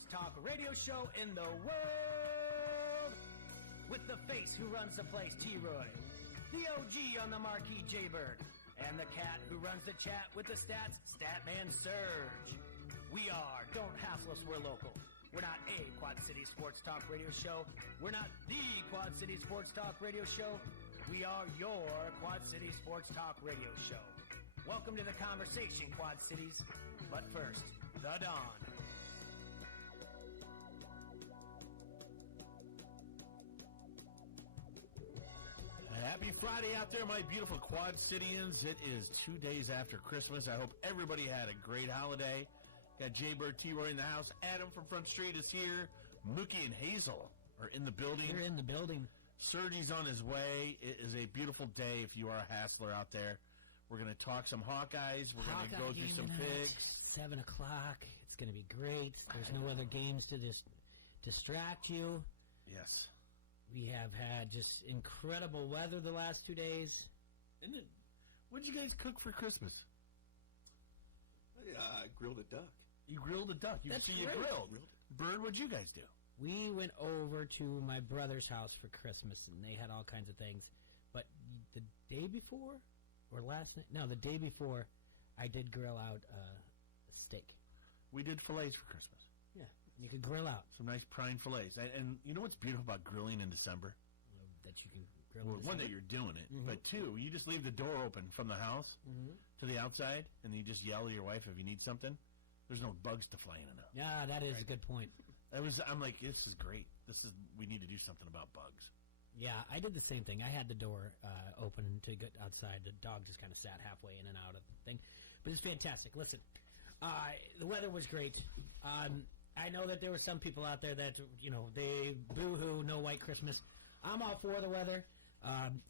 sports talk radio show in the world. With the face who runs the place, T-Roy. The OG on the marquee, J-Bird. And the cat who runs the chat with the stats, Statman Surge. We are Don't Hassle Us, We're Local. We're not a Quad City Sports Talk radio show. We're not the Quad City Sports Talk radio show. We are your Quad City Sports Talk radio show. Welcome to the conversation, Quad Cities. But first, the Dawn. Happy Friday out there, my beautiful Quad Cityans. It is 2 days after Christmas. I hope everybody had a great holiday. Got Jay-Bird, T-Roy in the house. Adam from Front Street is here. Mookie and Hazel are in the building. You're in the building. Sergey's on his way. It is a beautiful day if you are a hassler out there. We're going to talk some Hawkeyes. We're going to go through some picks. 7 o'clock. It's going to be great. There's no other games to distract you. Yes. We have had just incredible weather the last 2 days. What did you guys cook for Christmas? I grilled a duck. You grilled a duck. You grilled. Bird, what'd you guys do? We went over to my brother's house for Christmas, and they had all kinds of things. But the day before, or last night? No, the day before, I did grill out a steak. We did fillets for Christmas. Yeah, you could grill out. Some nice prime fillets. And you know what's beautiful about grilling in December? That you can grill in One, that you're doing it. Mm-hmm. But two, you just leave the door open from the house to the outside, and you just yell at your wife if you need something. There's no bugs to fly in and out. Yeah, that is a good point. I'm like, this is great. We need to do something about bugs. Yeah, I did the same thing. I had the door open to get outside. The dog just kind of sat halfway in and out of the thing. But it's fantastic. Listen, the weather was great. I know that there were some people out there that, they boo-hoo, no white Christmas. I'm all for the weather.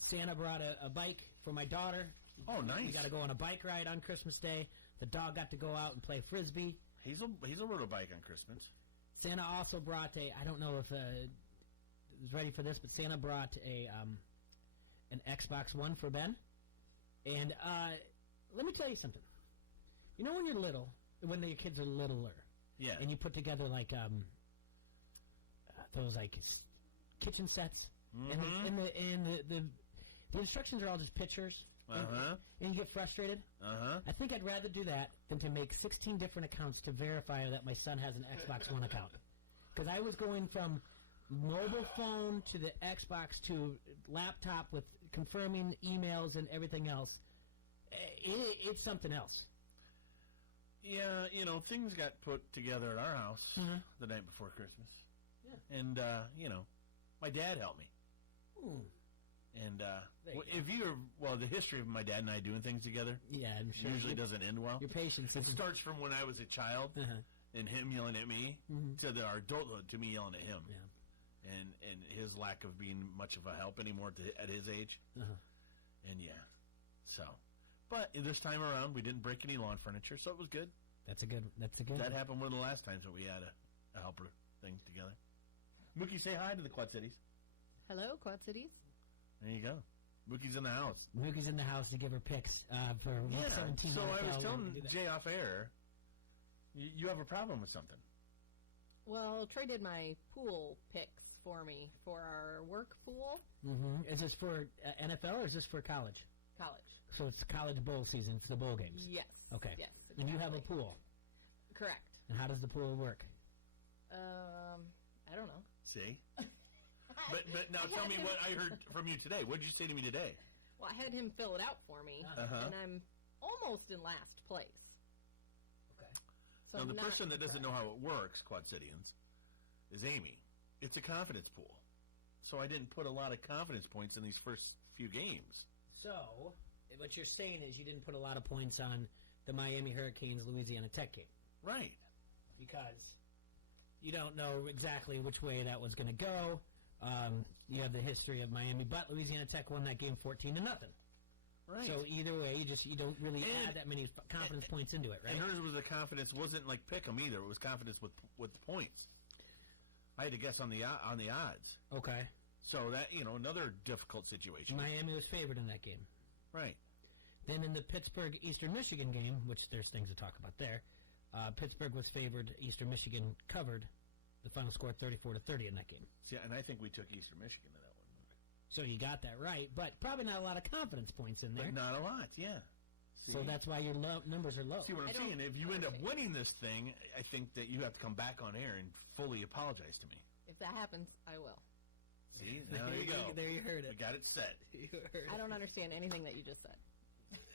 Santa brought a bike for my daughter. Oh, nice. We got to go on a bike ride on Christmas Day. The dog got to go out and play Frisbee. Hazel rode a bike on Christmas. Santa also brought I don't know if it was ready for this, but Santa brought an Xbox One for Ben. And let me tell you something. You know when you're little, when your kids are littler, yeah, and you put together like those like kitchen sets, and the instructions are all just pictures, and you get frustrated. I think I'd rather do that than to make 16 different accounts to verify that my son has an Xbox One account. Because I was going from mobile phone to the Xbox to laptop with confirming emails and everything else. It's something else. Yeah, things got put together at our house the night before Christmas. Yeah. And, my dad helped me. Ooh. And the history of my dad and I doing things together, yeah, I'm sure usually doesn't end well. Your patience. It starts from when I was a child and him yelling at me to our adulthood to me yelling at him, and his lack of being much of a help anymore at his age, and but this time around we didn't break any lawn furniture, so it was good. That's a good. That happened one of the last times that we had a helper things together. Mookie, say hi to the Quad Cities. Hello, Quad Cities. There you go. Mookie's in the house. Mookie's in the house to give her picks for Week 17. So I was telling Jay off air, you have a problem with something. Well, Trey did my pool picks for me for our work pool. Mm-hmm. Is this for NFL or is this for college? College. So it's college bowl season for the bowl games? Yes. Okay. Yes, exactly. And you have a pool? Correct. And how does the pool work? I don't know. See? But now tell me what I heard from you today. What did you say to me today? Well, I had him fill it out for me, and I'm almost in last place. Okay. So now, the person that doesn't know how it works, Quad Cityans, is Amy. It's a confidence pool. So I didn't put a lot of confidence points in these first few games. So what you're saying is you didn't put a lot of points on the Miami Hurricanes Louisiana Tech game. Right. Because you don't know exactly which way that was going to go. You have the history of Miami, but Louisiana Tech won that game 14-0. Right. So either way, you don't really add that many confidence points into it, right? And hers was the confidence wasn't like pick 'em either. It was confidence with points. I had to guess on the odds. Okay. So that another difficult situation. Miami was favored in that game. Right. Then in the Pittsburgh Eastern Michigan game, which there's things to talk about there, Pittsburgh was favored. Eastern Michigan covered. The final score 34-30 in that game. See, and I think we took Eastern Michigan in that one. So you got that right, but probably not a lot of confidence points in there. But not a lot, yeah. See? So that's why your numbers are low. See what I'm saying? If you end up winning this thing, I think that you have to come back on air and fully apologize to me. If that happens, I will. See, there you go. There you heard it. We got it set. I don't understand anything that you just said.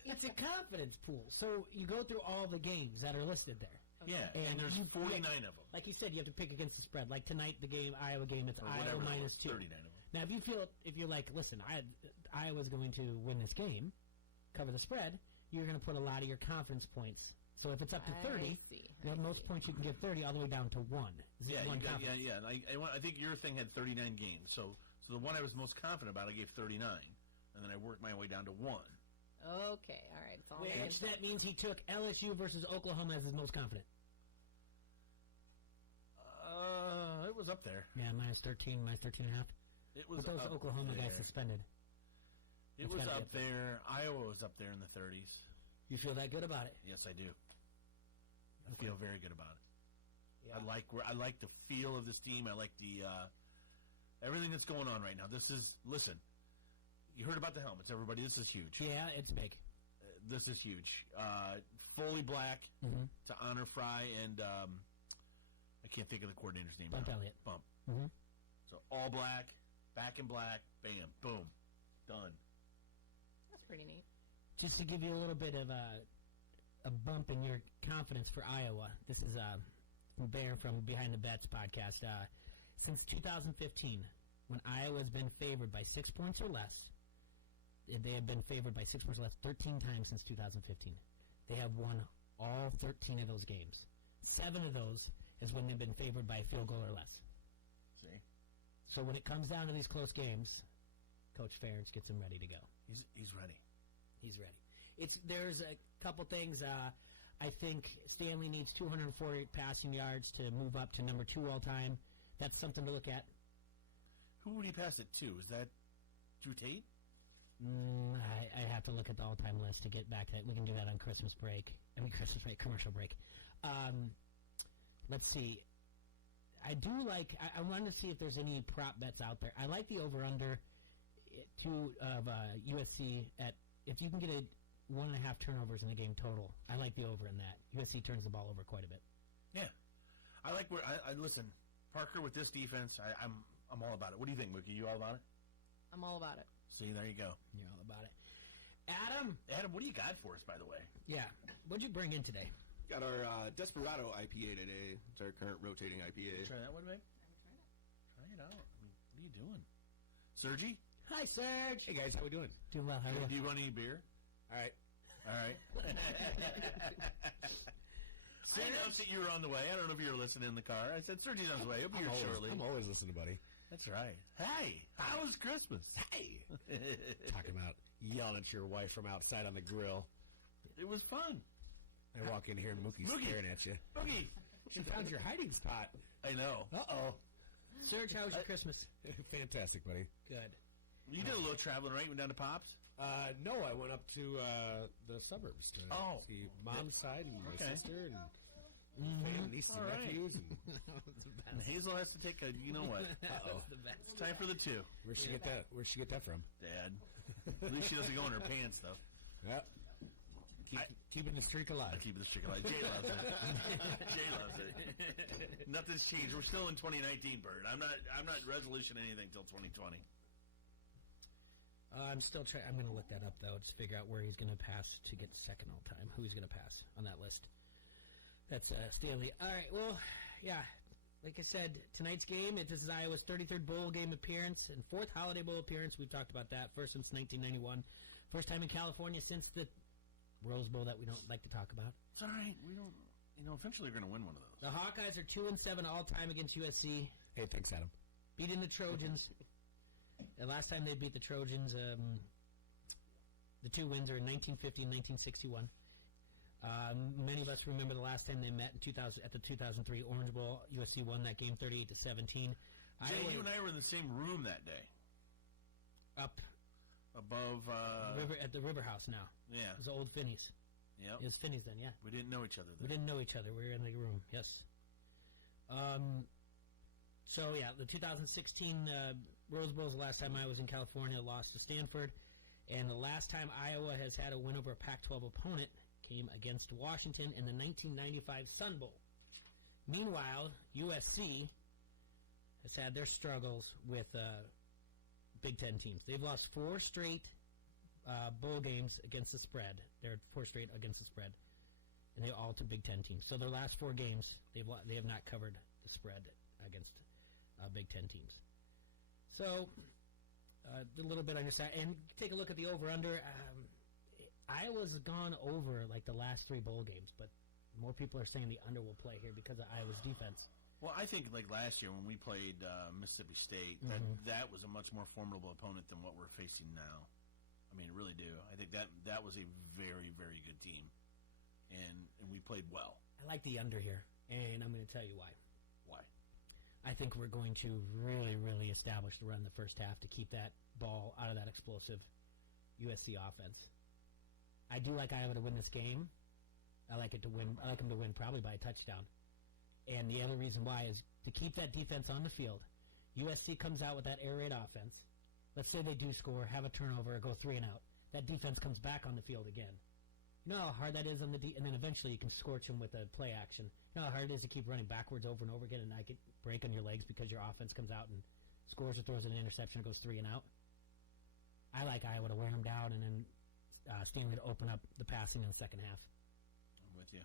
It's a confidence pool. So you go through all the games that are listed there. Okay. Yeah, and there's 49 of them. Like you said, you have to pick against the spread. Like tonight, the Iowa game, it's Iowa -2. 39 of them. Now, if you're like, listen, Iowa's going to win this game, cover the spread, you're going to put a lot of your confidence points. So if it's up to 30, the most points you can get 30 all the way down to 1. Yeah. I think your thing had 39 games. So the one I was most confident about, I gave 39, and then I worked my way down to 1. Okay, all right. It's all Which that means he took LSU versus Oklahoma as his most confident. It was up there. Yeah, -13, -13.5. It was with those Oklahoma there. guys suspended. It was up there. Iowa was up there in the 30s. You feel that good about it? Yes, I do. I feel very good about it. Yeah. I like the feel of this team. I like the everything that's going on right now. Listen. You heard about the helmets, everybody. This is huge. Yeah, it's big. This is huge. Fully black to honor Fry and I can't think of the coordinator's name. Bump Elliott. Bump. Mm-hmm. So all black, back in black, bam, boom, done. That's pretty neat. Just to give you a little bit of a bump in your confidence for Iowa, this is Bear from Behind the Bets podcast. Since 2015, when Iowa has been favored by 6 points or less, they have been favored by 6 points or less 13 times since 2015. They have won all 13 of those games. 7 of those is when they've been favored by a field goal or less. See? So when it comes down to these close games, Coach Ferentz gets them ready to go. He's ready. He's ready. There's a couple things. I think Stanley needs 240 passing yards to move up to number 2 all time. That's something to look at. Who would he pass it to? Is that Drew Tate? I have to look at the all-time list to get back to that. We can do that on Christmas break. Commercial break. Let's see. I do like. I wanted to see if there's any prop bets out there. I like the over/under of USC at if you can get 1.5 turnovers in the game total. I like the over in that. USC turns the ball over quite a bit. Yeah, I like where I listen. Parker with this defense, I'm all about it. What do you think, Mookie? You all about it? I'm all about it. See, there you go. You're all about it. Adam, what do you got for us, by the way? Yeah, what'd you bring in today? Got our Desperado IPA today. It's our current rotating IPA. Try that one, babe. Try it out. I mean, what are you doing, Sergi? Hi, Serge. Hey guys, how we doing? Doing well. How are you? Do you want any beer? All right. I announced that you were on the way. I don't know if you were listening in the car. I said, Sergi's on his way. He'll be here shortly. I'm always listening, buddy. That's right. Hey, how was Christmas? Hey. Talking about yelling at your wife from outside on the grill. It was fun. I walk in here and Mookie's staring at you. Mookie. She found your hiding spot. I know. Uh-oh. Serge, how was your Christmas? Fantastic, buddy. Good. You did a little traveling, right? You went down to Pops? No, I went up to the suburbs to see Mom's side and my sister and nieces and nephews. And Hazel has to take a, you know what? Uh-oh. It's time for the 2. Where'd she get that? Where'd she get that from? Dad. At least she doesn't go in her pants, though. Yep. Keeping the streak alive. I keep the streak alive. Jay loves it. Jay loves it. Nothing's changed. We're still in 2019, Bird. I'm not resolution anything till 2020. I'm still trying. I'm going to look that up though, just figure out where he's going to pass to get second all time. Who he's going to pass on that list? That's Stanley. All right. Well, yeah. Like I said, tonight's game. This is Iowa's 33rd bowl game appearance and 4th Holiday Bowl appearance. We've talked about that. First since 1991. First time in California since the Rose Bowl that we don't like to talk about. It's all right. We don't. Eventually we're going to win one of those. The Hawkeyes are 2-7 all time against USC. Hey, thanks, Adam. Beating the Trojans. The last time they beat the Trojans, the 2 wins are in 1950 and 1961. Many of us remember the last time they met in 2000 at the 2003 Orange Bowl. USC won that game 38-17. Jay, you and I were in the same room that day. Up above at the River House now. Yeah, it was Old Finney's. Yep. It was Finney's then, yeah. We didn't know each other then. We didn't know each other. We were in the room, yes. So, yeah, the 2016 Rose Bowl is the last time I was in California, lost to Stanford. And the last time Iowa has had a win over a Pac-12 opponent came against Washington in the 1995 Sun Bowl. Meanwhile, USC has had their struggles with Big Ten teams. They've lost 4 straight bowl games against the spread. They're 4 straight against the spread, and they all to Big Ten teams. So their last 4 games, they have not covered the spread against Big Ten teams. So a little bit on your side, and take a look at the over/under. Iowa's gone over like the last 3 bowl games, but more people are saying the under will play here because of Iowa's defense. Well, I think like last year when we played Mississippi State, that was a much more formidable opponent than what we're facing now. I mean, I really do. I think that was a very, very good team, and we played well. I like the under here, and I'm going to tell you why. Why? I think we're going to really, really establish the run in the first half to keep that ball out of that explosive USC offense. I do like Iowa to win this game. I like it to win. I like them to win probably by a touchdown. And the other reason why is to keep that defense on the field. USC comes out with that air raid offense. Let's say they do score, have a turnover, or go 3 and out. That defense comes back on the field again. You know how hard that is on the and then eventually you can scorch them with a play action. You know how hard it is to keep running backwards over and over again and not get break on your legs because your offense comes out and scores or throws an interception and goes 3 and out. I like Iowa to wear them down and then Stanley to open up the passing in the second half. I'm with you.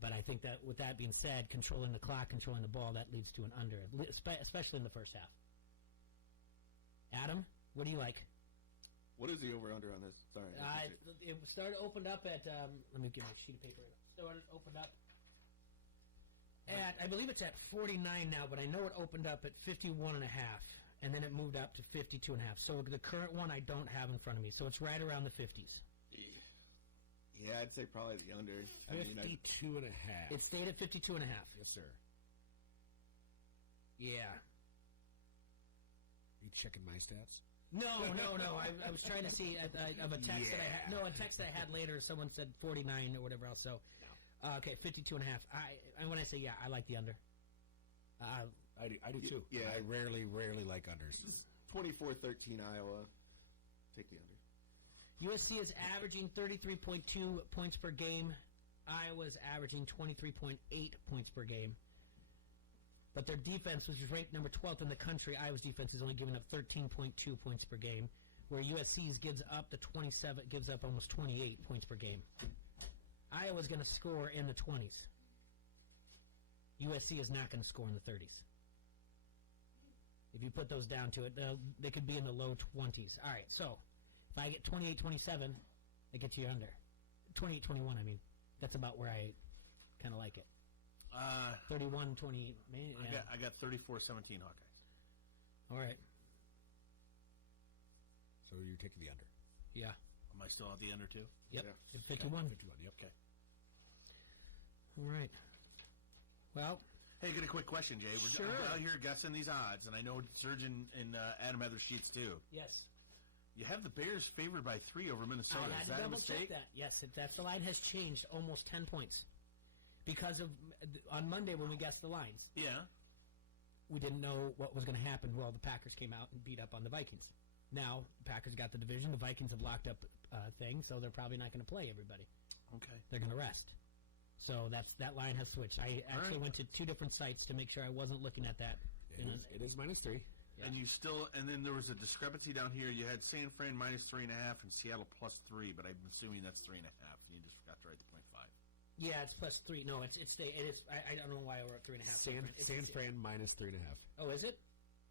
But I think that with that being said, controlling the clock, controlling the ball, that leads to an under, especially in the first half. Adam, what do you like? What is the over-under on this? Sorry. It opened up at, let me get my sheet of paper. Opened up at, I believe it's at 49 now, but I know it opened up at 51 and a half, and then it moved up to 52 and a half. So the current one I don't have in front of me, so it's right around the 50s. Yeah, I'd say probably the under. 52 and a half. It stayed at 52 and a half. Yes, sir. Yeah. Are you checking my stats? No. I was trying to see of a text that I had. No, a text that I had later. Someone said 49 or whatever else. So, okay, 52 and a half. And when I say I like the under. I do too. Yeah, I rarely like unders. 24-13 Iowa. Take the under. USC is averaging 33.2 points per game. Iowa is averaging 23.8 points per game. But their defense, which is ranked number 12th in the country, Iowa's defense is only giving up 13.2 points per game, where USC's gives up almost 28 points per game. Iowa's going to score in the 20s. USC is not going to score in the 30s. If you put those down to it, they could be in the low 20s. All right, so if I get 28-27, I get you under. 28-21, I mean. That's about where I kind of like it. 31-28. Yeah. I got 34-17 Hawkeyes. All right. So you're taking the under. Yeah. Am I still at the under too? Yep. Yeah. 51. 51, yep. Okay. All right. Well. Hey, get a quick question, Jay. We're out here guessing these odds, and I know Serge and Adam have their sheets too. Yes. You have the Bears favored by 3 over Minnesota. I had Is that to a double mistake? check that. Yes, the line has changed almost 10 points. Because of, on Monday when we guessed the lines, Yeah. we didn't know what was going to happen. Well, the Packers came out and beat up on the Vikings. Now, the Packers got the division. The Vikings have locked up things, so they're probably not going to play everybody. Okay. They're going to rest. So that line has switched. I actually went to 2 different sites to make sure I wasn't looking at that. It is -3. Yeah. And then there was a discrepancy down here. You had San Fran -3.5 and Seattle +3, but I'm assuming that's 3.5. You just forgot to write the 0.5. Yeah, it's +3. No, it is. I don't know why I wrote 3.5. San Fran -3.5. Oh, is it?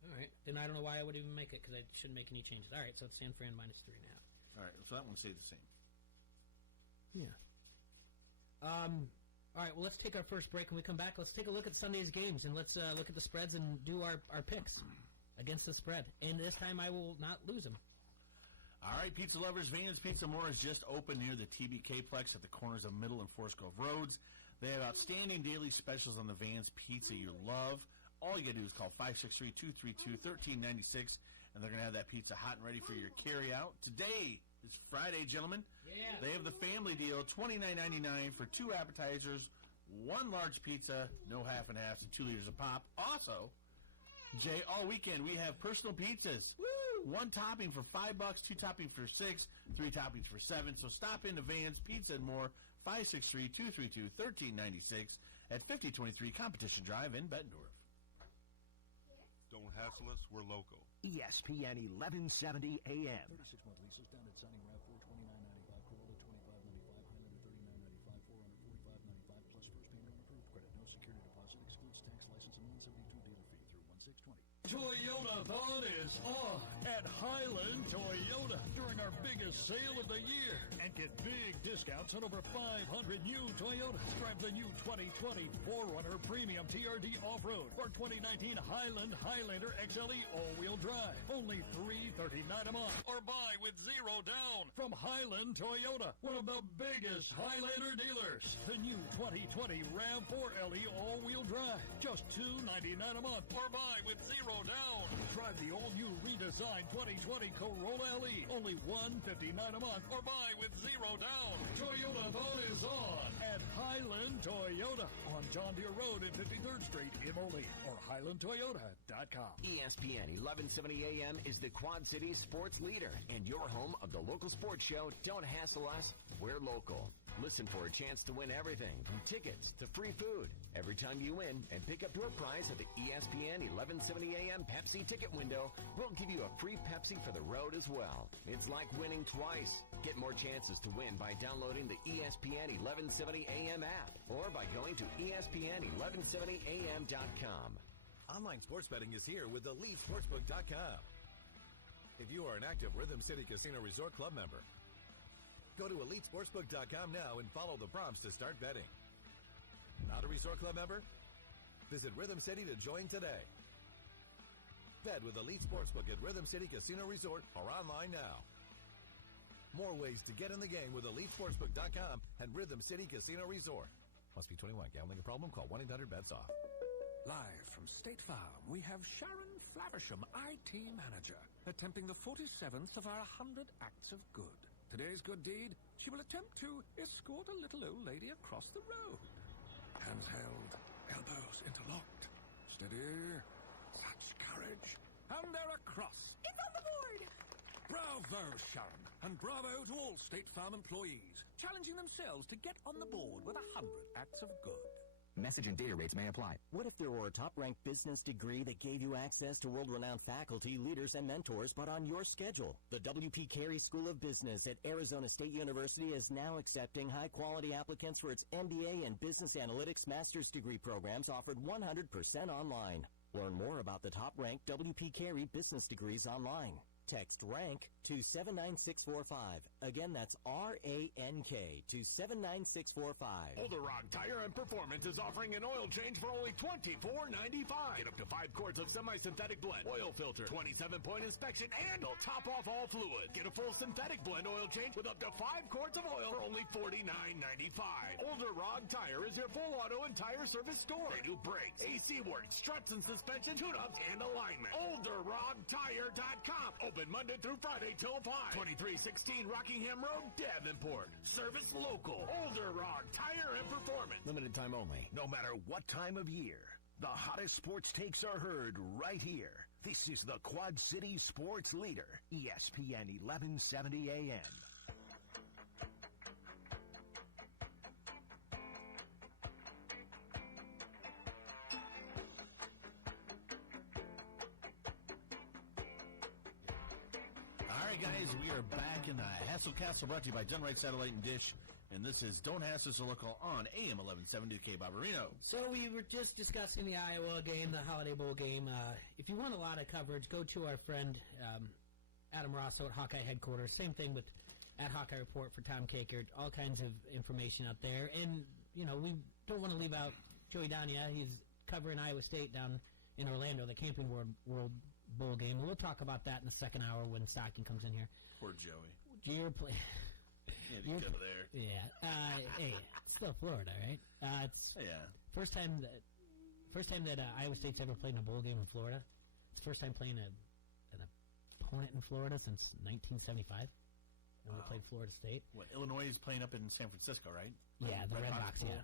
All right. Then I don't know why I would even make it because I shouldn't make any changes. All right, so it's San Fran -3.5. All right, so that one stayed the same. Yeah. All right, well, let's take our first break. When we come back, let's take a look at Sunday's games, and let's look at the spreads and do our picks against the spread. And this time I will not lose them. All right, pizza lovers, Vans Pizza More is just open near the TBK Plex at the corners of Middle and Forest Grove Roads. They have outstanding daily specials on the Vans Pizza you love. All you got to do is call 563-232-1396, and they're going to have that pizza hot and ready for your carry-out. Today, It's Friday, gentlemen. Yeah. They have the family deal, $29.99 for 2 appetizers, 1 large pizza, no half and halves, and 2 liters of pop. Also, Jay, all weekend we have personal pizzas. Woo! 1 topping for $5, 2 toppings for $6, 3 toppings for $7. So stop into Vans Pizza and More, 563-232-1396 at 5023 Competition Drive in Bettendorf. Don't hassle us, we're local. ESPN 1170 AM. 36-month leases down at signing RAV4, $29.95, Corolla $25.95, Highlander $39.95, $445.95, plus first payment on approved credit. No security deposit, excludes tax, license, and 172 dealer fee through 1620. Toyota-thon is on at Highland Toyota during our biggest sale of the year. And get big discounts on over 500 new Toyotas. Grab the new 2020 4Runner Premium TRD Off-Road or 2019 Highland Highlander XLE all-wheel drive. Only $339 a month or buy with 0 down from Highland Toyota, one of the biggest Highlander dealers. The new 2020 RAV4 LE all-wheel drive, just $299 a month or buy with 0 down. Drive the all-new redesigned 2020 Corolla LE, only $159 a month or buy with 0 down. Toyota-thon is on at Highland Toyota on John Deere Road and 53rd Street in Moline or HighlandToyota.com. ESPN 1170 AM is the Quad Cities sports leader and your home of the local sports show. Don't hassle us, we're local. Listen for a chance to win everything from tickets to free food. Every time you win and pick up your prize at the ESPN 1170 AM Pepsi ticket window, we'll give you a free Pepsi for the road as well. It's like winning twice. Get more chances to win by downloading the ESPN 1170 AM app or by going to ESPN1170am.com. Online sports betting is here with EliteSportsbook.com. If you are an active Rhythm City Casino Resort Club member, go to EliteSportsbook.com now and follow the prompts to start betting. Not a Resort Club member? Visit Rhythm City to join today. Bet with Elite Sportsbook at Rhythm City Casino Resort or online now. More ways to get in the game with EliteSportsbook.com and Rhythm City Casino Resort. Must be 21. Gambling a problem? Call 1-800-BETS-OFF. Live from State Farm, we have Sharon Flaversham, IT Manager, attempting the 47th of our 100 acts of good. Today's good deed, she will attempt to escort a little old lady across the road. Hands held, elbows interlocked. Steady. Such courage. And they're across. It's on the board! Bravo, Sharon. And bravo to all State Farm employees, challenging themselves to get on the board with 100 acts of good. Message and data rates may apply. What if there were a top-ranked business degree that gave you access to world-renowned faculty, leaders, and mentors, but on your schedule? The W.P. Carey School of Business at Arizona State University is now accepting high-quality applicants for its MBA and Business Analytics master's degree programs offered 100% online. Learn more about the top-ranked W.P. Carey business degrees online. Text RANK to 79645. Again, that's RANK to 79645. Older Rock Tire and Performance is offering an oil change for only $24.95. Get up to 5 quarts of semi-synthetic blend, oil filter, 27-point inspection, and they'll top off all fluids. Get a full synthetic blend oil change with up to 5 quarts of oil for only $49.95. Older Rock Tire is your full auto and tire service store. They do brakes, AC work, struts and suspension, tune-ups, and alignment. OlderRockTire.com. Open Monday through Friday till 5. 2316 Rockingham Road, Davenport. Service local. Older Rock Tire and Performance. Limited time only. No matter what time of year, the hottest sports takes are heard right here. This is the Quad City sports leader, ESPN 1170 AM. Guys, we are back in the Hassle Castle, brought to you by Dunright Satellite and Dish, and this is Don't Hassle Us Local on AM 1170 K Barbarino. So we were just discussing the Iowa game, the Holiday Bowl game. If you want a lot of coverage, go to our friend Adam Rosso at Hawkeye Headquarters. Same thing with at Hawkeye Report for Tom Kakert. All kinds of information out there. And, you know, we don't want to leave out Joey Dania. He's covering Iowa State down in Orlando, the Camping World Bowl game. We'll talk about that in the second hour when Stocking comes in here. Poor Joey. You're playing. Yeah, go there. Yeah. Hey, it's still Florida, right? It's first time that Iowa State's ever played in a bowl game in Florida. It's the first time playing an opponent in Florida since 1975. and we played Florida State. What, Illinois is playing up in San Francisco, right? Yeah, the Red Box, yeah.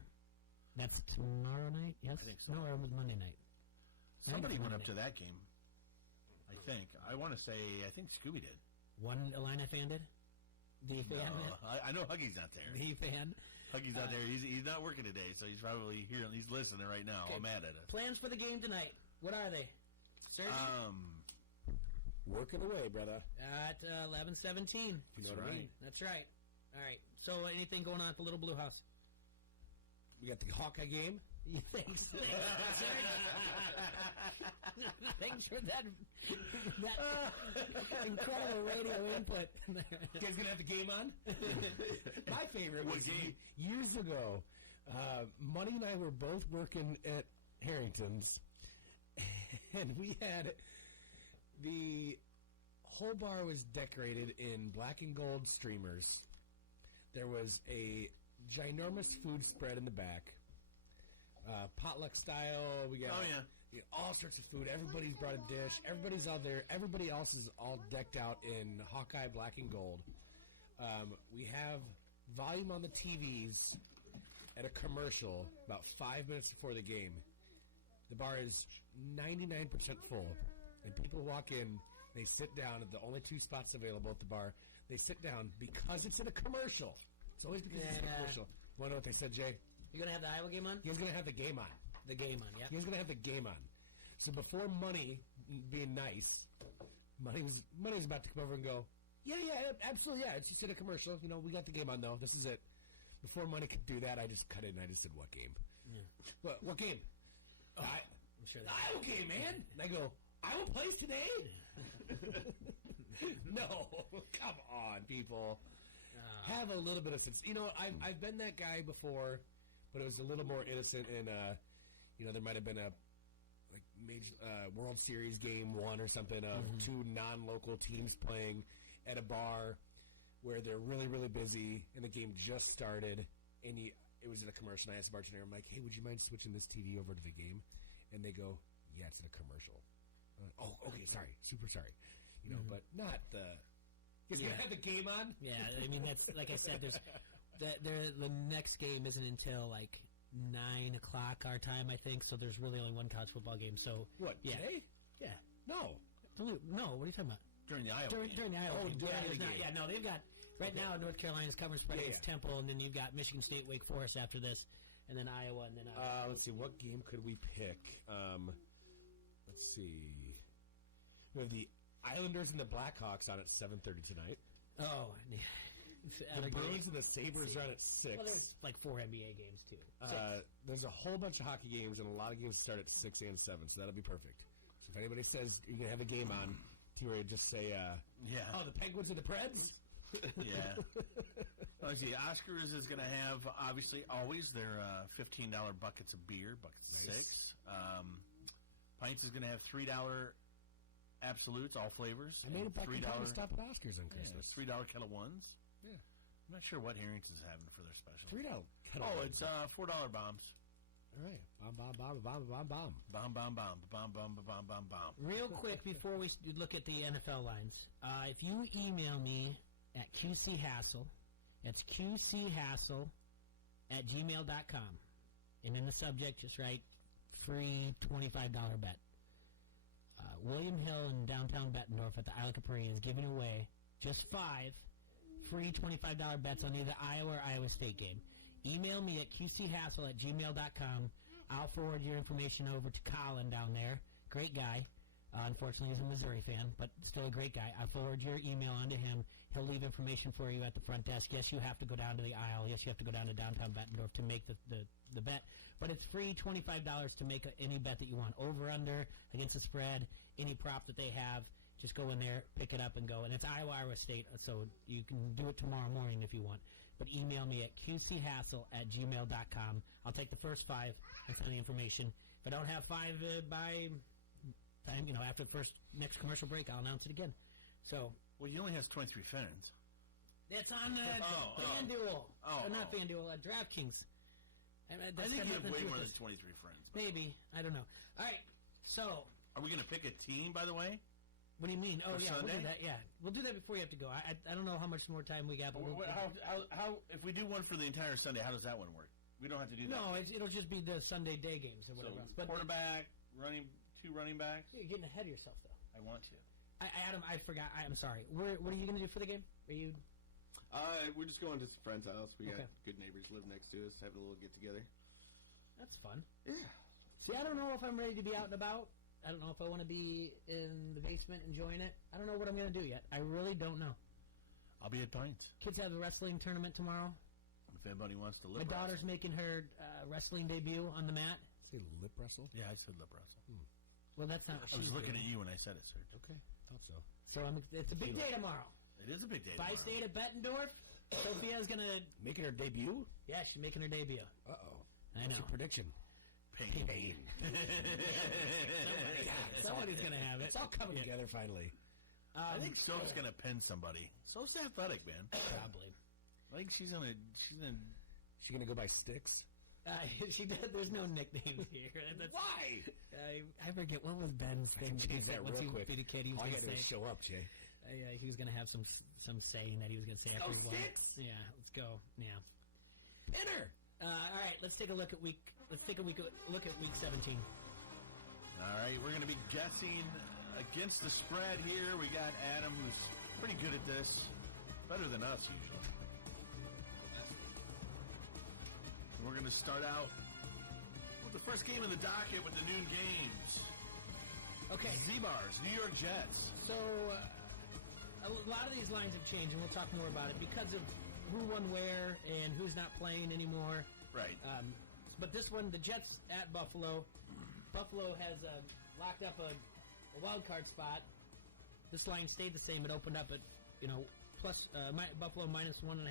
That's tomorrow night, yes? I think so. No, it was Monday night. Somebody went up to that game, I think. I want to say, I think Scooby did. One Illini fan did? The fan? I know Huggy's not there. The fan? Huggy's not there. He's not working today, so he's probably here. He's listening right now. Okay. I'm mad at it. Plans for the game tonight. What are they? Serge? Working away, brother. At 11:17. That's right. That's right. All right. So anything going on at the Little Blue House? We got the Hawkeye game. Thanks. Thanks for that incredible radio input. You guys gonna have the game on? My favorite was years ago. Money and I were both working at Harrington's, and we had the whole bar was decorated in black and gold streamers. There was a ginormous food spread in the back. Potluck style. We got all sorts of food. Everybody's brought a dish. Everybody's out there. Everybody else is all decked out in Hawkeye black and gold. We have volume on the TVs at a commercial about 5 minutes before the game. The bar is 99% full, and people walk in. They sit down at the only two spots available at the bar. They sit down because it's in a commercial. It's always because it's in a commercial. Want to know what they said, Jay? You gonna have the Iowa game on? He was gonna have the game on. The game on, yeah. He was gonna have the game on. So before Money being nice, Money was about to come over and go, yeah, absolutely, yeah. It's just in a commercial. You know, we got the game on though. This is it. Before Money could do that, I just cut it and I just said, what game? Yeah. What game? Oh, I'm sure the Iowa game, man. And I go, Iowa plays today? No, come on, people. Have a little bit of sense. You know, I've been that guy before, but it was a little more innocent. And you know, there might have been a major World Series game one or something of two non-local teams playing at a bar where they're really, really busy, and the game just started, and it was in a commercial. And I asked the bartender, I'm like, hey, would you mind switching this TV over to the game? And they go, yeah, it's in a commercial. Oh, okay, sorry, super sorry. You know, but not the. Because you have the game on. Yeah, I mean that's like I said. There's the next game isn't until like 9 o'clock our time, I think. So there's really only one college football game. So what? Yeah. Today? Yeah. No. What are you talking about? During the Iowa game. During the Iowa game. During the game. Yeah, no, they've got right now North Carolina's covering spread against Temple, and then you've got Michigan State, Wake Forest after this, and then Iowa, and then. Let's see, what game could we pick? Let's see. We have the Islanders and the Blackhawks on at 7:30 tonight. Oh, the Bruins and the Sabres are on at 6. Well, there's like 4 NBA games too. There's a whole bunch of hockey games, and a lot of games start at 6 and 7, so that'll be perfect. So if anybody says you're gonna have a game on, T-Ray, just say, oh, the Penguins and the Preds. Yeah. Let's see. Oscars is going to have, obviously, always their $15 buckets of beer, buckets of 6. Pints is going to have $3 absolutes, all flavors. I made a bucket to stop at Oscars on Christmas. $3 Kettle Ones. Yeah. I'm not sure what Harrington's having for their special. $3 Kettle Ones. Ones. It's $4 bombs. All right. Bomb. Bomb. Real quick before we look at the NFL lines, if you email me at QCHassel, that's QCHassel@gmail.com, and in the subject just write free $25 bet. William Hill in downtown Bettendorf at the Iowa Capri is giving away just 5 free $25 bets on either Iowa or Iowa State game. Email me at QCHassel@gmail.com. I'll forward your information over to Colin down there. Great guy. Unfortunately, he's a Missouri fan, but still a great guy. I'll forward your email onto him. He'll leave information for you at the front desk. Yes, you have to go down to the aisle. Yes, you have to go down to downtown Bettendorf to make the bet. But it's free $25 to make any bet that you want. Over, under, against the spread, any prop that they have. Just go in there, pick it up, and go. And it's Iowa State, so you can do it tomorrow morning if you want. But email me at QCHassel@gmail.com. I'll take the first 5 and send the information. If I don't have 5 by time, after the next commercial break, I'll announce it again. So, well, he only has 23 fans. That's on FanDuel. Not FanDuel, DraftKings. I think you have way more than 23 friends. Maybe. I don't know. All right. So, are we going to pick a team, by the way? What do you mean? Oh, For yeah, we'll Sunday? do that. Yeah, we'll do that before you have to go. I don't know how much more time we got, but How if we do one for the entire Sunday, how does that one work? We don't have to do that. No, it'll just be the Sunday day games or whatever. So quarterback, two running backs. You're getting ahead of yourself, though. I want to. Adam, I forgot. I'm sorry. What are you going to do for the game? Are you? We're just going to some friend's house. We got good neighbors live next to us. Have a little get together. That's fun. Yeah. See, I don't know if I'm ready to be out and about. I don't know if I want to be in the basement enjoying it. I don't know what I'm going to do yet. I really don't know. I'll be at Pines. Kids have the wrestling tournament tomorrow. If anybody wants to My daughter's making her wrestling debut on the mat. Say lip wrestle? Yeah, I said lip wrestle. Well, that's not what I was she's looking doing. at you when I said it, sir. Okay, thought so. So it's a big day tomorrow. It is a big day Bi-State at Bettendorf. Sophia's going to... Making her debut? Yeah, she's making her debut. Uh-oh. I What's know. your prediction? Pain. Somebody's going to have it. It's all coming together finally. I think Soph's going to pin somebody. Soph's athletic, man. Probably. I think she's gonna go by Sticks? She did. There's no nicknames here. Why? I forget what was Ben's thing. Change that real quick. Be the kid, he was all you gonna gotta do is say. show up, Jay. He was gonna have some saying that he was gonna say after he won. Sticks! Yeah, let's go. Yeah. Pinner. All right, let's take a look at week 17. All right, we're going to be guessing against the spread here. We got Adam, who's pretty good at this, better than us usually. We're going to start out with the first game of the docket with the noon games. Okay. Z-Bars, New York Jets. So a lot of these lines have changed, and we'll talk more about it because of who won where and who's not playing anymore. Right. But this one, the Jets at Buffalo. Buffalo has locked up a wild card spot. This line stayed the same. It opened up at plus Buffalo minus 1.5,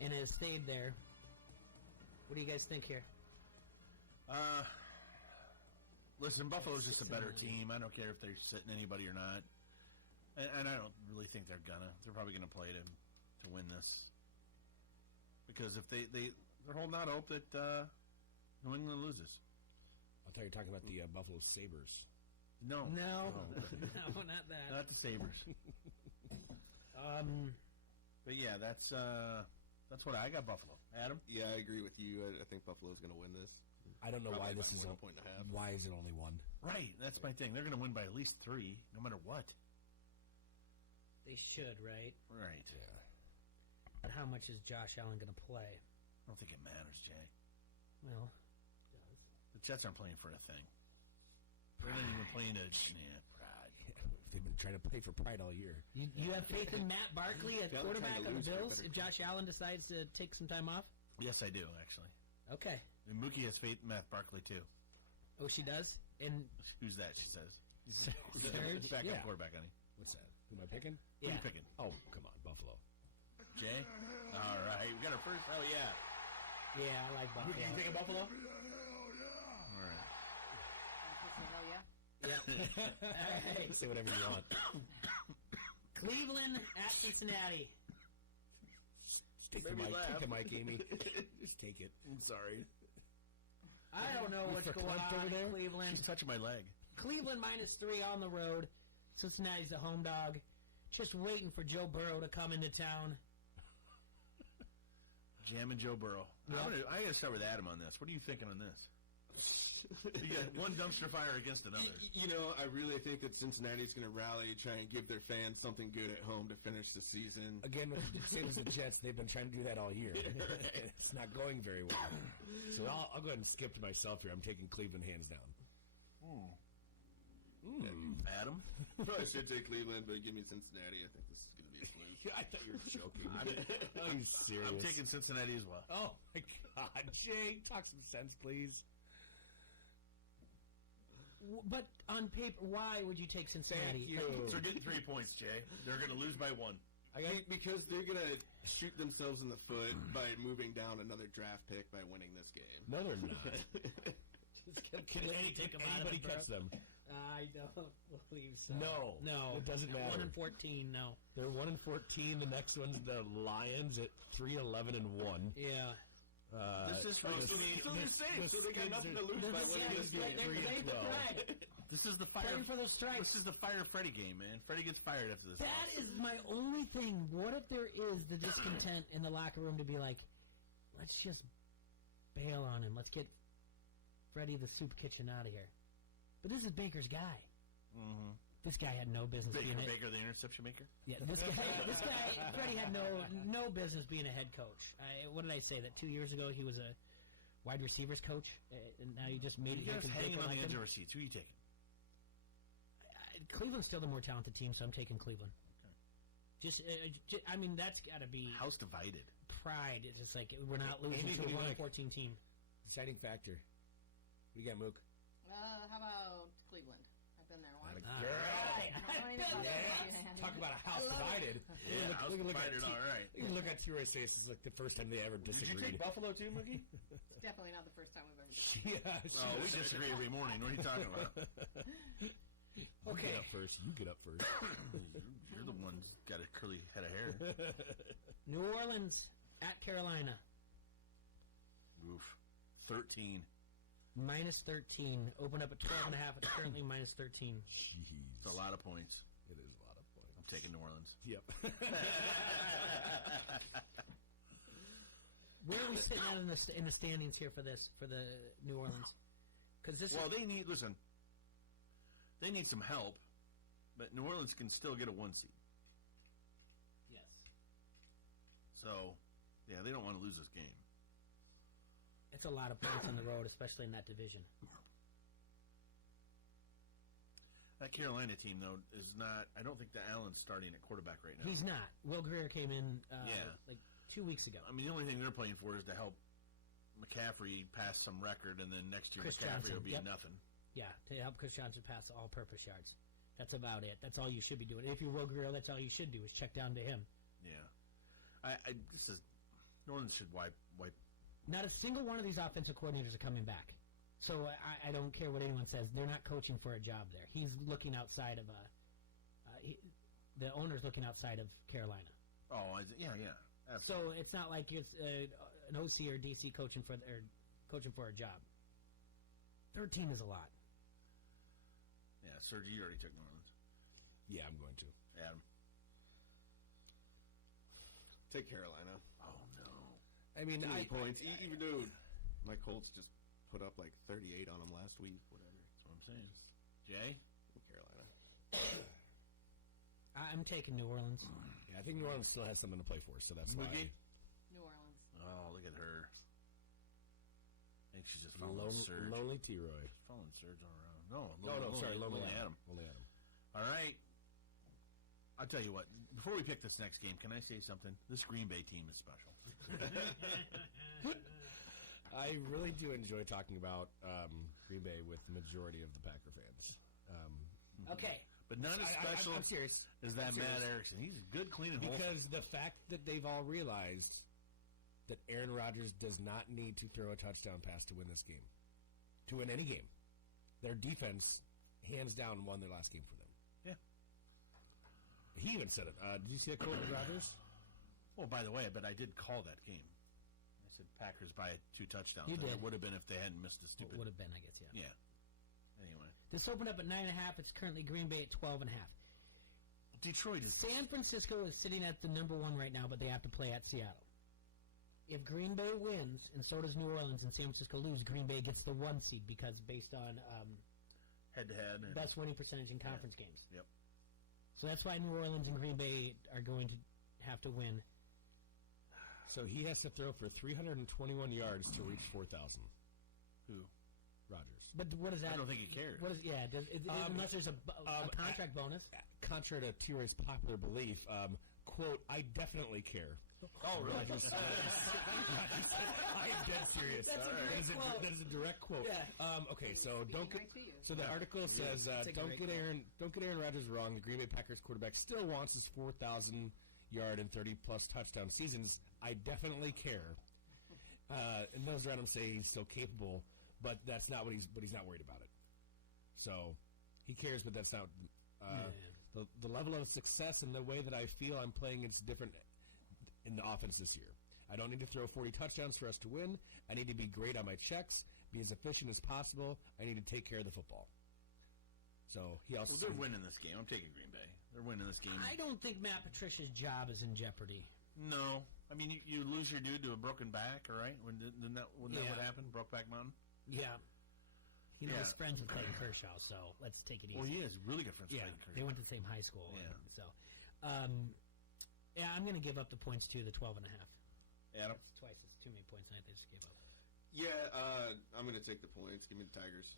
and it has stayed there. What do you guys think here? Listen, Buffalo's just a better team. I don't care if they're sitting anybody or not, and I don't really think they're gonna. They're probably gonna play to win this because if they're holding out hope that New England loses. I thought you were talking about the Buffalo Sabres. No, no, not that. Not the Sabres. But yeah, that's what I got. Buffalo. Adam? Yeah, I agree with you. I think Buffalo's going to win this. I don't know why this is a point and a half. Why is it only one? Right, that's my thing. They're going to win by at least 3, no matter what. They should, right? Right. Yeah. But how much is Josh Allen going to play? I don't think it matters, Jay. Well, the Jets aren't playing for a thing. They're not even playing a pride. They've been trying to play for pride all year. You have faith in Matt Barkley at quarterback of the Bills if Josh Allen decides to take some time off? Yes, I do, actually. Okay. And Mookie has faith in Matt Barkley, too. Oh, she does? And who's that, she says? Serge? Backup quarterback, honey. What's that? Who am I picking? Who are you picking? Oh, come on, Buffalo. Jay? All right, we got our first. Oh, yeah. Yeah, I like Buffalo. You taking Buffalo? Hell yeah. Yeah. All right. Say whatever you want. Cleveland at Cincinnati. Take the mic. Take the mic, Amy. Just take it. I'm sorry. I don't know what's going on in Cleveland. She's touching my leg. Cleveland -3 on the road. Cincinnati's the home dog. Just waiting for Joe Burrow to come into town. Jamming Joe Burrow. Yep. I got to start with Adam on this. What are you thinking on this? You got one dumpster fire against another. I really think that Cincinnati's going to rally, try and give their fans something good at home to finish the season. Again, same as the Jets, they've been trying to do that all year. It's not going very well. So I'll go ahead and skip to myself here. I'm taking Cleveland hands down. Adam? Probably should take Cleveland, but give me Cincinnati. I think this is going to be a snooze. I thought you were joking. Are you serious? I'm taking Cincinnati as well. Oh, my God. Jay, talk some sense, please. But on paper, why would you take Cincinnati? Thank you. So get 3 points, Jay. They're going to lose by 1. Because they're going to shoot themselves in the foot by moving down another draft pick by winning this game. No, they're not. Can anybody catch them? I don't believe so. No. It doesn't matter. 1-14, no. They're 1-14. The next one's the Lions at 3-11-1. Yeah. This is supposed to be so they got nothing to lose by winning this game. The This is the fire for those strikes. This is the fire Freddie game, man. Freddie gets fired after this. That is my only thing. What if there is the discontent in the locker room to be like, let's just bail on him. Let's get Freddie the soup kitchen out of here. But this is Baker's guy. Mm-hmm. This guy had no business being it. Baker, the interception maker? Yeah, this guy, Freddie had no business being a head coach. What did I say? That 2 years ago he was a wide receivers coach, and now you just made it. You're just hanging on the edge of our seats. Who are you taking? Cleveland's still the more talented team, so I'm taking Cleveland. Okay. I mean, that's got to be house divided. Pride. It's just like we're not losing to a 1-14 team. Deciding factor. What do you got, Mook? How about Cleveland? I've been there once. Talk about a house divided. Yeah, house divided, all right. You can look at T-Roy's face. It's like the first time they ever disagreed. Did you take Buffalo too, Mookie? It's definitely not the first time we've ever disagreed. We disagree every morning. What are you talking about? Okay. Get up first. You get up first. You're the one's got a curly head of hair. New Orleans at Carolina. Oof. 13. Minus 13. Open up at 12.5. It's currently minus 13. Jeez. It's a lot of points. It is a lot of points. I'm taking New Orleans. Yep. Where are we sitting out in the standings here for the New Orleans? Because they need They need some help, but New Orleans can still get a 1 seed. Yes. So, yeah, they don't want to lose this game. It's a lot of points on the road, especially in that division. That Carolina team, though, is not... I don't think that Allen's starting at quarterback right now. He's not. Will Greer came in like 2 weeks ago. I mean, the only thing they're playing for is to help McCaffrey pass some record, and then next year Chris McCaffrey Johnson, will be nothing. Yeah, to help Chris Johnson pass all-purpose yards. That's about it. That's all you should be doing. If you're Will Greer, that's all you should do is check down to him. Yeah. New Orleans should wipe. Not a single one of these offensive coordinators are coming back. So I don't care what anyone says. They're not coaching for a job there. He's looking outside of the owner's looking outside of Carolina. Oh, yeah. Absolutely. So it's not like it's an OC or DC coaching for a job. 13 is a lot. Yeah, Sergi, you already took New Orleans. Yeah, I'm going to. Adam. Take Carolina. Oh, no. I mean, points. Even though my Colts just put up like 38 on them last week, whatever. That's what I'm saying. Jay? Carolina. I'm taking New Orleans. Yeah, I think New Orleans still has something to play for, so that's why. New Orleans. Oh, look at her. I think she's just following Surge. Lonely T-Roy. She's following Surge all around. No, sorry, Lonely Adam. Lonely Adam. All right. I'll tell you what. Before we pick this next game, can I say something? This Green Bay team is special. I really do enjoy talking about Green Bay with the majority of the Packer fans. Okay. But not as special I'm serious. as that Matt Erickson. He's good, clean, and because the fact that they've all realized that Aaron Rodgers does not need to throw a touchdown pass to win this game, to win any game. Their defense, hands down, won their last game for them. Yeah. He even said it. Did you see that quote with Rodgers? Oh, by the way, but I did call that game. I said Packers by 2 touchdowns. You did. It would have been if they hadn't missed a stupid... Would have been, I guess, yeah. Yeah. Anyway. This opened up at 9.5. It's currently Green Bay at 12.5. Detroit is... San Francisco is sitting at the number 1 right now, but they have to play at Seattle. If Green Bay wins, and so does New Orleans, and San Francisco lose, Green Bay gets the 1 seed because based on head-to-head, best winning percentage in conference games. Yep. So that's why New Orleans and Green Bay are going to have to win. So he has to throw for 321 yards to reach 4,000. Who? Rodgers. But what is that? I don't think he cares. What is, unless there's a contract bonus. Contrary to T-Ray's popular belief, quote, I definitely care. Oh, really? Rodgers said, I am dead serious. That is a direct quote. Yeah. Okay, so so the article says don't get Aaron Rodgers wrong. The Green Bay Packers quarterback still wants his 4,000 yard and 30-plus touchdown seasons. I definitely care. And those around him say he's still capable, but that's not what he's not worried about it. So he cares, but that's not the level of success and the way that I feel I'm playing. It's different in the offense this year. I don't need to throw 40 touchdowns for us to win. I need to be great on my checks, be as efficient as possible. I need to take care of the football. So he also they're winning this game. I'm taking Green Bay. They're winning this game. I don't think Matt Patricia's job is in jeopardy. No, I mean you lose your dude to a broken back, all right? Wasn't that what happened? Brokeback Mountain. Yeah. He's friends with Clayton Kershaw, so let's take it easy. Well, he is really good friends with Clayton Kershaw. They went to the same high school. Yeah. So, I'm going to give up the points to the 12.5. Adam? That's twice as too many points tonight. They just gave up. Yeah, I'm going to take the points. Give me the Tigers.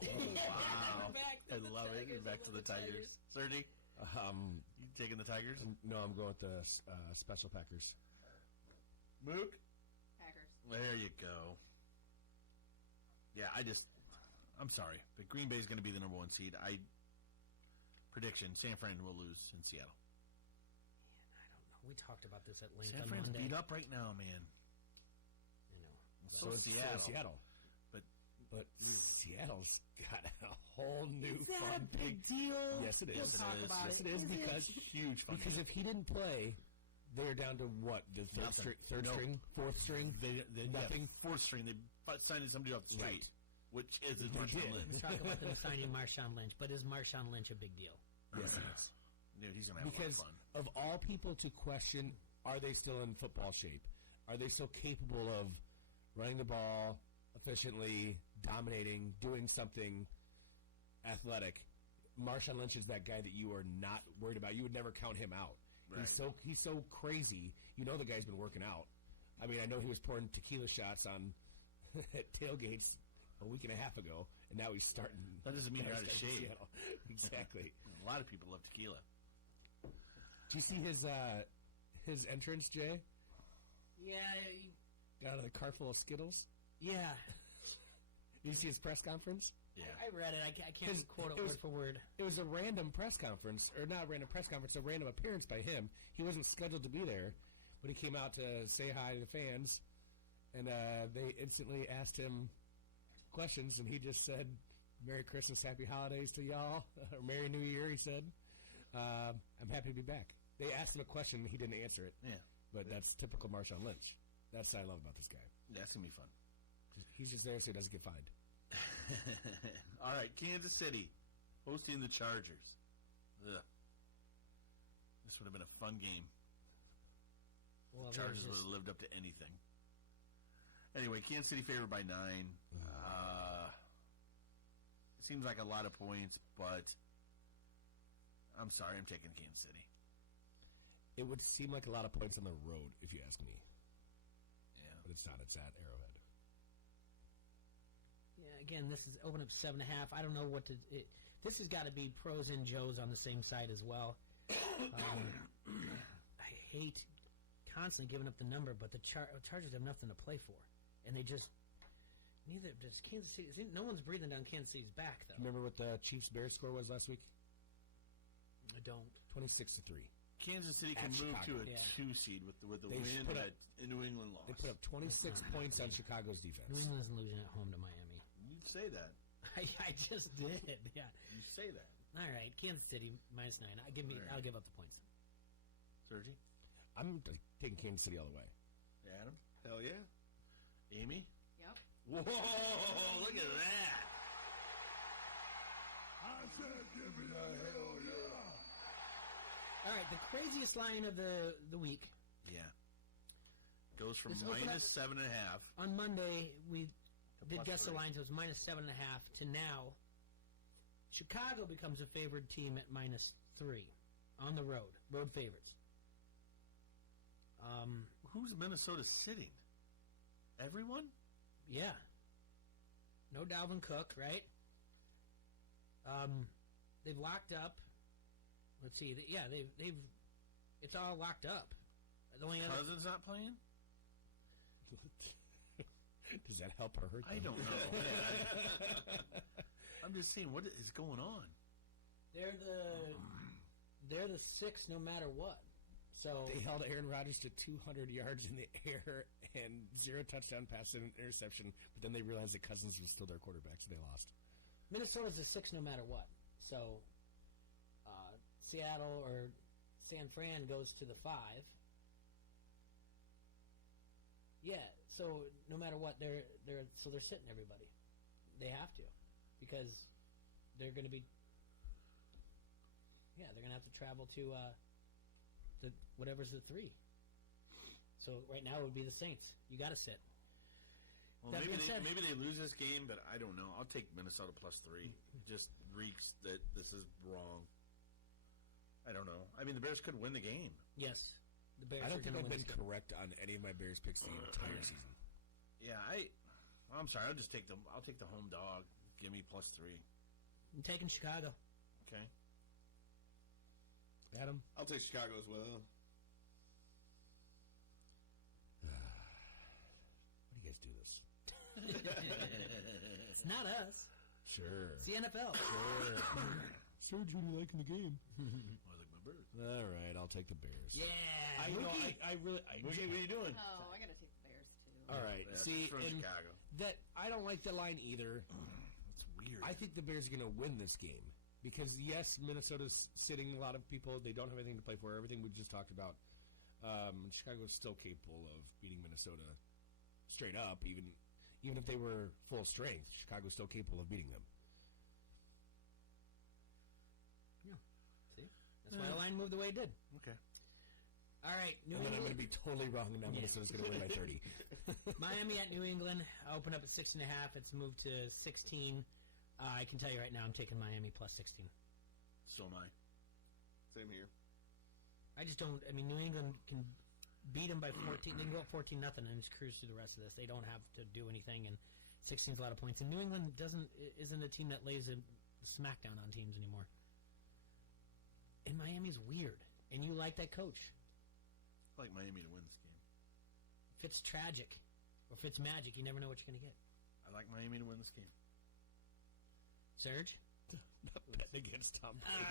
Wow. I love it. You're back to the Tigers. Sergi? You taking the Tigers? No, I'm going with the Special Packers. Mook? Packers. There you go. Yeah, I'm sorry, but Green Bay is going to be the number 1 seed. Prediction: San Fran will lose in Seattle. Man, I don't know. We talked about this at length San on Fran's Monday. beat up right now, man. I know. So is Seattle. But Seattle's got a whole new Is that fun a big deal? Yes, it is. We'll talk about Yes, it is because huge fun. Because if he didn't play, they're down to what? The third string, fourth string. They nothing. Fourth string. They signed somebody off the street, which is Marshawn Lynch. Let's talk about them signing Marshawn Lynch, but is Marshawn Lynch a big deal? Yes, it is. Dude, he's gonna have because a lot of fun. Of all people to question, are they still in football shape? Are they still capable of running the ball efficiently, dominating, doing something athletic? Marshawn Lynch is that guy that you are not worried about. You would never count him out. Right. He's so crazy. You know the guy's been working out. I mean, I know he was pouring tequila shots on at tailgates a week and a half ago, and now he's starting. That doesn't mean you're out of shape. Exactly. A lot of people love tequila. Do you see his entrance, Jay? Yeah. Got out of the car full of Skittles? Yeah. Did you see his press conference? Yeah. I read it. I can't quote it word for word. It was a random press conference, or not a random press conference, a random appearance by him. He wasn't scheduled to be there, but he came out to say hi to the fans, and they instantly asked him questions, and he just said, "Merry Christmas, Happy Holidays to y'all," or "Merry New Year," he said. I'm happy to be back. They asked him a question, and he didn't answer it. Yeah. But that's typical Marshawn Lynch. That's what I love about this guy. That's going to be fun. He's just there so he doesn't get fined. All right, Kansas City hosting the Chargers. Ugh. This would have been a fun game. Well, Chargers would have lived up to anything. Anyway, Kansas City favored by 9. It seems like a lot of points, but I'm sorry, I'm taking Kansas City. It would seem like a lot of points on the road, if you ask me. Yeah. But it's not. It's at Arrowhead. Yeah, again, this is open up 7.5. I don't know what to. This has got to be pros and Joes on the same side as well. I hate constantly giving up the number, but the Chargers have nothing to play for, and they just neither does Kansas City. No one's breathing down Kansas City's back, though. Remember what the Chiefs-Bears score was last week? I don't. 26-3. Kansas City can move to a 2 seed with the win that New England lost. They put up 26 points on Chicago's defense. New England's losing at home to Miami. You say that. I just did. Yeah. You say that. All right, Kansas City -9. I'll give up the points. Sergi? I'm taking Kansas City all the way. Adam? Hell yeah. Amy? Yep. Whoa! Look at that. I said, give me a hell yeah. All right, the craziest line of the week. Yeah. Goes from Let's open -7.5. On Monday, we did plus guess the 3. lines. It was -7.5 to now. Chicago becomes a favored team at -3 on the road. Road favorites. Who's Minnesota sitting? Everyone? Yeah. No Dalvin Cook, right? They've locked up. Let's see. They've. It's all locked up. The only Cousins not playing? Does that help or hurt them? I don't know. I'm just saying, what is going on? They're the 6 no matter what. So they held Aaron Rodgers to 200 yards in the air and 0 touchdown pass and an interception, but then they realized that Cousins was still their quarterback, so they lost. Minnesota's the 6 no matter what. So Seattle or San Fran goes to the 5. Yeah, so no matter what, they're sitting everybody. They have to, because they're going to be. Yeah, they're going to have to travel to the whatever's the 3. So right now it would be the Saints. You got to sit. Well, maybe they lose this game, but I don't know. I'll take Minnesota +3. Just reeks that this is wrong. I don't know. I mean, the Bears could win the game. Yes, the Bears. I don't think I've been correct on any of my Bears picks the entire season. Yeah, I'm sorry. I'll take the home dog. Give me +3. I'm taking Chicago. Okay. Adam, I'll take Chicago as well. Why do you guys do this? It's not us. Sure. It's the NFL. Sure. Serge, who do you like in the game? I like my Bears. All right, I'll take the Bears. Yeah. Mookie, what are you doing? Oh, I got to take the Bears too. All right. Yeah, See, from Chicago. That I don't like the line either. It's weird. I think the Bears are going to win this game because yes, Minnesota's sitting a lot of people. They don't have anything to play for. Everything we just talked about. Chicago's still capable of beating Minnesota straight up, even if they were full strength. Chicago's still capable of beating them. Yeah. See, that's why the line moved the way it did. Okay. All right, New And then I'm England. going to be totally wrong, and now Minnesota's going to win by 30. Miami at New England. Opened up at 6.5. It's moved to 16. I can tell you right now, I'm taking Miami +16. So am I. Same here. I just don't. I mean, New England can beat them by 14. They can go up 14-0 and just cruise through the rest of this. They don't have to do anything, and 16 is a lot of points. And New England isn't a team that lays a smackdown on teams anymore. And Miami's weird, and you like that coach. I like Miami to win this game. If it's tragic or if it's magic, you never know what you're going to get. I like Miami to win this game. Serge? Not betting against Tom Brady.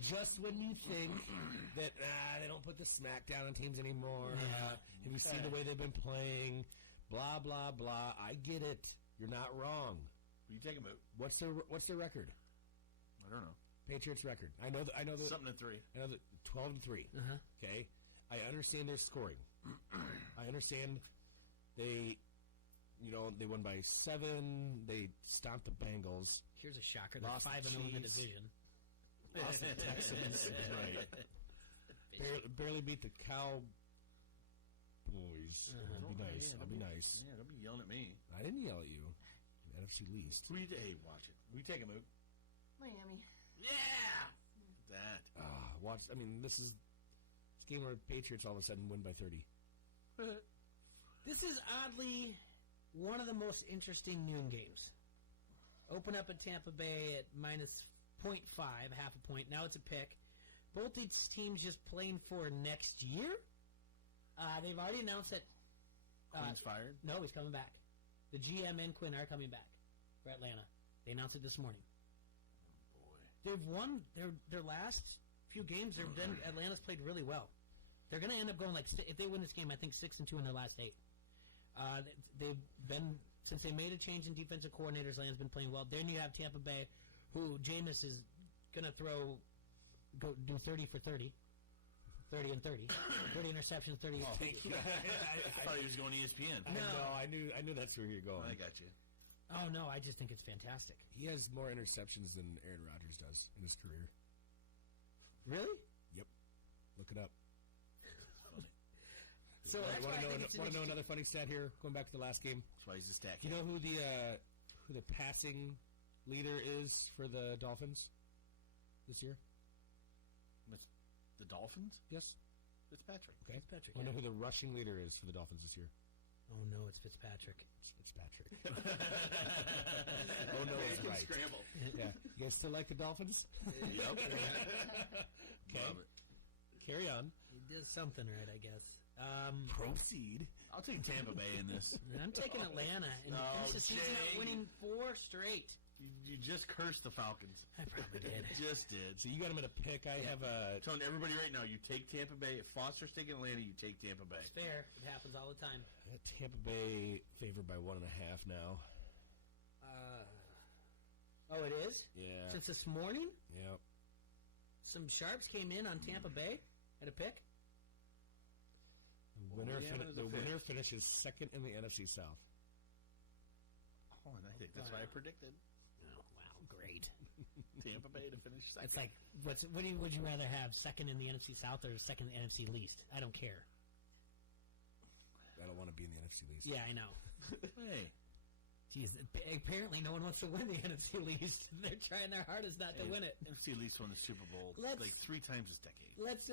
Just when you think that they don't put the smack down on teams anymore, have you seen the way they've been playing? Blah blah blah. I get it. You're not wrong. Will you take them out? What's their record? I don't know. Patriots record. I know that something at 3. I know that 12-3. Okay. I understand their scoring. I understand they won by 7. They stomped the Bengals. Here's a shocker. They're 5-0 in the division. Lost the Texans. Right. Barely beat the Cowboys. I'll be nice. I'll be nice. Yeah, don't be yelling at me. I didn't yell at you. NFC least. Hey, watch it. We take them out. Miami. Yeah. That. Watch. I mean, this game where Patriots all of a sudden win by 30. This is oddly one of the most interesting noon games. Open up at Tampa Bay at -0.5, half a point. Now it's a pick. Both these teams just playing for next year. They've already announced that Quinn's fired? No, he's coming back. The GM and Quinn are coming back for Atlanta. They announced it this morning. Oh, boy. They've won their last few games. Atlanta's played really well. They're going to end up going if they win this game, I think 6-2 in their last 8. They've been, since they made a change in defensive coordinators, Atlanta's been playing well. Then you have Tampa Bay, who Jameis is going to do 30 for 30. 30 and 30. 30 interceptions, 30. Oh, thank you. I thought he was going to ESPN. No, I knew that's where you're going. I got you. Oh, no, I just think it's fantastic. He has more interceptions than Aaron Rodgers does in his career. Really? Yep. Look it up. So that's want to know another funny stat here? Going back to the last game. That's why he's a stat. You know who the passing leader is for the Dolphins this year? The Dolphins? Yes. Fitzpatrick. Okay. Fitzpatrick. I know who the rushing leader is for the Dolphins this year. Oh no, it's Fitzpatrick. It's Fitzpatrick. Oh no, it's right. Scramble. Yeah. You guys still like the Dolphins? Yep. Okay. Love it. Carry on. He does something right, I guess. Proceed. I'll take Tampa Bay in this. I'm taking Atlanta. And finish the season out winning 4 straight. You just cursed the Falcons. I probably did. Just did. So you got them in a pick. I have a... telling everybody right now, you take Tampa Bay. If Foster's taking Atlanta, you take Tampa Bay. It's fair. It happens all the time. Tampa Bay favored by 1.5 now. Oh, it is? Yeah. Since this morning? Yep. Some sharps came in on Tampa Bay at a pick. The winner finishes second in the NFC South. Oh, and I think that's what I predicted. Tampa Bay to finish second. It's like, would you rather have second in the NFC South or second in the NFC least? I don't care. I don't want to be in the NFC least. Yeah, I know. Hey. Jeez, apparently no one wants to win the NFC least. They're trying their hardest not to win it. NFC least won the Super Bowl like 3 times this decade. Let's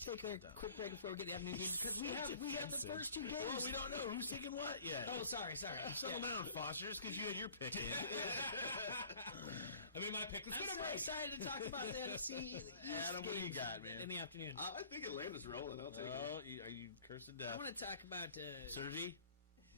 take a quick break before we get the afternoon games because we have the first 2 games. Well, we don't know who's taking what yet. Oh, sorry. Settle down, Foster, just because you had your pick in. I mean, my pick was I'm so excited to talk about the NFC East Adam, what do you got, man? in the afternoon. I think Atlanta's rolling. I'll take it. Oh, are you cursing death? I want to talk about Sergi?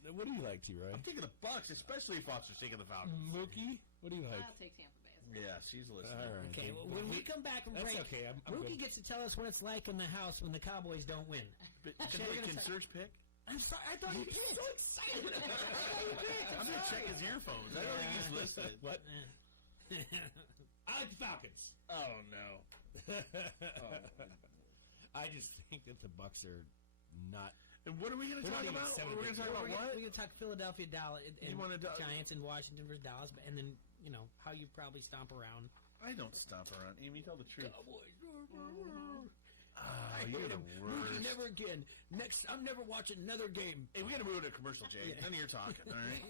What do you like, T-Roy? I'm taking the Bucks, especially if Foster's taking the Falcons. Mookie, what do you like? I'll take Tampa Bay. Yeah, she's listening. All right. Okay, well, when we come back from That's break, okay. I'm Mookie good. gets to tell us what it's like in the house when the Cowboys don't win. Can Serge pick? I'm sorry, I thought he picked. So excited! I thought he picked. I'm going to check his earphones. I don't think he's listening. What? I like the Falcons. Oh, no. I just think that the Bucks are not... And what are we going to talk about? We're going to talk about what? We're going to talk Philadelphia, Dallas, and You wanna Giants and Washington versus Dallas, and then, how you probably stomp around. I don't stomp around. Amy, tell the truth. Cowboys. You're the worst. Never again. Next, I'm never watching another game. Hey, we got to move to a commercial, Jay. None of your talking, all right?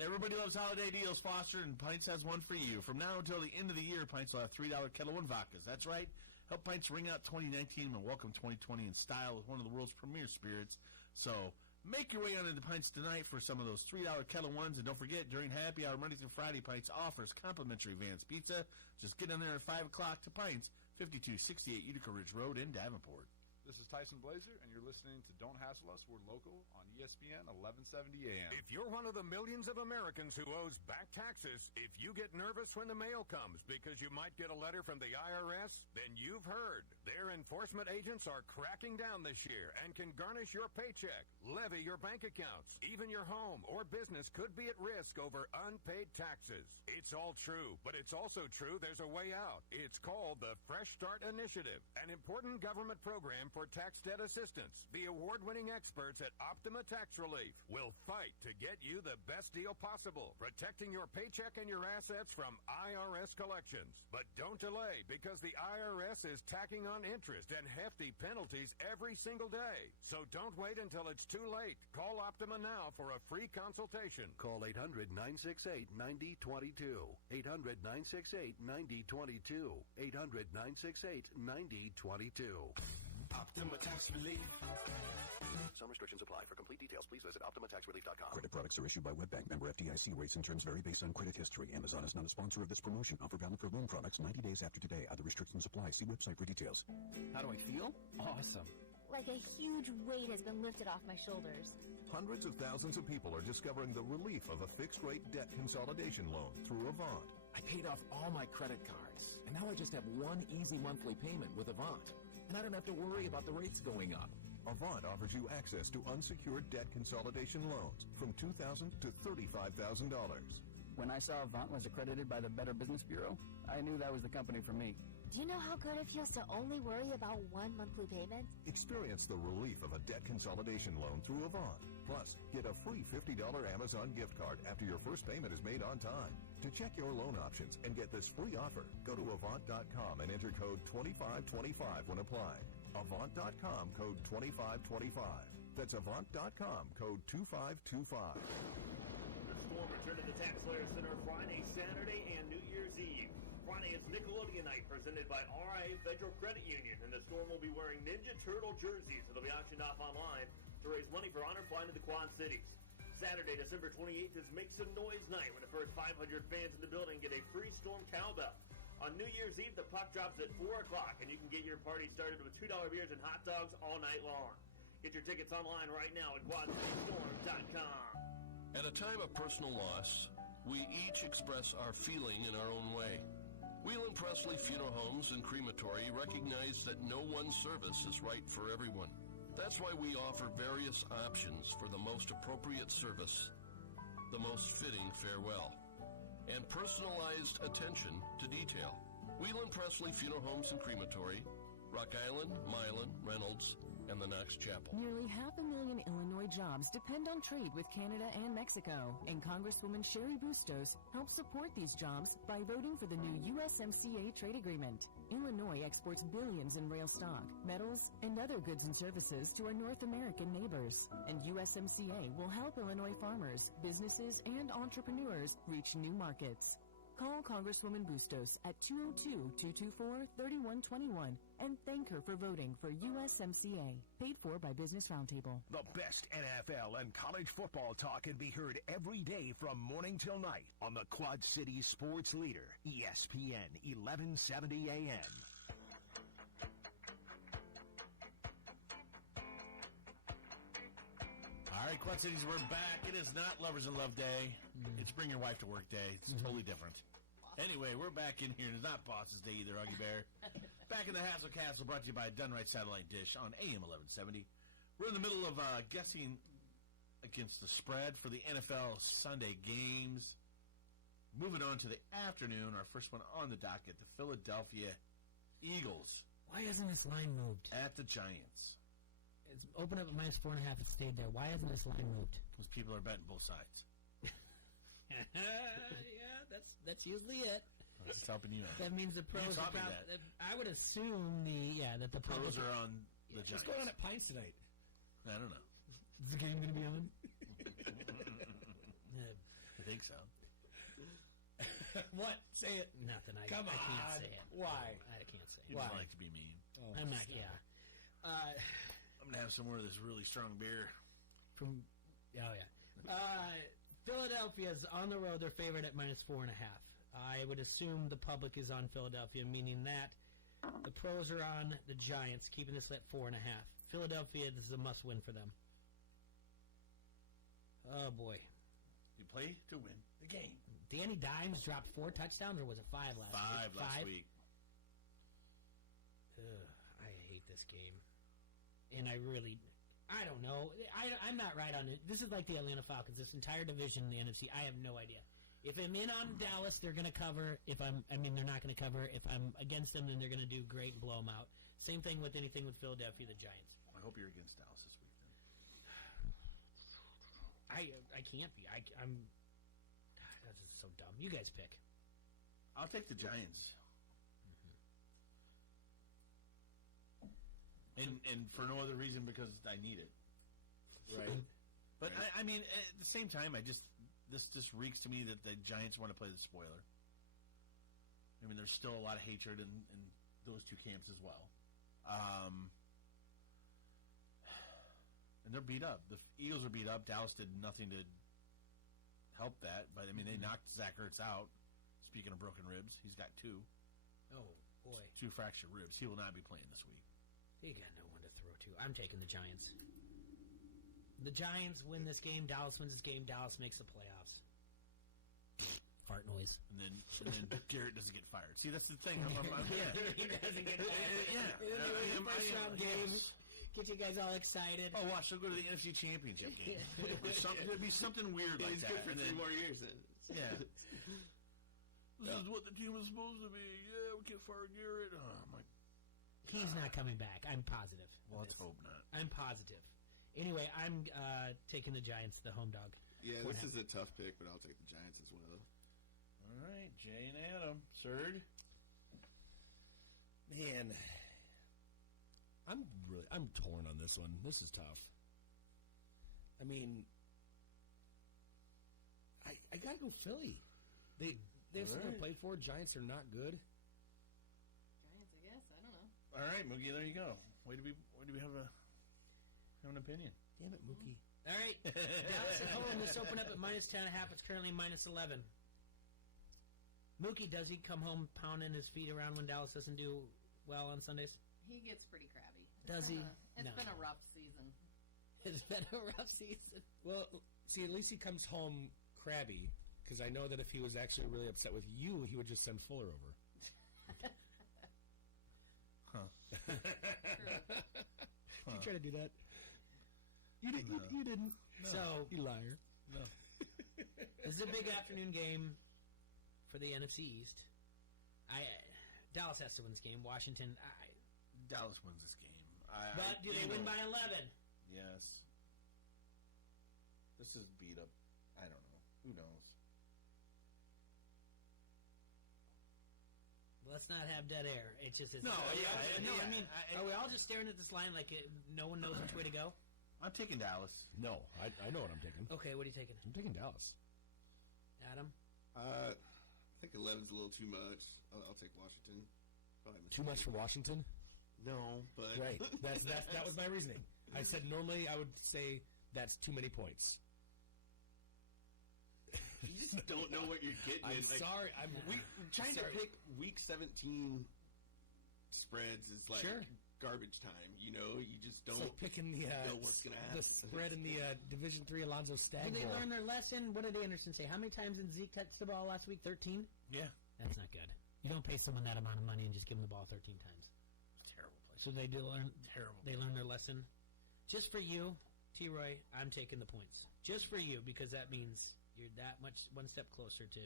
Everybody loves holiday deals, Foster, and Pints has one for you. From now until the end of the year, Pints will have $3 Kettle One vodkas. That's right. Help Pints ring out 2019 and welcome 2020 in style with one of the world's premier spirits. So make your way on into Pints tonight for some of those $3 Kettle Ones. And don't forget, during happy hour Monday through Friday, Pints offers complimentary Vance Pizza. Just get in there at 5 o'clock to Pints, 5268 Utica Ridge Road in Davenport. This is Tyson Blazer, and you're listening to Don't Hassle Us. We're local on ESPN 1170 AM. If you're one of the millions of Americans who owes back taxes, if you get nervous when the mail comes because you might get a letter from the IRS, then you've heard. Their enforcement agents are cracking down this year and can garnish your paycheck, levy your bank accounts. Even your home or business could be at risk over unpaid taxes. It's all true, but it's also true there's a way out. It's called the Fresh Start Initiative, an important government program for tax debt assistance. The award-winning experts at Optima Tax Relief will fight to get you the best deal possible, protecting your paycheck and your assets from IRS collections. But don't delay, because the IRS is tacking on interest and hefty penalties every single day. So don't wait until it's too late. Call Optima now for a free consultation. Call 800-968-9022. 800-968-9022. 800-968-9022. Optima Tax Relief. Some restrictions apply. For complete details, please visit OptimaTaxRelief.com. Credit products are issued by WebBank, member FDIC. Rates and terms vary based on credit history. Amazon is not a sponsor of this promotion. Offer valid for loan products 90 days after today. Other restrictions apply. See website for details. How do I feel? Awesome. Like a huge weight has been lifted off my shoulders. Hundreds of thousands of people are discovering the relief of a fixed-rate debt consolidation loan through Avant. I paid off all my credit cards, and now I just have one easy monthly payment with Avant. And I don't have to worry about the rates going up. Avant offers you access to unsecured debt consolidation loans from $2,000 to $35,000. When I saw Avant was accredited by the Better Business Bureau, I knew that was the company for me. Do you know how good it feels to only worry about one monthly payment? Experience the relief of a debt consolidation loan through Avant. Plus, get a free $50 Amazon gift card after your first payment is made on time. To check your loan options and get this free offer, go to Avant.com and enter code 2525 when applying. Avant.com, code 2525. That's Avant.com, code 2525. The Storm return to the Tax Slayer Center Friday, Saturday, and New Year's Eve. Friday is Nickelodeon Night presented by RIA Federal Credit Union, and the Storm will be wearing Ninja Turtle jerseys that'll be auctioned off online to raise money for Honor Flying to the Quad Cities. Saturday, December 28th is Make Some Noise Night, when the first 500 fans in the building get a free Storm cowbell. On New Year's Eve, the puck drops at 4 o'clock, and you can get your party started with $2 beers and hot dogs all night long. Get your tickets online right now at QuadCityStorm.com. At a time of personal loss, we each express our feeling in our own way. Wheelan Presley Funeral Homes and Crematory recognize that no one service is right for everyone. That's why we offer various options for the most appropriate service, the most fitting farewell, and personalized attention to detail. Wheelan Presley Funeral Homes and Crematory, Rock Island, Milan, Reynolds, and the Knox Chapel. Nearly 500,000 Illinois Illinois jobs depend on trade with Canada and Mexico, and Congresswoman Sherry Bustos helps support these jobs by voting for the new USMCA trade agreement. Illinois exports billions in rail stock, metals, and other goods and services to our North American neighbors, and USMCA will help Illinois farmers, businesses, and entrepreneurs reach new markets. Call Congresswoman Bustos at 202-224-3121 and thank her for voting for USMCA. Paid for by Business Roundtable. The best NFL and college football talk can be heard every day from morning till night on the Quad Cities sports leader, ESPN 1170 AM. All right, Quad Cities, we're back. It is not Lovers in Love Day. It's Bring Your Wife to Work Day. It's totally different. Anyway, we're back in here. It's not Bosses Day either, Huggy Bear. Back in the Hassle Castle, brought to you by Done Right Satellite Dish on AM 1170. We're in the middle of guessing against the spread for the NFL Sunday games. Moving on to the afternoon, our first one on the docket, the Philadelphia Eagles. Why hasn't this line moved? At the Giants. It's opened up at -4.5. It stayed there. Why hasn't this line moved? Because people are betting both sides. Yeah, that's usually it. I'm just helping you out. That means the pros are I would assume that the pros are on the Giants. What's going on at Pines tonight? I don't know. Is the game going to be on? I think so. What? Say it. Nothing. I Come on. can't say it. Why? I can't say it. You just like to be mean. Oh, I'm not. Yeah. I'm gonna have some more of this really strong beer. Philadelphia's on the road. They're favored at -4.5. I would assume the public is on Philadelphia, meaning that the pros are on the Giants, keeping this at 4.5. Philadelphia, this is a must-win for them. Oh boy, you play to win the game. Danny Dimes dropped 4 touchdowns, or was it 5 last week? 5 last week. I hate this game, and I don't know. I'm not right on it. This is like the Atlanta Falcons. This entire division in the NFC, I have no idea. If I'm in on Dallas, they're going to cover. They're not going to cover. If I'm against them, then they're going to do great and blow them out. Same thing with anything with Philadelphia, the Giants. I hope you're against Dallas this week, then. I can't be. I'm. This is so dumb. You guys pick. I'll take the Giants. And for no other reason because I need it. Right. But right. I mean, at the same time, this just reeks to me that the Giants want to play the spoiler. I mean, there's still a lot of hatred in those two camps as well. And they're beat up. The Eagles are beat up. Dallas did nothing to help that. But, I mean, they knocked Zach Ertz out. Speaking of broken ribs, he's got 2. Oh, boy. 2 fractured ribs. He will not be playing this week. He got no one to throw to. I'm taking the Giants. The Giants win this game. Dallas wins this game. Dallas makes the playoffs. Fart noise. And then Garrett doesn't get fired. See, that's the thing. He doesn't get fired. First round game. Get you guys all excited. Oh, watch. They'll go to the NFC Championship game. There'll be something weird like he's that. Good for 3 more years then. Yeah. This is what the team was supposed to be. Yeah, we can't fire Garrett. Oh, my God. He's not coming back. I'm positive. Well, let's hope not. I'm positive. Anyway, I'm taking the Giants, the home dog. Yeah, this is a tough pick, but I'll take the Giants as well. All right, Jay and Adam. Third. Man, I'm torn on this one. This is tough. I mean, I gotta go Philly. They have something to play for. Giants are not good. Giants, I guess. I don't know. All right, Mookie. There you go. Why do we have an opinion? Damn it, Mookie. All right, Dallas at home. This opened up at -10.5. It's currently -11. Mookie, does he come home pounding his feet around when Dallas doesn't do well on Sundays? He gets pretty crabby. Does he? It's been a rough season. It's been a rough season. Well, see, at least he comes home crabby, because I know that if he was actually really upset with you, he would just send Fuller over. You try to do that? You didn't. You didn't. No. So you liar. No. This is a big afternoon game for the NFC East. Dallas has to win this game. Washington. Dallas wins this game. But do they win by 11? Yes. This is beat up. I don't know. Who knows? Let's not have dead air. It's just No, I mean, are we all just staring at this line like no one knows which way to go? I'm taking Dallas. No, I know what I'm taking. Okay, what are you taking? I'm taking Dallas. Adam? I think 11's a little too much. I'll take Washington. Too much for Washington? No, but right. That was my reasoning. I said normally I would say that's too many points. You just don't know what you're getting. I'm sorry. Trying to pick Week 17 spreads is like garbage time. You know, you just don't It's like picking know what's going to happen. The spread in the Division III Alonzo Stagg Did they Bowl. learn their lesson? What did Anderson say? How many times did Zeke touch the ball last week? 13? Yeah. That's not good. You don't pay someone that amount of money and just give them the ball 13 times. Terrible play. So they do learn. Terrible. They learn their lesson. Just for you, T-Roy, I'm taking the points. Just for you, because that means you're that much one step closer to.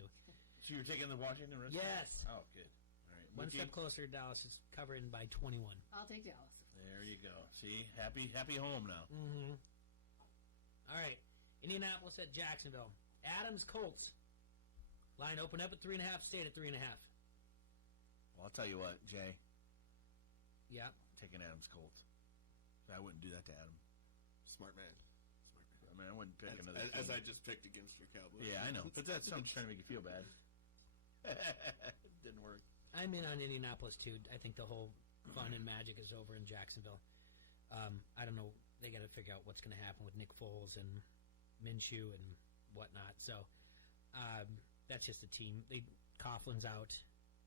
So you're taking the Washington Redskins? Yes. Oh, good. All right. One step closer. Dallas is covering by 21. I'll take Dallas. There you go. See, happy home now. Mm-hmm. All right, Indianapolis at Jacksonville. Adams Colts. Line open up at 3.5. Stayed at 3.5. Well, I'll tell you what, Jay. Yeah. Taking Adams Colts. I wouldn't do that to Adam. Smart man. I mean, I wouldn't pick another team. As I just picked against your Cowboys. Yeah, I know. But that's I'm just trying to make you feel bad. Didn't work. I'm in on Indianapolis, too. I think the whole fun and magic is over in Jacksonville. I don't know. They got to figure out what's going to happen with Nick Foles and Minshew and whatnot. So that's just a team. Coughlin's out.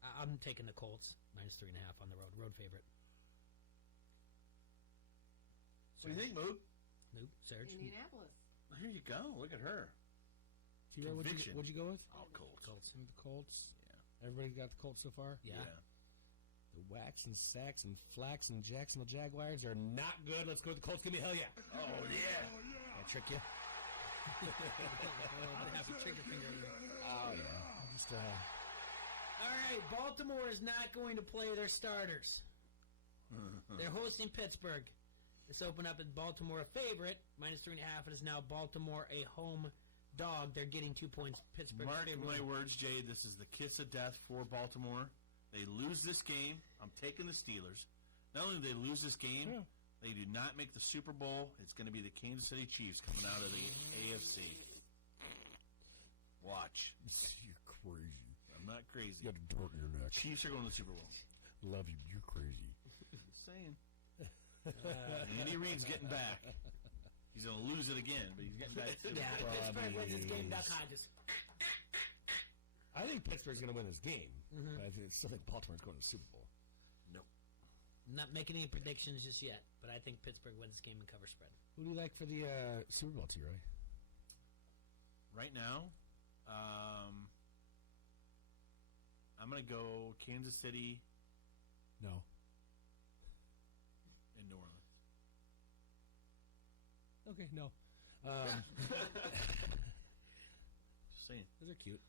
I'm taking the Colts, minus 3.5 on the road. Road favorite. What do you think, Moog? Moog, Serge? Indianapolis. Here you go. Look at her. Conviction. What'd you go with? Oh, Colts. The Colts. Yeah. Everybody's got the Colts so far? Yeah. The Wax and Sacks and Flax and Jacksonville Jaguars are not good. Let's go with the Colts. Give me a hell yeah. Oh, yeah. I'll trick you. Have a trigger finger. Oh, yeah. Just, All right, Baltimore is not going to play their starters. They're hosting Pittsburgh. This opened up at Baltimore a favorite, minus 3.5. It is now Baltimore a home dog. They're getting 2 points. Pittsburgh. Mark my words, Jay. This is the kiss of death for Baltimore. They lose this game. I'm taking the Steelers. Not only do they lose this game, they do not make the Super Bowl. It's going to be the Kansas City Chiefs coming out of the AFC. Watch. You're crazy. I'm not crazy. You got a dart in your neck. Chiefs are going to the Super Bowl. Love you. You're crazy. Just saying. Andy Reid's getting back. He's going to lose it again, but he's getting back. Yeah, Pittsburgh wins this game. Duck Hodges. I think Pittsburgh's going to win this game, but I still think Baltimore's going to the Super Bowl. Nope. I'm not making any predictions just yet, but I think Pittsburgh wins this game and cover spread. Who do you like for the Super Bowl, T-Roy? Right now, I'm going to go Kansas City. No. In New Orleans. Okay, no. Just saying. Those are cute.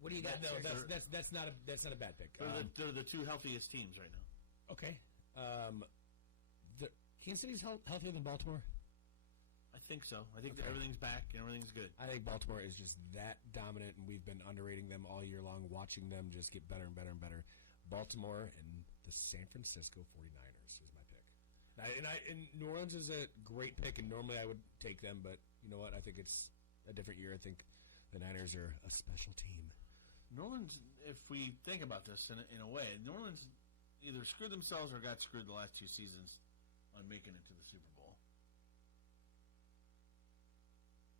What do you got? No, that's not a bad pick. They're the two healthiest teams right now. Okay. Kansas City's healthier than Baltimore? I think so. I think that everything's back and everything's good. I think Baltimore is just that dominant, and we've been underrating them all year long, watching them just get better and better and better. Baltimore and the San Francisco 49ers is my pick. And New Orleans is a great pick, and normally I would take them, but you know what? I think it's a different year. I think the Niners are a special team. New Orleans, if we think about this in a way, New Orleans either screwed themselves or got screwed the last two seasons on making it to the Super Bowl.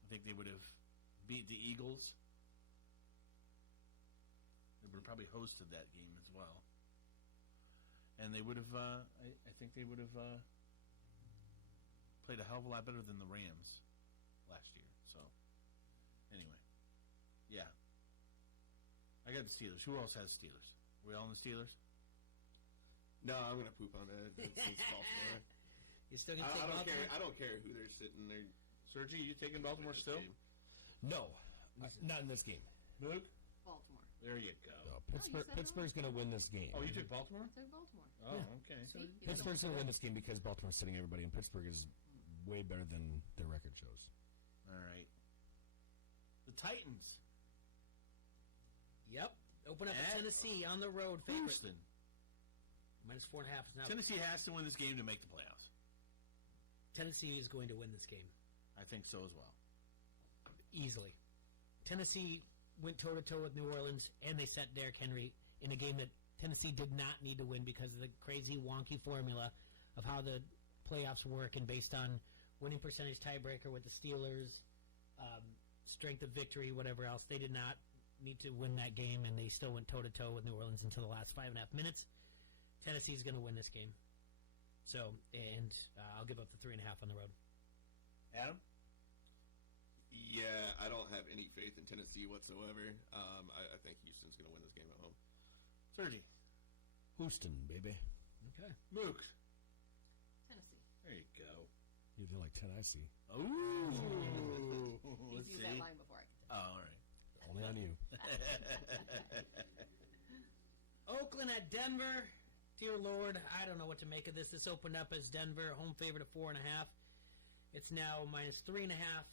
I think they would have beat the Eagles. They would have probably hosted that game as well. And they would have, I think they would have played a hell of a lot better than the Rams last year. So, anyway. Yeah. I got the Steelers. Who else has Steelers? We all in the Steelers? No, I'm going to poop on it. It's Baltimore. You still going to take Baltimore? I don't care who they're sitting there. Sergi, you taking Baltimore still? No. Not in this game. Luke? Baltimore. There you go. No, Pittsburgh's going to win this game. Oh, you took Baltimore? I took Baltimore. Oh, okay. See? Pittsburgh's going to win this game because Baltimore's sitting everybody, and Pittsburgh is way better than their record shows. All right. The Titans. Yep. Open up at Tennessee on the road. Favorite. Houston. -4.5 is now. Tennessee has to win this game to make the playoffs. Tennessee is going to win this game. I think so as well. Easily. Tennessee went toe-to-toe with New Orleans, and they set Derrick Henry in a game that Tennessee did not need to win because of the crazy, wonky formula of how the playoffs work and based on winning percentage tiebreaker with the Steelers, strength of victory, whatever else. They did not need to win that game, and they still went toe-to-toe with New Orleans until the last 5.5 minutes. Tennessee's going to win this game. So, and I'll give up the 3.5 on the road. Adam? Yeah, I don't have any faith in Tennessee whatsoever. I think Houston's going to win this game at home. Sergi? Houston, baby. Okay. Mook? Tennessee. There you go. You feel like Tennessee. Ooh. He's used that line before. Oh, all right. Only on you. Oakland at Denver. Dear Lord, I don't know what to make of this. This opened up as Denver, home favorite of 4.5. It's now -3.5.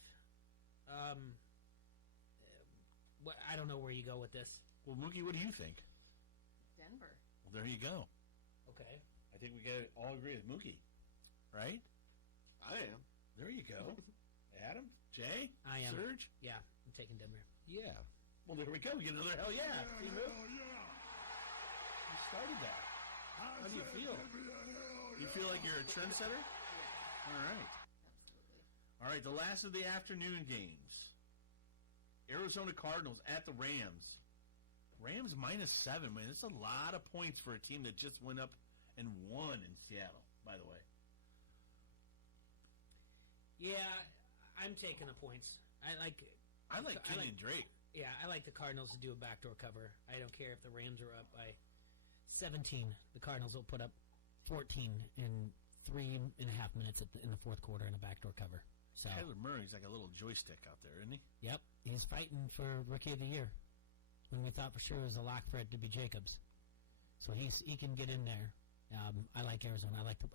I don't know where you go with this. Well, Mookie, what do you think? Denver. Well, there you go. Okay. I think we got all agree with Mookie, right? I am. There you go. Adam? Jay? I am. Serge? Yeah, I'm taking Denver. Yeah. Well, there we go. We get another hell yeah. See, Mook? You started that. How do you feel? You feel like you're a trendsetter? Yeah. All right. Absolutely. All right, the last of the afternoon games. Arizona Cardinals at the Rams. Rams -7, man. That's a lot of points for a team that just went up and won in Seattle, by the way. Yeah, I'm taking the points. I like Kenyon Drake. Yeah, I like the Cardinals to do a backdoor cover. I don't care if the Rams are up by 17. The Cardinals will put up 14 in 3.5 minutes in the fourth quarter in a backdoor cover. So Kyler Murray's like a little joystick out there, isn't he? Yep, he's fighting for Rookie of the Year when we thought for sure it was a lock for it to be Jacobs. So he can get in there. I like Arizona. I like the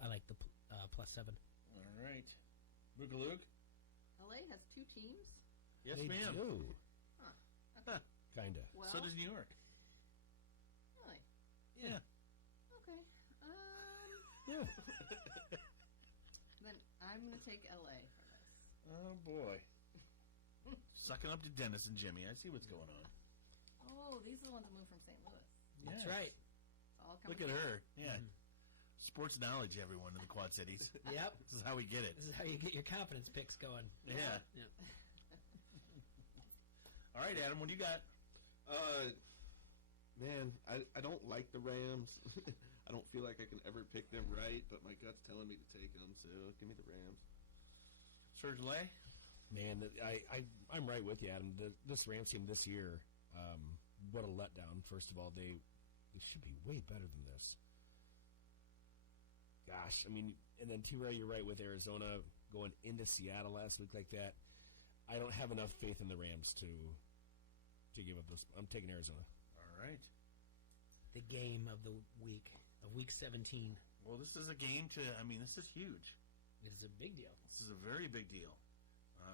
+7. All right, Boogaloo. LA has 2 teams. Yes, they ma'am. do. Huh. Kind of. Well, So does New York. Really? Yeah. Okay. Yeah. Then I'm going to take LA for this. Oh boy. Sucking up to Dennis and Jimmy. I see what's going on. Oh, these are the ones that moved from St. Louis. That's right. It's all coming Look at together. her. Yeah. Sports knowledge, everyone in the Quad Cities. Yep. This is how we get it. This is how you get your confidence picks going. Yeah. All right, Adam, what do you got? Man, I don't like the Rams. I don't feel like I can ever pick them right, but my gut's telling me to take them, so give me the Rams. Serge Lay? Man, I'm right with you, Adam. This Rams team this year, what a letdown. First of all, they should be way better than this. Gosh, I mean, and then T-Ray, you're right with Arizona going into Seattle last week like that. I don't have enough faith in the Rams to give up this. I'm taking Arizona. All right. The game of the week, of week 17. Well, this is a game this is huge. This is a big deal. This is a very big deal.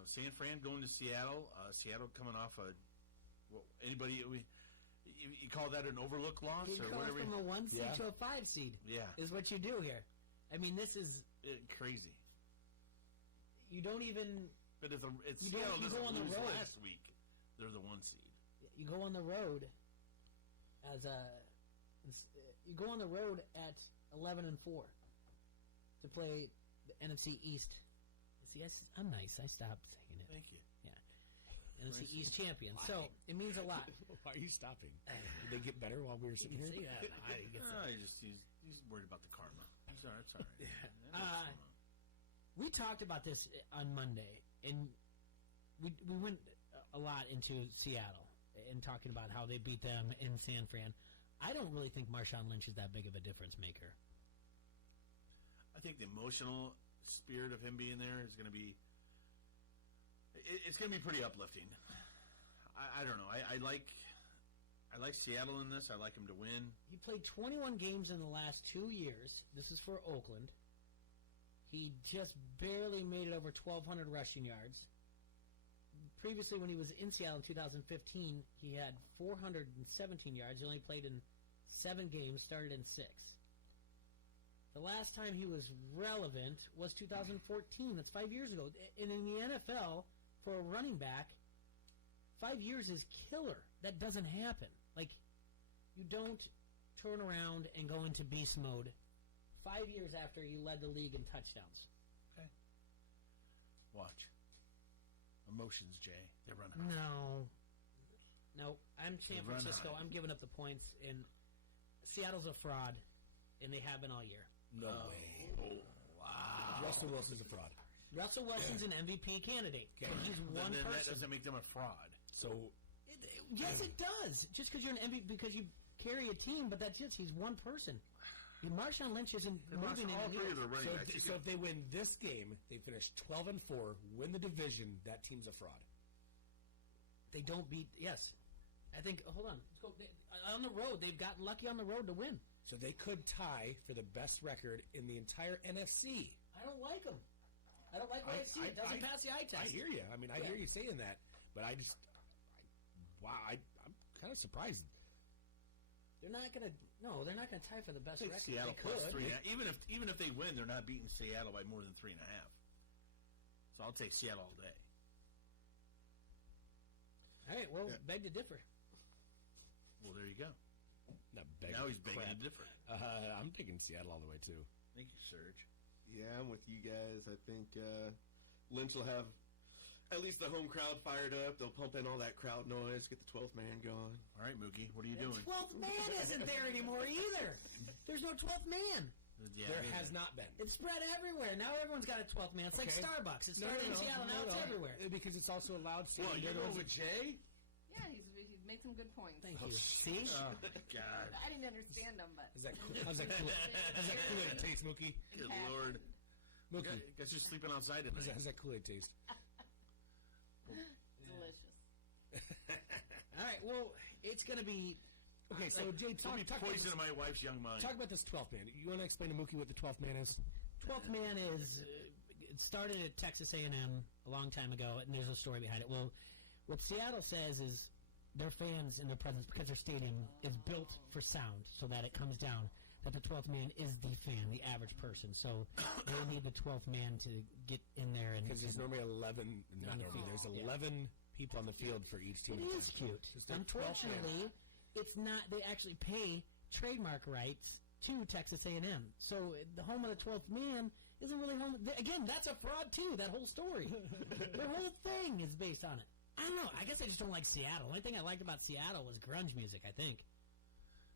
San Fran going to Seattle. Seattle coming off you call that an overlook loss? You go from a 1 seed to a 5 seed. Yeah. Is what you do here. I mean, this is crazy. You don't even. But if you Seattle go on the lose road last week, they're the 1 seed. You go on the road you go on the road at 11-4 to play the NFC East. See, I'm nice. I stopped saying it. Thank you. Yeah. NFC East champion. So it means a lot. Why are you stopping? Did they get better while we were sitting here? He's worried about the karma. It's all right. We talked about this on Monday, and we went a lot into Seattle and talking about how they beat them in San Fran. I don't really think Marshawn Lynch is that big of a difference maker. I think the emotional spirit of him being there is going to be it's going to be pretty uplifting. I don't know. I like Seattle in this. I like him to win. He played 21 games in the last 2 years. This is for Oakland. He just barely made it over 1,200 rushing yards. previously, when he was in Seattle in 2015, he had 417 yards. He only played in 7 games, started in 6. The last time he was relevant was 2014. That's 5 years ago. And in the NFL, for a running back, 5 years is killer. That doesn't happen. Like, you don't turn around and go into beast mode 5 years after you led the league in touchdowns. Okay. Watch. Emotions, Jay. They're running. No. I'm San Francisco. I'm giving up the points. And Seattle's a fraud, and they have been all year. No way. Oh, wow. Russell Wilson's a fraud. Russell Wilson's an MVP candidate. Okay. But he's one then person. That doesn't make them a fraud. So, yes, it does. Just because you're an MVP, because you carry a team, but that's it. He's one person. Marshawn Lynch isn't moving in. So if they win this game, they finish 12-4, win the division. That team's a fraud. They don't beat. Yes, I think. Hold on. Let's go. On the road, they've gotten lucky on the road to win. So they could tie for the best record in the entire NFC. I don't like them. I don't like what I see. It doesn't pass the eye test. I hear you. I mean, I hear you saying that, but I'm kind of surprised. They're not going to. No, they're not going to tie for the best record. Seattle plus 3.5. Even if they win, they're not beating Seattle by more than 3.5. So I'll take Seattle all day. All right. Well, beg to differ. Well, there you go. Now he's begging to differ. I'm taking Seattle all the way too. Thank you, Serge. Yeah, I'm with you guys. I think Lynch will have at least the home crowd fired up. They'll pump in all that crowd noise, get the 12th man going. All right, Mookie, what are you doing? 12th man isn't there anymore either. There's no 12th man. Yeah, there has not been. It's spread everywhere. Now everyone's got a 12th man. It's like Starbucks. It started in Seattle. Now it's everywhere. Because it's also allowed. Well, you go with Jay? Yeah, he's made some good points. Thank you. See? Oh, God. I didn't understand them, but... How's that Kool-Aid taste, Mookie? Good Lord. Mookie. Guess you're sleeping outside tonight. How's that Kool-Aid taste? Delicious. All right, well, it's going to be... Okay, so Jay, talk poison in my wife's young mind. Talk about this 12th man. You want to explain to Mookie what the 12th man is? 12th man is... it started at Texas A&M a long time ago, and there's a story behind it. Well... What Seattle says is their fans and their presence, because their stadium is built for sound so that it comes down, that the 12th man is the fan, the average person. So they need the 12th man to get in there. Because there's normally 11, there's 11 people on the field for each team. It is cute. Unfortunately, it's not, they actually pay trademark rights to Texas A&M. So the home of the 12th man isn't really home. Again, that's a fraud too, that whole story. Their whole thing is based on it. I don't know. I guess I just don't like Seattle. The only thing I liked about Seattle was grunge music, I think.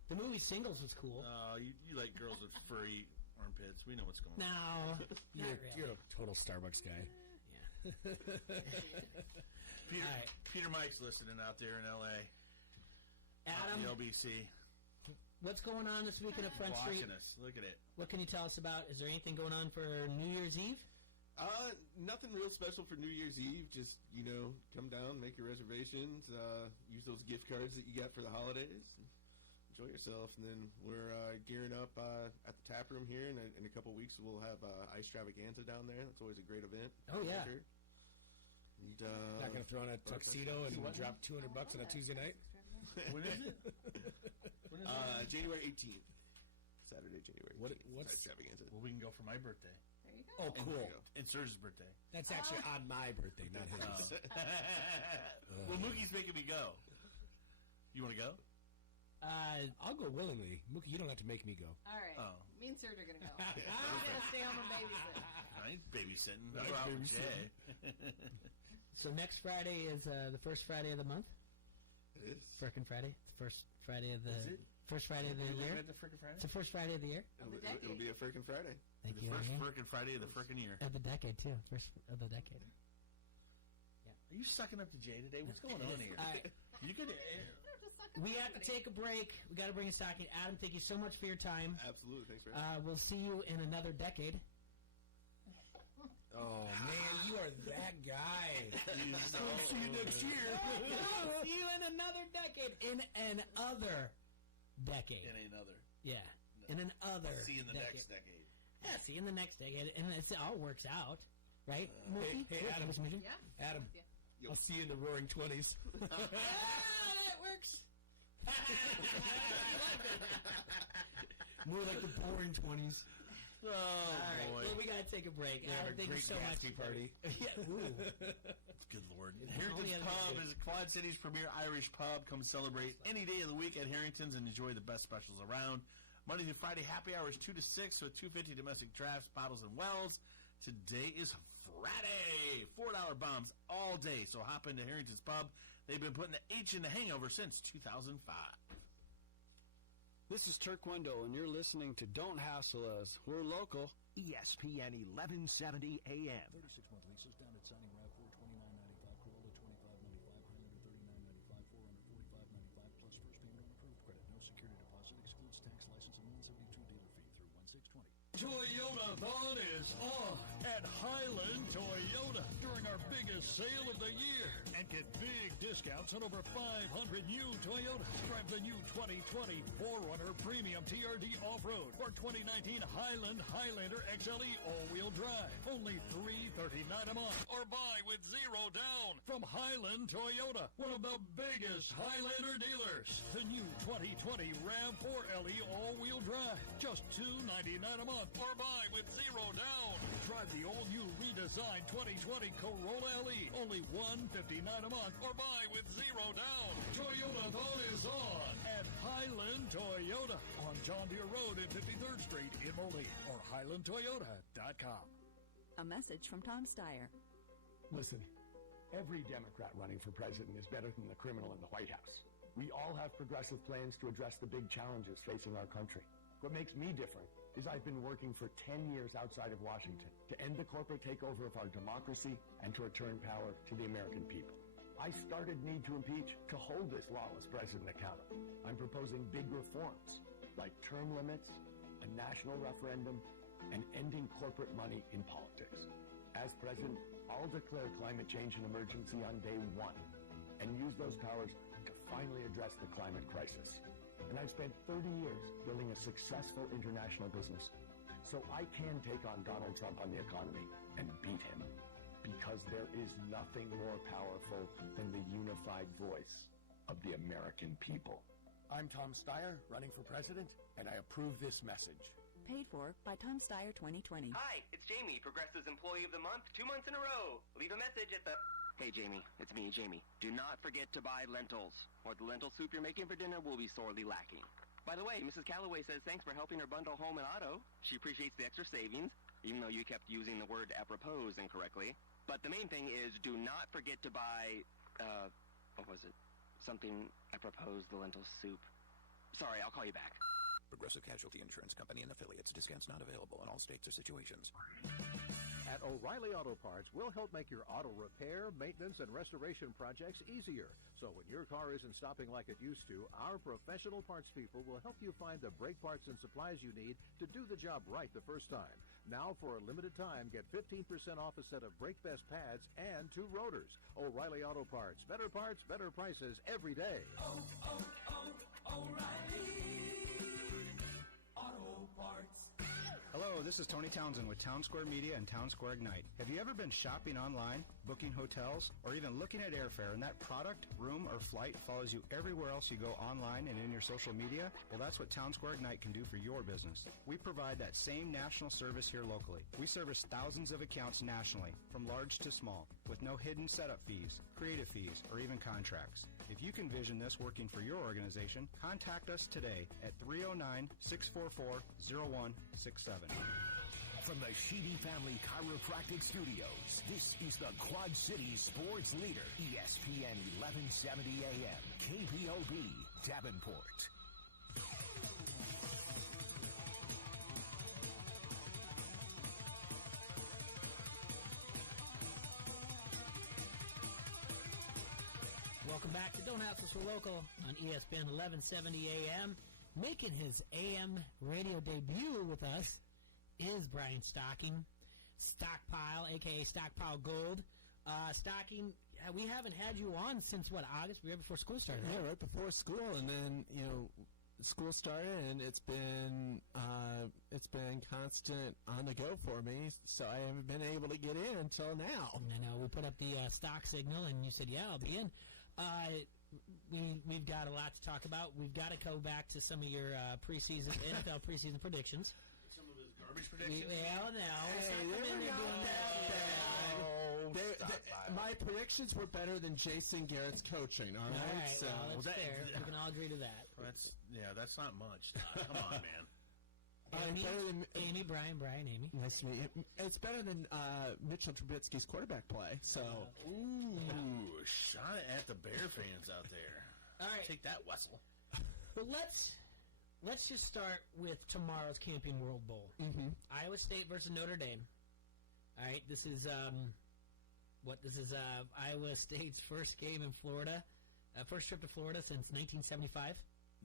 The movie Singles was cool. You like girls with furry armpits. We know what's going on. No. You're a total Starbucks guy. Yeah. Peter Mike's listening out there in L.A. Adam. The LBC. What's going on this weekend at Front Street? Watching us. Look at it. What can you tell us about? Is there anything going on for New Year's Eve? Nothing real special for New Year's Eve. Just, come down, make your reservations, use those gift cards that you got for the holidays, enjoy yourself. And then we're gearing up at the tap room here. In a couple weeks, we'll have Ice Extravaganza down there. That's always a great event. Oh, yeah. And, not going to throw on a tuxedo and drop $200 on a Tuesday night? When is it? January 18th. Saturday, January 18th. What's Extravaganza? Well, we can go for my birthday. There you go. Oh, cool. And Serge's birthday. That's actually on my birthday, not his. Well, Mookie's making me go. You want to go? I'll go willingly. Mookie, you don't have to make me go. All right. Oh. Me and Serge are going to go. I'm going to stay home and babysit. I ain't babysitting. No, That's I'm Jay. So next Friday is the first Friday of the month? It is. Frickin' Friday? It's the first Friday of the... Is it? First Friday of the year? The frickin' Friday? It's the first Friday of the year? It'll be a frickin' Friday. Thank The you. first Amy. frickin' Friday of the frickin' year. Of the decade, too. First of the decade. Are you sucking up to Jay today? What's going on here? All right. You could... We have to take a break. We got to bring a stocking. Adam, thank you so much for your time. Absolutely. Thanks for having me. We'll see you in another decade. Oh, man, you are that guy. See you next year. See you in another decade. In another decade. In another. Yeah. In another See you in the decade. next decade. Yeah, see you in the next decade. And it all works out. Right? Hey, Adam. Yeah. Adam, I'll see you in the Roaring 20s. That works. More like the boring 20s. Oh, all right. boy. Well, we got to take a break. Thank you so much. Party. Yeah, ooh. Good Lord. Only Harrington's other Pub thing. is Quad City's premier Irish pub. Come celebrate any day of the week at Harrington's and enjoy the best specials around. Monday through Friday, happy hours 2 to 6 with $2.50 domestic drafts, bottles, and wells. Today is Friday. $4 bombs all day. So hop into Harrington's Pub. They've been putting the H in the hangover since 2005. This is Turk Wendell, and you're listening to Don't Hassle Us. We're local. ESPN 1170 AM. 36-month leases down at signing RAV4, $29.95, Corolla, $25.95, Highlander, $39.95, plus first payment on approved credit. No security deposit, excludes tax, license, and 172 dealer fee through 1620. Toyota Thon is on at Highland Toyota during our biggest sale of the year and get big discounts on over 500 new Toyotas. Drive the new 2020 4Runner Premium TRD Off-Road or 2019 Highland Highlander XLE all-wheel drive. Only $339 a month or buy with zero down from Highland Toyota, one of the biggest Highlander dealers. The new 2020 RAV4 LE all-wheel drive, just $299 a month or buy with zero down. Drive the all-new redesigned 2020 Corolla LE, only $159 a month or buy with zero down. Toyota Thon is on at Highland Toyota on John Deere Road at 53rd Street in Moline or HighlandToyota.com. A message from Tom Steyer. Listen, every Democrat running for president is better than the criminal in the White House. We all have progressive plans to address the big challenges facing our country. What makes me different is I've been working for 10 years outside of Washington to end the corporate takeover of our democracy and to return power to the American people. I started Need to Impeach to hold this lawless president accountable. I'm proposing big reforms like term limits, a national referendum, and ending corporate money in politics. As president, I'll declare climate change an emergency on day one and use those powers to finally address the climate crisis. And I've spent 30 years building a successful international business. So I can take on Donald Trump on the economy and beat him. Because there is nothing more powerful than the unified voice of the American people. I'm Tom Steyer, running for president, and I approve this message. Paid for by Tom Steyer 2020. Hi, it's Jamie, Progressive's Employee of the Month, 2 months in a row. Leave a message at the... Hey, Jamie. It's me, Jamie. Do not forget to buy lentils, or the lentil soup you're making for dinner will be sorely lacking. By the way, Mrs. Calloway says thanks for helping her bundle home and auto. She appreciates the extra savings, even though you kept using the word apropos incorrectly. But the main thing is do not forget to buy, what was it? Something apropos the lentil soup. Sorry, I'll call you back. Progressive Casualty Insurance Company and affiliates. Discounts not available in all states or situations. At O'Reilly Auto Parts, we'll help make your auto repair, maintenance, and restoration projects easier. So when your car isn't stopping like it used to, our professional parts people will help you find the brake parts and supplies you need to do the job right the first time. Now, for a limited time, get 15% off a set of Brake Best pads and 2 rotors. O'Reilly Auto Parts. Better parts, better prices every day. Hello, this is Tony Townsend with Town Square Media and Town Square Ignite. Have you ever been shopping online, booking hotels, or even looking at airfare and that product, room, or flight follows you everywhere else you go online and in your social media? Well, that's what Town Square Ignite can do for your business. We provide that same national service here locally. We service thousands of accounts nationally, from large to small, with no hidden setup fees, creative fees, or even contracts. If you can vision this working for your organization, contact us today at 309-644-0167. From the Sheedy Family Chiropractic Studios, this is the Quad City Sports Leader, ESPN 1170 AM, KPOB, Davenport. Welcome back to Don't Hassle Us, We're Local on ESPN 1170 AM. Making his AM radio debut with us is Brian Stocking, Stockpile, a.k.a. Stockpile Gold. Stocking, we haven't had you on since, what, August? Right before school started, right? Yeah, right before school. And then, school started, and it's been constant on the go for me. So I haven't been able to get in until now. I know we put up the stock signal, and you said, "Yeah, I'll be in." We've got a lot to talk about. We've got to go back to some of your preseason NFL preseason predictions. Some of his garbage predictions. My predictions were better than Jason Garrett's coaching. All right, so that's fair. We can all agree to that. That's not much. Come on, man. Amy, Brian, Amy. Nice to meet you. It's better than Mitchell Trubisky's quarterback play. So, shot at the Bear fans out there. All right, take that, Wessel. Well, let's just start with tomorrow's Camping World Bowl. Mm-hmm. Iowa State versus Notre Dame. All right, this is Iowa State's first game in Florida, first trip to Florida since 1975.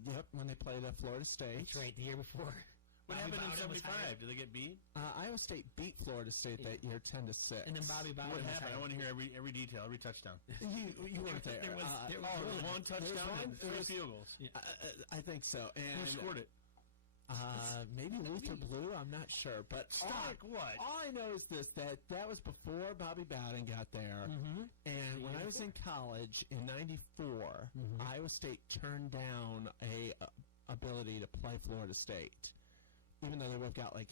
Yep, when they played at Florida State. That's right, the year before. What happened in 75? Did they get beat? Iowa State beat Florida State that year 10-6. And then Bobby Bowden. What happened? I want to hear every detail, every touchdown. You weren't there. There was one touchdown and 3 field goals. Yeah. I think so. And who scored it? Maybe Luther Blue. I'm not sure. But all I know is this: that was before Bobby Bowden got there. Mm-hmm. And when I was in college in '94, Iowa State turned down a ability to play Florida State. Even though they would have got like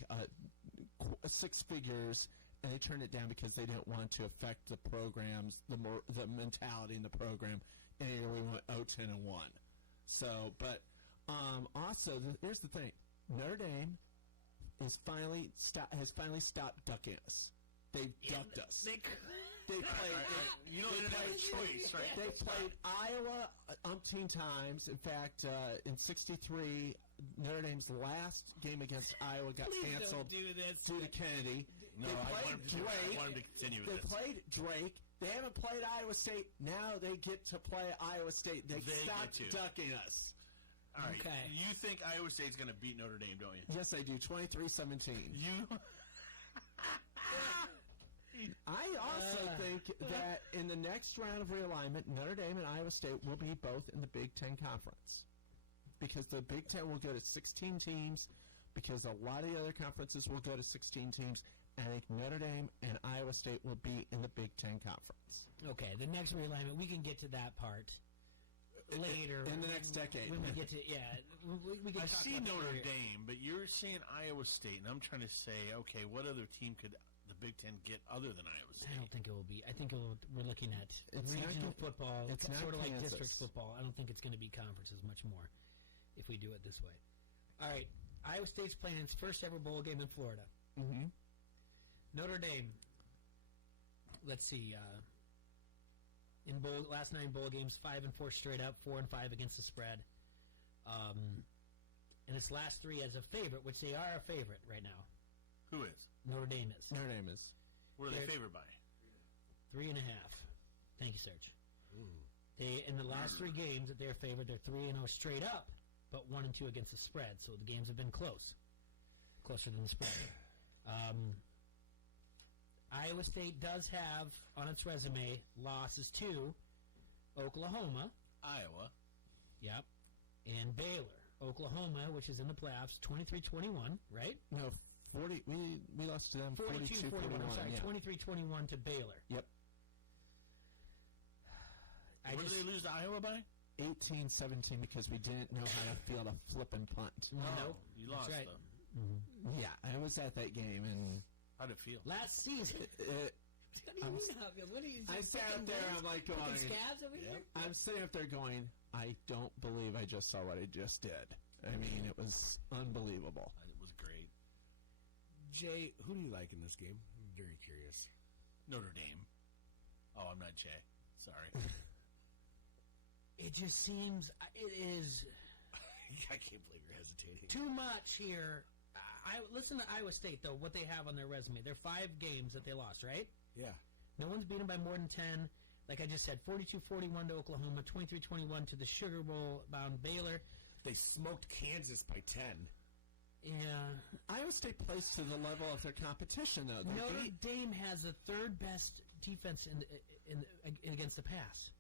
6 figures, and they turned it down because they didn't want to affect the programs, the mentality in the program. And here we went 0-10-1. So, but also here's the thing: Notre Dame has finally stopped ducking us. They've ducked us. They played. You know, they didn't have a choice, right? They played Iowa umpteen times. In fact, in '63, Notre Dame's last game against Iowa got canceled due to Kennedy. No, I wanted to continue with this. They played Drake. They haven't played Iowa State. Now they get to play Iowa State. They stopped ducking us. All right. Okay. You think Iowa State's going to beat Notre Dame, don't you? Yes, I do. 23-17. I also think that in the next round of realignment, Notre Dame and Iowa State will be both in the Big Ten Conference. Because the Big Ten will go to 16 teams, because a lot of the other conferences will go to 16 teams, and I think Notre Dame and Iowa State will be in the Big Ten Conference. Okay, the next realignment, we can get to that part later. In the next decade. When we get to, we can I talk see about Notre the Dame, but you're saying Iowa State, and I'm trying to say, okay, what other team could the Big Ten get other than Iowa State? I don't think it will be. I think we're looking at regional football. It's sort of like Kansas. district football. I don't think it's going to be conferences much more if we do it this way. All right, Iowa State's playing its first ever bowl game in Florida. Mm-hmm. Notre Dame, let's see, in last 9 bowl games, 5-4 straight up, 4-5 against the spread. And its last 3 as a favorite, which they are a favorite right now. Who is? Notre Dame is. Notre Dame is. What are they favored by? 3.5. Thank you, Serge. They in the last 3 games that they're favored, they're 3-0 straight up, but 1-2 against the spread. So the games have been closer than the spread. Iowa State does have on its resume losses to Oklahoma, Iowa, yep, and Baylor. Oklahoma, which is in the playoffs, 23-21, right? No, 40. We lost to them 42-41. I'm sorry, yeah. 23-21 to Baylor. Yep. Where did they lose to Iowa by? 18-17 because we didn't know how to field a flipping punt. No, you lost right. though. Mm-hmm. Yeah, I was at that game and how'd it feel? Last season. I sat up there. I'm like going. Scabs over here. I'm sitting up there going. I don't believe I just saw what I just did. I mean, it was unbelievable. It was great. Jay, who do you like in this game? I'm very curious. Notre Dame. Oh, I'm not Jay. Sorry. It just seems it is. I can't believe you're hesitating. Too much here. Listen to Iowa State, though, what they have on their resume. They're 5 games that they lost, right? Yeah. No one's beaten by more than 10. Like I just said, 42-41 to Oklahoma, 23-21 to the Sugar Bowl-bound Baylor. They smoked Kansas by 10. Yeah. Iowa State plays to the level of their competition, though. Notre Dame has the 3rd best defense in against the pass.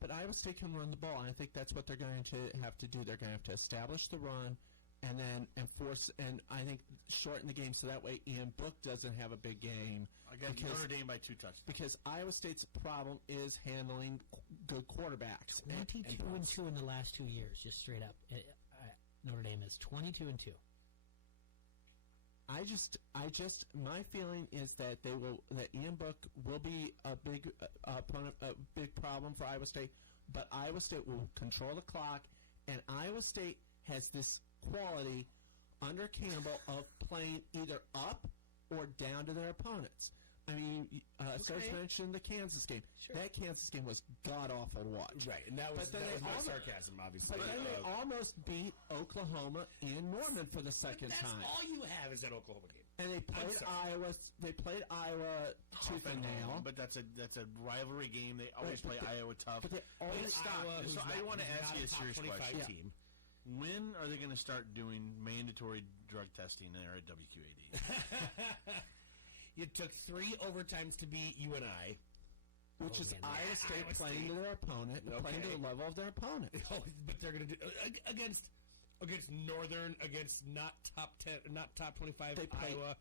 But Iowa State can run the ball, and I think that's what they're going to have to do. They're going to have to establish the run and then enforce, and I think shorten the game so that way Ian Book doesn't have a big game. I got Notre Dame by 2 touchdowns. Because Iowa State's problem is handling good quarterbacks. 22-2 in the last 2 years, just straight up. Notre Dame is 22-2. My feeling is that that Ian Book will be a big opponent, a big problem for Iowa State, but Iowa State will control the clock, and Iowa State has this quality under Campbell of playing either up or down to their opponents. I mean, Serge mentioned the Kansas game. Sure. That Kansas game was god-awful to watch. Right, and that was no sarcasm, obviously. But then they almost beat Oklahoma in Norman for the second time. That's all you have is that Oklahoma game. And they played Iowa. They played Iowa tooth and nail. But that's a rivalry game. They always play Iowa tough. But they always stop. So I want to ask you a serious question. Team. When are they going to start doing mandatory drug testing there at WQAD? It took 3 overtimes to beat you and I. Which is Iowa State playing to their opponent, playing to the level of their opponent. But they're going to do against Northern, against not top 10, not top 25 Iowa.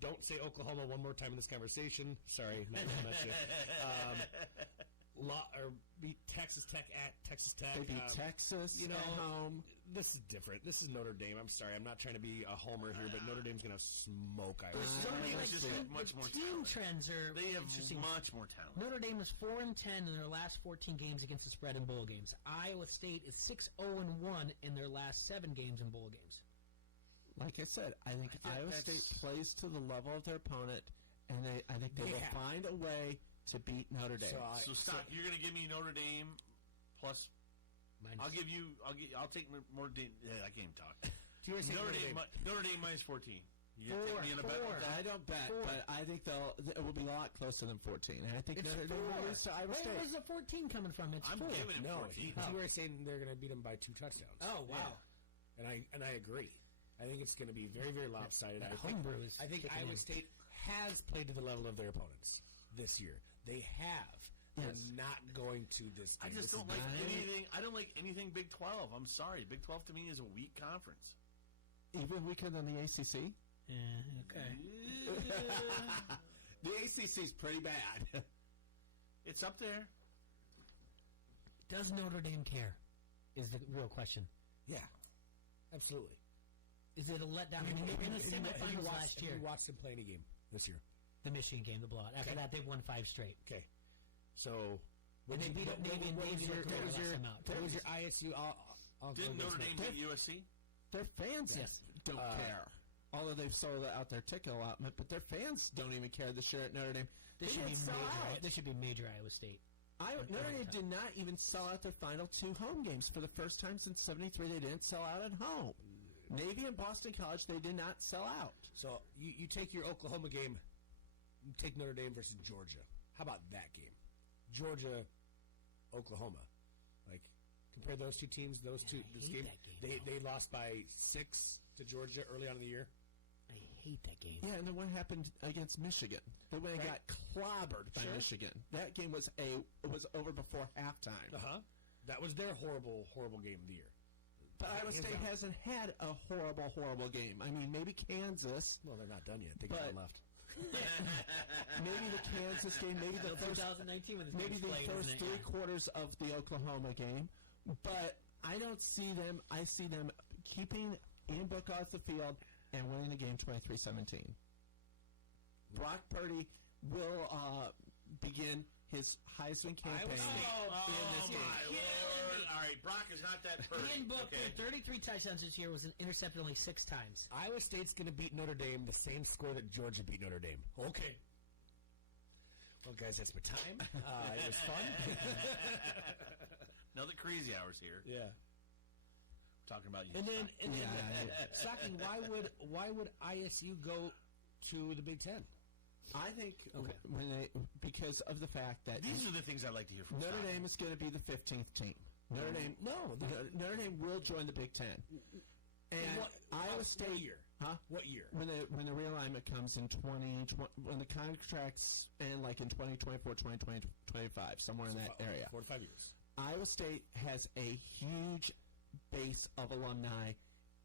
Don't say Oklahoma one more time in this conversation. Sorry, not you. Or beat Texas Tech at Texas Tech. They beat Texas at home. This is different. This is Notre Dame. I'm sorry. I'm not trying to be a homer here, but Notre Dame's going to smoke Iowa State. Much more team trends are They have interesting. much more talent. Notre Dame was 4-10 in their last 14 games against the spread in bowl games. Iowa State is 6-0-1 in their last 7 games in bowl games. Like I said, I think Iowa State plays to the level of their opponent, and I think they will find a way to beat Notre Dame. So stop. You're going to give me Notre Dame plus. I'll take more. I can't even talk. Notre Dame minus 14. You take me in a bet? I don't bet, but I think it will be a lot closer than 14. And I think Notre Dame will lose to Iowa State. Where's the 14 coming from? It's I'm 4. giving it 14. You were saying they're going to beat them by 2 touchdowns. Oh wow! Yeah. And I agree. I think it's going to be very, very lopsided. I think Iowa State has played to the level of their opponents this year. They have. They're not going to this game. I just don't like anything. I don't like anything Big 12. I'm sorry. Big 12 to me is a weak conference. Even weaker than the ACC? Yeah, okay. The ACC is pretty bad. It's up there. Does Notre Dame care? Is the real question. Yeah, absolutely. Is it a letdown? I mean, they were in the semifinals last year. Have you watched them play any game this year? The Michigan game, the blowout. After that, they've won 5 straight. Okay. So, and they beat up Navy, and Navy what was your ISU? Didn't Notre Dame beat USC? Their fans don't care. Although they've sold out their ticket allotment, but their fans don't even care this year at Notre Dame. This should be major Iowa State. Notre Dame did not even sell out their final 2 home games. For the first time since '73, they didn't sell out at home. Navy and Boston College, they did not sell out. So you take your Oklahoma game, you take Notre Dame versus Georgia. How about that game? Georgia, Oklahoma. Like, compare those 2 teams, this game. They lost by 6 to Georgia early on in the year. I hate that game. Yeah, and then what happened against Michigan? They went and got clobbered by Michigan. That game was over before halftime. That was their horrible, horrible game of the year. But Iowa State hasn't had a horrible, horrible game. I mean, maybe Kansas. Well, they're not done yet. They got one left. Maybe the Kansas game. Maybe the first 2019 when maybe the first 3 quarters of the Oklahoma game. But I don't see them. I see them keeping Ian Book off the field and winning the game 23-17. Brock Purdy will begin his Heisman campaign in this game. All right, Brock is not that Purdy. Ian Book had 33 touchdowns this year, was intercepted only 6 times. Iowa State's going to beat Notre Dame the same score that Georgia beat Notre Dame. Okay. Well, guys, that's my time. It was fun. Another crazy hours here. Yeah. We're talking about you. And then Saki, why would ISU go to the Big Ten? I think because of the fact that these are the things I like to hear from Notre Dame is going to be the 15th team. Notre Dame will join the Big Ten. And Iowa State Huh? What year? When the realignment comes in 2020, when the contracts end like in 2024, 2025, somewhere in that area. 4 to 5 years. Iowa State has a huge base of alumni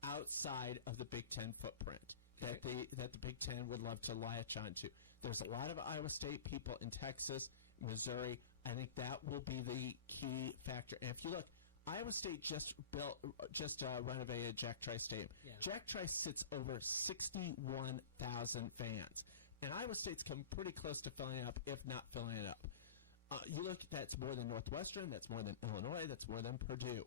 outside of the Big Ten footprint that the Big Ten would love to latch onto. There's a lot of Iowa State people in Texas, Missouri. I think that will be the key factor. And if you look, Iowa State just renovated Jack Trice Stadium. Yeah. Jack Trice sits over 61,000 fans. And Iowa State's come pretty close to filling it up, if not filling it up. You look, that's more than Northwestern, that's more than Illinois, that's more than Purdue.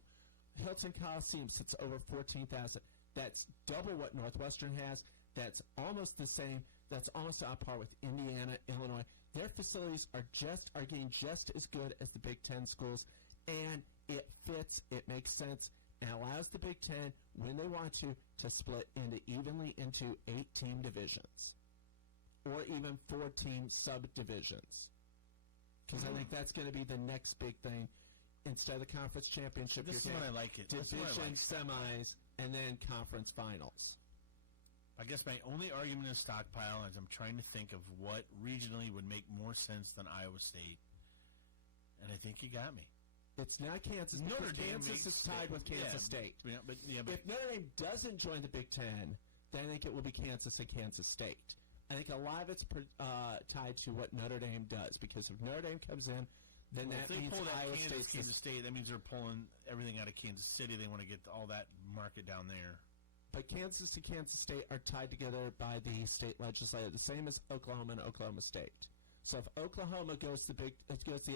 Hilton Coliseum sits over 14,000. That's double what Northwestern has. That's almost the same. That's almost on par with Indiana, Illinois. Their facilities are getting just as good as the Big Ten schools, and it fits, it makes sense, and allows the Big Ten, when they want to split evenly into 8-team divisions, or even 4-team subdivisions. Because I think that's going to be the next big thing. Instead of the conference championship, this is when I like it. Division semis and then conference finals. I guess my only argument is stockpile, as I'm trying to think of what regionally would make more sense than Iowa State, and I think you got me. It's not Kansas. Notre Dame Kansas is tied with Kansas State. Yeah, but if Notre Dame doesn't join the Big Ten, then I think it will be Kansas and Kansas State. I think a lot of it's tied to what Notre Dame does, because if Notre Dame comes in, then that means Iowa Kansas State. That means they're pulling everything out of Kansas City. They want to get all that market down there. But Kansas and Kansas State are tied together by the state legislature, the same as Oklahoma and Oklahoma State. So if Oklahoma goes to the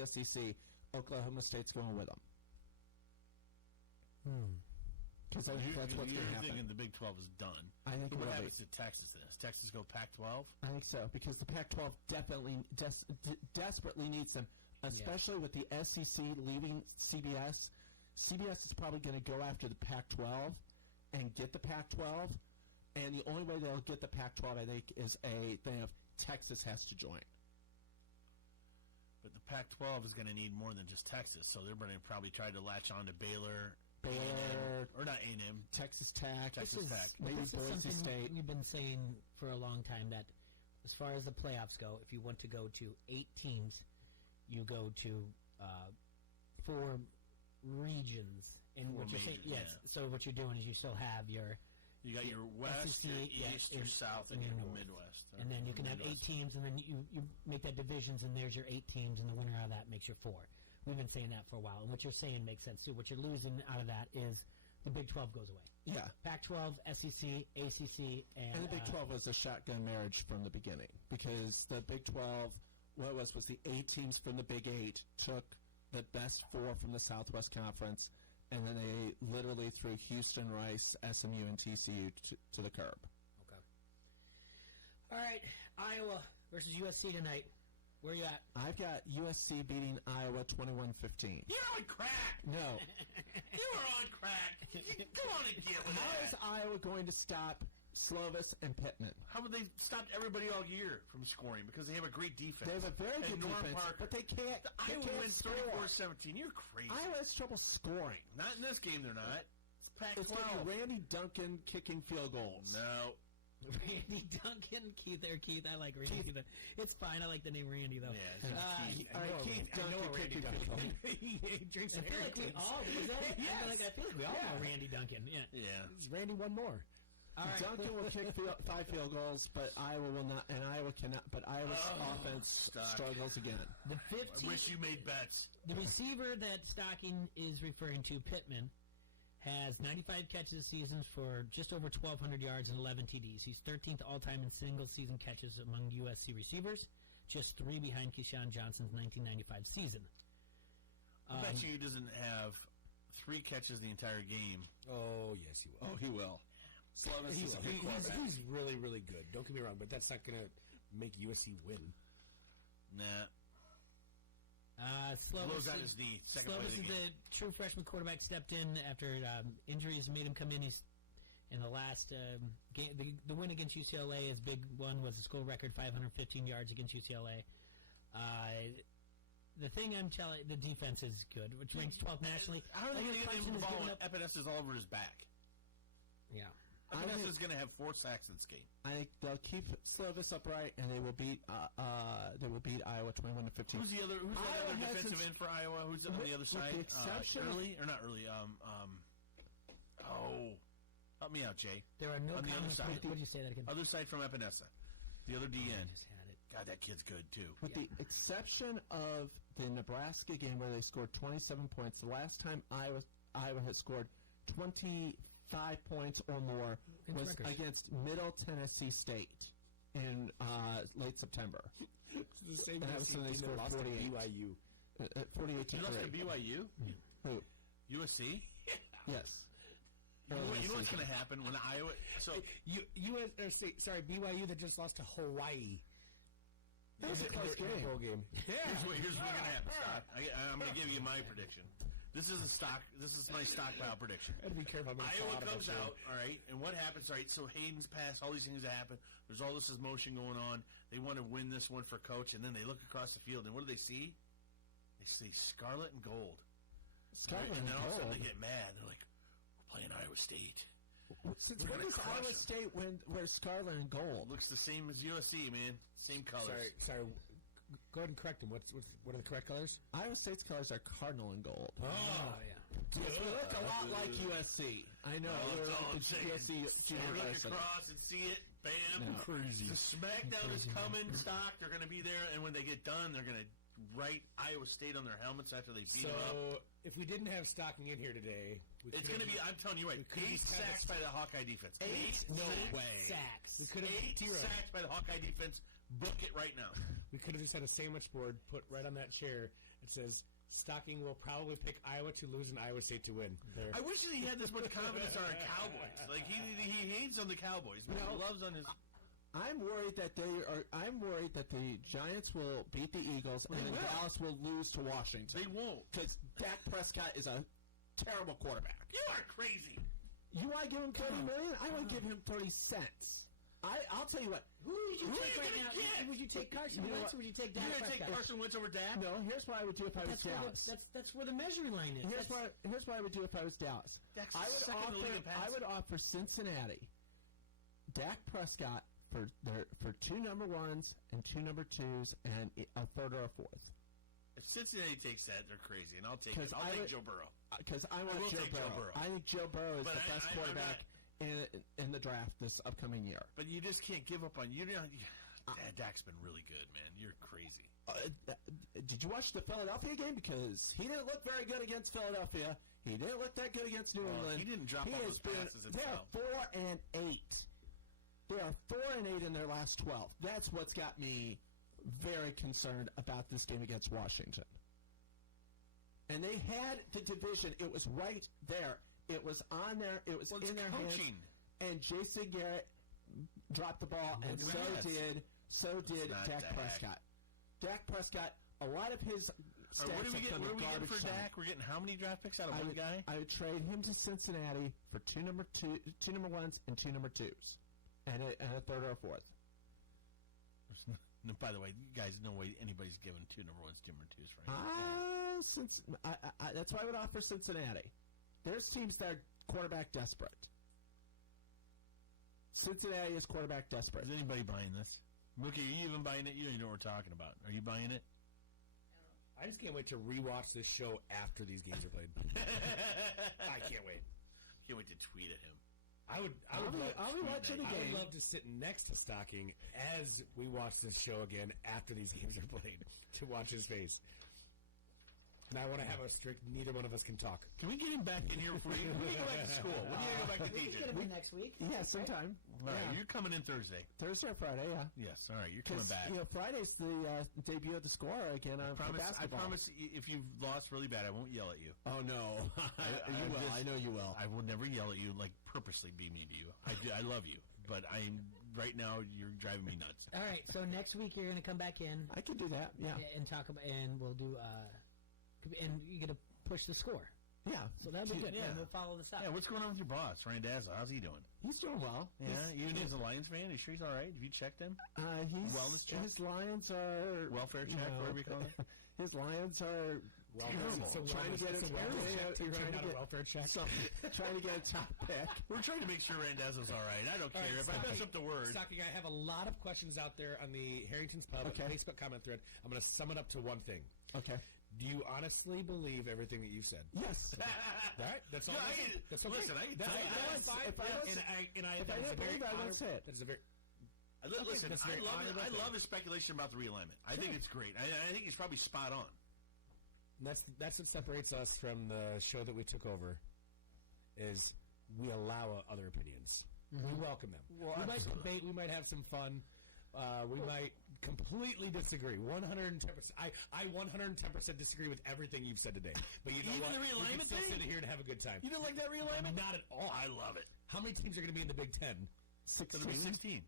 SEC, Oklahoma State's going with them. Because I think that's what's going to happen. Thinking the Big 12 is done. I think what happens to Texas then? Does Texas go Pac-12? I think so, because the Pac-12 definitely desperately needs them, especially with the SEC leaving CBS. CBS is probably going to go after the Pac-12 and get the Pac-12, and the only way they'll get the Pac-12, I think, is a thing of Texas has to join. But the Pac-12 is going to need more than just Texas, so they're going to probably try to latch on to Baylor, or not A&M, Texas Tech, maybe Boise State. We've been saying for a long time that as far as the playoffs go, if you want to go to 8 teams, you go to 4 regions. And what you're saying, yes. So what you're doing is you still have you got your West, SEC, your East, your South, and your Midwest. And then you can have 8 teams, and then you make that divisions, and there's your 8 teams, and the winner out of that makes your 4. We've been saying that for a while, and what you're saying makes sense, too. What you're losing out of that is the Big 12 goes away. Yeah. Pac-12, SEC, ACC, and the Big 12 was a shotgun marriage from the beginning, because the Big 12, what it was the 8 teams from the Big 8 took the best 4 from the Southwest Conference, and then they literally threw Houston, Rice, SMU, and TCU to the curb. Okay. All right, Iowa versus USC tonight. Where you at? I've got USC beating Iowa 21-15. You're on crack! No. You are on crack! Come on and get with How is Iowa going to stop Slovis and Pittman? How would they stop everybody all year from scoring? Because they have a great defense. They have a very good defense, Parker. but they can't. Iowa wins 34-17. You're crazy. Iowa has trouble scoring. Not in this game, they're not. It's Pac-12. It's going to be Randy Duncan kicking field goals. No. Randy Duncan, Keith. I like Randy. Keith. It's fine. I like the name Randy, though. Yeah, Keith. All right, Keith Duncan kicking field goals. He drinks I feel like we all know Randy Duncan. Yeah. It's Randy one more. All right. Duncan will kick 5 field goals, but Iowa will not, and Iowa cannot. But Iowa's offense struggles again. The 15. I wish you made bets. The receiver that Stocking is referring to, Pittman, has 95 catches this season for just over 1,200 yards and 11 TDs. He's 13th all-time in single-season catches among USC receivers, just 3 behind Keyshawn Johnson's 1995 season. I bet you he doesn't have 3 catches the entire game. Oh, yes, he will. Oh, he will. He's really, really good. Don't get me wrong, but that's not going to make USC win. Nah. Slovis got his knee. Slovis is the true freshman quarterback, stepped in after injuries made him come in. He's in the last game. The win against UCLA, his big one was a school record 515 yards against UCLA. The thing I'm telling, the defense is good, which ranks 12th nationally. How are they going to get him the ball when Epiness is all over his back? Yeah. I Slovis is going to have 4 sacks in this game. I think they'll keep Slovis upright, and they will beat Iowa 21-15. Who's the other defensive end for Iowa? Who's on the other side? The exception not early. Help me out, Jay. There are no on the other side. Would you say that again? Other side from Epinesa. The other DN. I just had it. God, that kid's good, too. With the exception of the Nebraska game where they scored 27 points, the last time Iowa has scored 25 points or more was against Middle Tennessee State in late September. It's the same and that was when they scored 48. BYU. 48 to 3. You lost to BYU? Who? USC? Yes. You know what's going to happen when Iowa... So BYU that just lost to Hawaii. That was a close game. Yeah. Here's what's going to happen, Scott. I'm going to give you my prediction. This is my stockpile prediction. I had to be careful. Iowa comes out, all right, and what happens? All right, so Hayden's pass, all these things that happen. There's all this motion going on. They want to win this one for coach, and then they look across the field, and what do they see? They see scarlet and gold. And then all of a sudden they get mad. They're like, we're playing Iowa State. Since when does Iowa State wear scarlet and gold? Looks the same as USC, man. Same colors. Sorry. Go ahead and correct them. What are the correct colors? Iowa State's colors are cardinal and gold. Oh yeah. Yes, we look a lot like USC. I know. USC look across and see it. Bam. No. Crazy. The SmackDown is coming. Stock. They're going to be there, and when they get done, they're going to write Iowa State on their helmets after they beat them up. So, if we didn't have stocking in here today, it's going to be, I'm telling you right, 8 sacks by the Hawkeye defense. 8 No way. Sacks. We could have 8 sacks by the Hawkeye defense. Book it right now. We could have just had a sandwich board put right on that chair. It says, Stocking will probably pick Iowa to lose and Iowa State to win. There. I wish that he had this much confidence on our Cowboys. Like, he hates on the Cowboys, but he loves on his... I'm worried that the Giants will beat the Eagles and then Dallas will lose to Washington. They won't. Because Dak Prescott is a terrible quarterback. You are crazy. You want to give him $30 million? I want to give him 30 cents. I'll tell you what. Who would you take right now? Would you take Carson Wentz or would you take Dak Prescott? You're going to take Carson Wentz over Dak? No, here's what I would do if I was Dallas. That's where the measuring line is. Here's what I would do if I was Dallas. I would offer Cincinnati Dak Prescott for 2 number 1s and 2 number 2s and a 3rd or a 4th. If Cincinnati takes that, they're crazy, and I'll take it. I'll take Joe Burrow. Because I want Joe Burrow. I think Joe Burrow is the best quarterback in the draft this upcoming year. But you just can't give up on you. Dak's been really good, man. You're crazy. Did you watch the Philadelphia game? Because he didn't look very good against Philadelphia. He didn't look that good against New England. He didn't drop all those passes himself. They're 4-8. They are 4-8 in their last 12. That's what's got me very concerned about this game against Washington. And they had the division. It was right there. It was on there. It was in their hands. And Jason Garrett dropped the ball, and so did Dak Prescott. Dak Prescott, a lot of his stats what are we getting for time. Dak? We're getting how many draft picks out of one guy? I would trade him to Cincinnati for 2 number 1s and 2 number 2s. And a 3rd or a 4th. No, by the way, you guys, no way anybody's giving 2 number 1s, 2 number 2s for him. That's why I would offer Cincinnati. There's teams that are quarterback desperate. Cincinnati is quarterback desperate. Is anybody buying this? Mookie, are you even buying it? You don't even know what we're talking about. Are you buying it? I just can't wait to rewatch this show after these games are played. I can't wait. Can't wait to tweet at him. I'll be watching the game. I would love to sit next to Stocking as we watch this show again after these games are played to watch his face. And I want to have a strict, neither one of us can talk. Can we get him back in here before you go back to school? When do you go back to teaching? We can get him in next week. Yeah, sometime. All right, you're coming in Thursday. Thursday or Friday, yeah. Yes, all right, you're coming back. Friday's the debut of the Scorer again on basketball. I promise if you've lost really bad, I won't yell at you. Oh, no. You will. I know you will. I will never yell at you, like purposely be mean to you. I love you, but right now you're driving me nuts. All right, so next week you're going to come back in. I can do that, yeah. And talk about, and we'll do... and you're going to push the score. Yeah. So that'll be good. Yeah. And we'll follow this up. Yeah, what's going on with your boss, Ryan Dazzle? How's he doing? He's doing well. Yeah, even as a Lions fan, you sure he's all right? Have you checked him? Wellness check? His Lions are... Welfare check, whatever you call it? His Lions are Trying to get a welfare check. Trying to get a top pick. We're trying to make sure Randazzo's all right. I don't care if I mess up the word. Stocking, I have a lot of questions out there on the Harrington's Pub Facebook comment thread. I'm going to sum it up to one thing. Okay. Do you honestly believe everything that you've said? Yes. All right. That's all. That's okay. Listen, If I don't believe I won't say it. That's a very. Listen, I love his speculation about the realignment. I think it's great. I think he's probably spot on. That's what separates us from the show that we took over. Is we allow other opinions. We welcome them. Well, we might debate. We might have some fun. We might completely disagree. 110%. I 110% disagree with everything you've said today. But you know Even what? the realignment we can still thing? sit here and have a good time. You didn't like that realignment? Not at all. I love it. How many teams are going to be in the Big Ten? 16.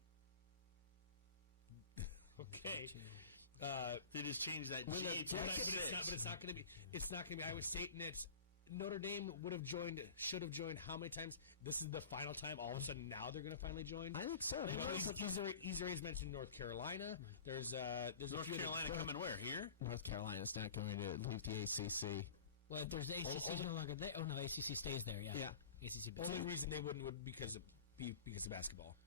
Okay. They just changed that G to but it's not going to be. It's not going to be Iowa State, and it's Notre Dame should have joined. How many times? This is the final time. All of a sudden, now they're going to finally join. I think so. Easery's mentioned North Carolina. There's North Carolina coming where? Here? North Carolina's not going to leave the ACC. Well, if there's the ACC no longer there. Oh no, ACC stays there. Yeah. ACC. Only reason they wouldn't would because of basketball.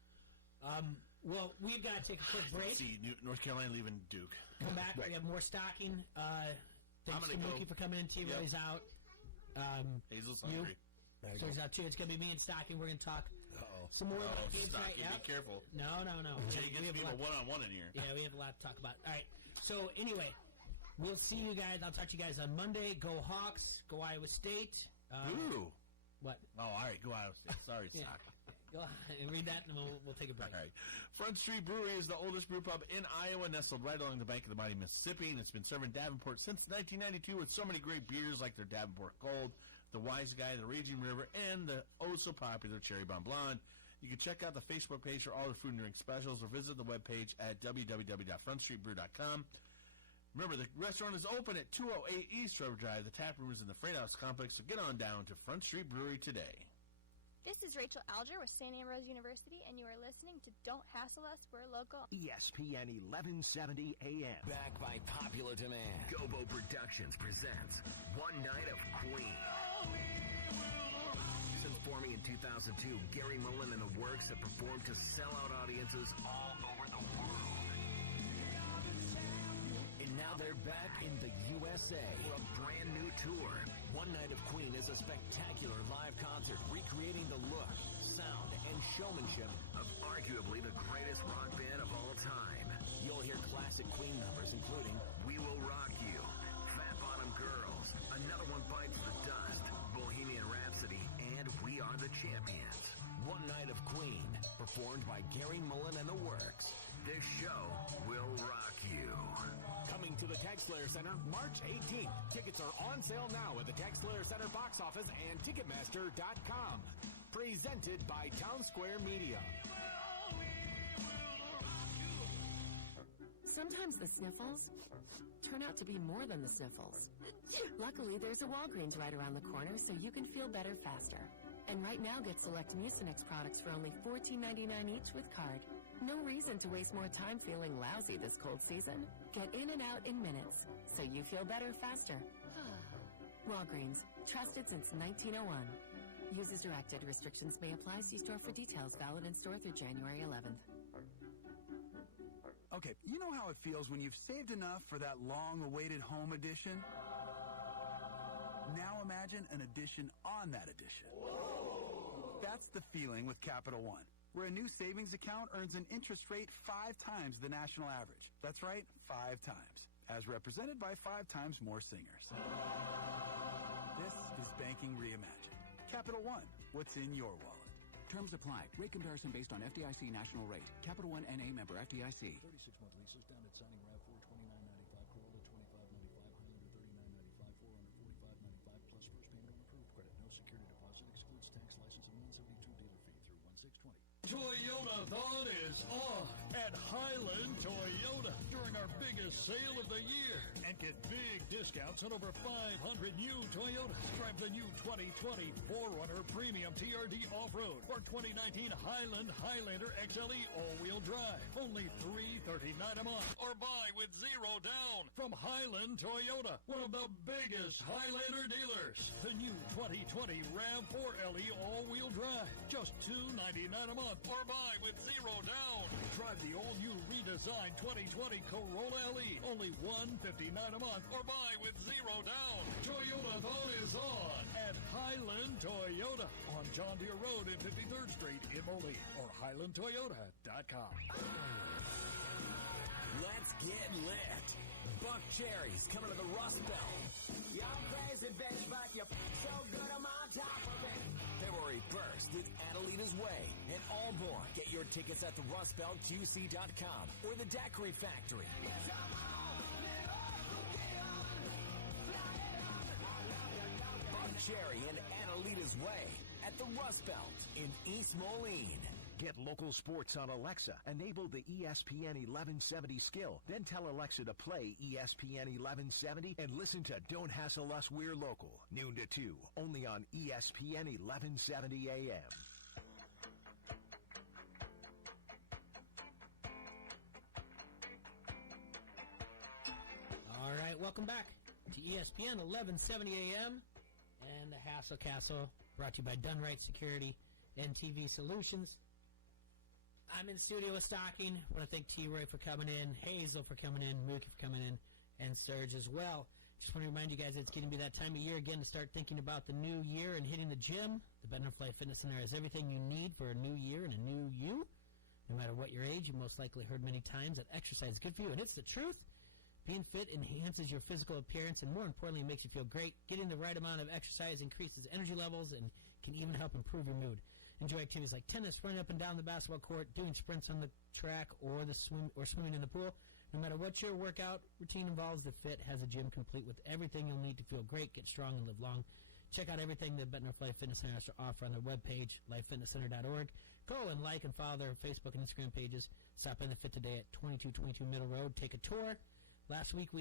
Well, we've got to take a quick break. See, North Carolina leaving Duke. Come back. Right. We have more stocking. Thanks to Mookie for coming in. T-Ray's out. Hazel's hungry. There's out too. It's going to be me and Stocking. We're going to talk some more about games Stocking, right now. be careful. No. Jay gets people one-on-one in here. Yeah, we have a lot to talk about. All right. So, anyway, we'll see you guys. I'll talk to you guys on Monday. Go Hawks. Go Iowa State. Ooh. What? Oh, all right. Go Iowa State. Sorry, Stocking. Go and read that, and we'll take a break. All right. Front Street Brewery is the oldest brew pub in Iowa, nestled right along the bank of the mighty Mississippi, and it's been serving Davenport since 1992 with so many great beers like their Davenport Gold, the Wise Guy, the Raging River, and the oh-so-popular Cherry Bomb Blonde. You can check out the Facebook page for all the food and drink specials or visit the webpage at www.frontstreetbrew.com. Remember, the restaurant is open at 208 East River Drive. The tap room is in the Freight House complex, so get on down to Front Street Brewery today. This is Rachel Alger with St. Ambrose University, and you are listening to Don't Hassle Us, We're Local. ESPN 1170 AM. Back by popular demand. Gobo Productions presents One Night of Queen. Since forming in 2002, Gary Mullen and the Works have performed to sell-out audiences all over the world. And now they're back in the USA for a brand new tour. One Night of Queen is a spectacular live concert recreating the look, sound, and showmanship of arguably the greatest rock band of all time. You'll hear classic Queen numbers including We Will Rock You, Fat Bottom Girls, Another One Bites the Dust, Bohemian Rhapsody, and We Are the Champions. One Night of Queen, performed by Gary Mullen and the Works. This show will rock you. Coming to the TaxSlayer Center March 18th. Tickets are on sale now at the TaxSlayer Center box office and Ticketmaster.com. Presented by Town Square Media. Sometimes the sniffles turn out to be more than the sniffles. Luckily, there's a Walgreens right around the corner so you can feel better faster. And right now, get select Mucinex products for only $14.99 each with card. No reason to waste more time feeling lousy this cold season. Get in and out in minutes, so you feel better faster. Walgreens, trusted since 1901. Use as directed. Restrictions may apply. See store for details. Valid in store through January 11th. Okay, you know how it feels when you've saved enough for that long-awaited home edition? Now imagine an addition on that addition. That's the feeling with Capital One, where a new savings account earns an interest rate 5 times the national average. That's right, 5 times, as represented by 5 times more singers. This is banking reimagined. Capital One, what's in your wallet? Terms apply. Rate comparison based on FDIC national rate. Capital One NA member FDIC. 36-month leases down at signing RAV4 $29.95, Corolla $25.95, Highlander $39.95, $45.95 plus first payment on approved credit. No security deposit. Excludes tax, license, and 172 dealer fee through 1620. Toyota Toyota-thon is on at Highland Toyota during our biggest sale of the year. And get big discounts on over 500 new Toyotas. Drive the new 2020 4Runner Premium TRD Off-Road or 2019 Highland Highlander XLE all-wheel drive. Only $339 a month or buy with zero down from Highland Toyota, one of the biggest Highlander dealers. The new 2020 RAV4 LE all-wheel drive, just $299 a month or buy with zero down. Drive the all-new redesigned 2020 Corolla LE, only $159 a month or buy with zero down. Toyota-thon is on at Highland Toyota on John Deere Road in 53rd Street in Moline or HighlandToyota.com. Let's get lit. Buck Cherry's coming to the Rust Belt. Y'all crazy bitch, but you're so good I'm on top of it. February 1st, it's Adelita's Way and Allborn. Get your tickets at therustbeltqc.com or the Daiquiri Factory. Buck Cherry and Adelita's Way at the Rust Belt in East Moline. Get local sports on Alexa. Enable the ESPN 1170 skill. Then tell Alexa to play ESPN 1170 and listen to Don't Hassle Us, We're Local. Noon to 2. Only on ESPN 1170 AM. All right, welcome back to ESPN 1170 AM and the Hassle Castle, brought to you by Dunright Security and TV Solutions. I'm in studio with Stocking. I want to thank T-Roy for coming in, Hazel for coming in, Mookie for coming in, and Serge as well. Just want to remind you guys it's getting to be that time of year again to start thinking about the new year and hitting the gym. The Butterfly Fitness Center has everything you need for a new year and a new you. No matter what your age, you most likely heard many times that exercise is good for you, and it's the truth. Being fit enhances your physical appearance and, more importantly, makes you feel great. Getting the right amount of exercise increases energy levels and can even help improve your mood. Enjoy activities like tennis, running up and down the basketball court, doing sprints on the track, or swimming in the pool. No matter what your workout routine involves, the Fit has a gym complete with everything you'll need to feel great, get strong, and live long. Check out everything that Butterfly Fitness Center has to offer on their webpage, lifefitnesscenter.org. Go and like and follow their Facebook and Instagram pages. Stop in the Fit today at 2222 Middle Road. Take a tour. A week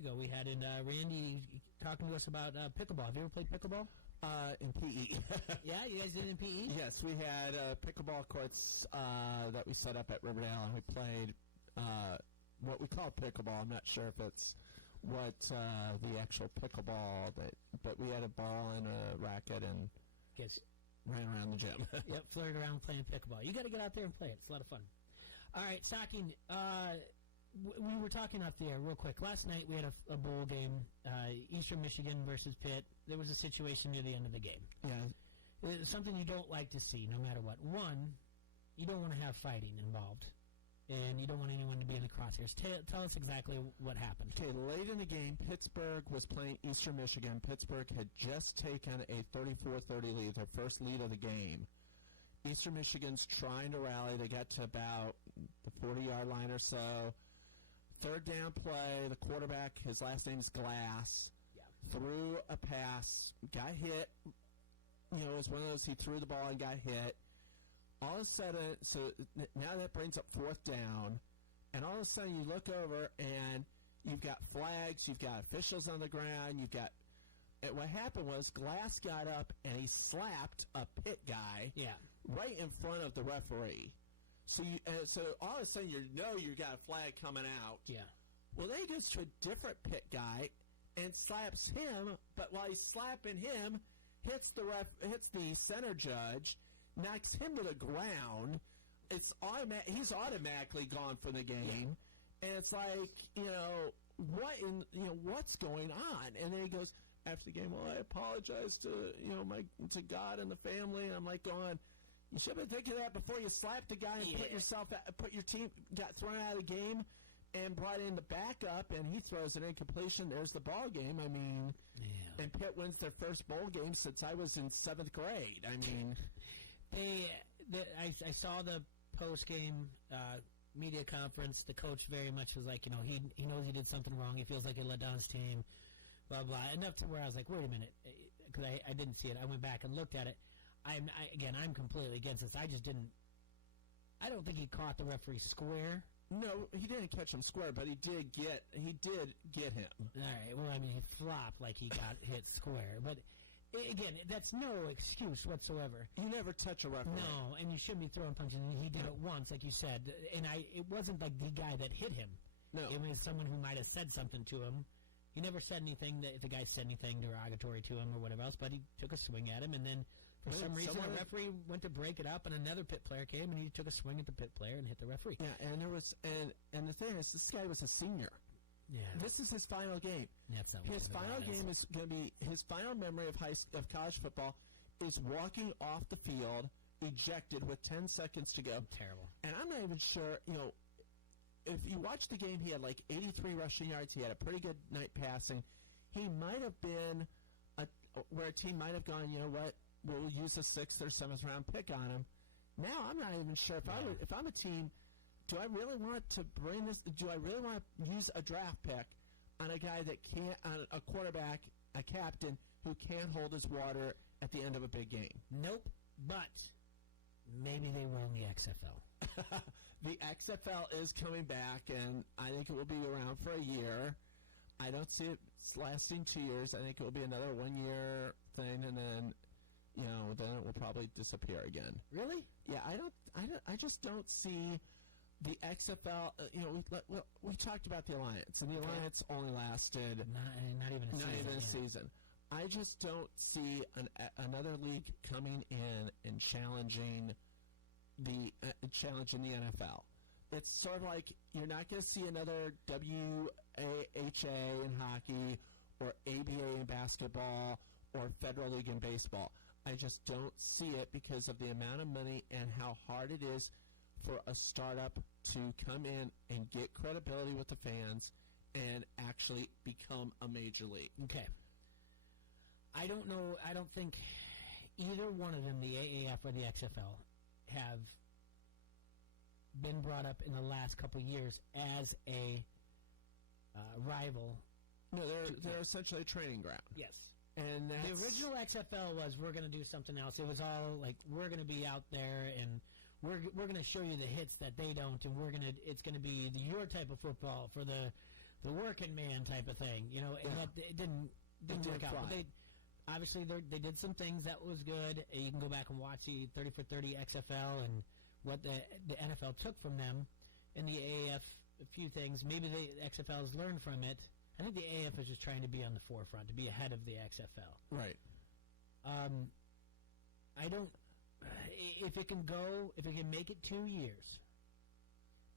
ago, we had Randy talking to us about pickleball. Have you ever played pickleball? In PE. Yeah, you guys did it in PE? Yes, we had pickleball courts that we set up at Riverdale, and we played what we call pickleball. I'm not sure if it's what the actual pickleball, but we had a ball and a racket and ran around the gym. Yep, flirted around playing pickleball. You got to get out there and play it. It's a lot of fun. All right, Stocking, we were talking off the air real quick. Last night we had a bowl game, Eastern Michigan versus Pitt. There was a situation near the end of the game. Yeah. It's something you don't like to see no matter what. One, you don't want to have fighting involved, and you don't want anyone to be in the crosshairs. Tell us exactly what happened. Okay, late in the game, Pittsburgh was playing Eastern Michigan. Pittsburgh had just taken a 34-30 lead, their first lead of the game. Eastern Michigan's trying to rally. They got to about the 40-yard line or so. Third down play, the quarterback, his last name's Glass, threw a pass, got hit. It was one of those, he threw the ball and got hit. All of a sudden, so now that brings up fourth down, and all of a sudden you look over and you've got flags, you've got officials on the ground, and what happened was Glass got up and he slapped a Pitt guy right in front of the referee. So all of a sudden you got a flag coming out. Yeah. Well, then he goes to a different Pitt guy and slaps him, but while he's slapping him, hits the center judge, knocks him to the ground. It's he's automatically gone from the game, and it's like, what's going on? And then he goes after the game, well, I apologize to to God and the family, and I'm like going, you should have been thinking of that before you slapped the guy and put your team, got thrown out of the game and brought in the backup, and he throws an incompletion. There's the ball game. I mean, and Pitt wins their first bowl game since I was in 7th grade. I mean, I saw the post-game media conference. The coach very much was like, he knows he did something wrong. He feels like he let down his team, blah, blah. Enough to where I was like, wait a minute, because I didn't see it. I went back and looked at it. I'm completely against this. I just didn't I don't think he caught the referee square. No, he didn't catch him square, but he did get him. All right. Well, I mean, he flopped like he got hit square, but again, that's no excuse whatsoever. You never touch a referee. No, and you shouldn't be throwing punches. And he did it once, like you said, and it wasn't like the guy that hit him. No, it was someone who might have said something to him. He never said anything that the guy said anything derogatory to him or whatever else, but he took a swing at him, and then for some reason the referee went to break it up, and another pit player came, and he took a swing at the pit player and hit the referee. Yeah, and there was and the thing is, this guy was a senior. Yeah, this is his final game. That's not his final game is going to be his final memory of college football is walking off the field ejected with 10 seconds to go. Terrible. And I'm not even sure, if you watch the game, he had like 83 rushing yards. He had a pretty good night passing. He might have been where a team might have gone, you know what, we'll use a 6th or 7th round pick on him. Now I'm not even sure if I'm a team, do I really want to bring this? Do I really want to use a draft pick on a guy that can't, on a quarterback, a captain who can't hold his water at the end of a big game? Nope. But maybe they will in the XFL. The XFL is coming back, and I think it will be around for a year. I don't see it lasting 2 years. I think it will be another 1 year thing, and then, then it will probably disappear again. Really? Yeah, I just don't see the XFL. We talked about the Alliance, and the Alliance only lasted not even a season. I just don't see another league coming in and challenging the NFL. It's sort of like you're not going to see another WHA in hockey or ABA in basketball or Federal League in baseball. I just don't see it because of the amount of money and how hard it is for a startup to come in and get credibility with the fans and actually become a major league. Okay. I don't know. I don't think either one of them, the AAF or the XFL, have been brought up in the last couple of years as a rival. No, they're essentially a training ground. Yes. And the original XFL was, we're going to do something else. It was all like, we're going to be out there and we're going to show you the hits that they don't, and it's going to be your type of football for the working man type of thing, and that it didn't work out. But obviously they did some things that was good. You can go back and watch the 30 for 30 XFL and what the NFL took from them, and the AAF a few things. Maybe the XFL has learned from it. I think the AAF is just trying to be on the forefront, to be ahead of the XFL. Right. I don't. If it can make it 2 years,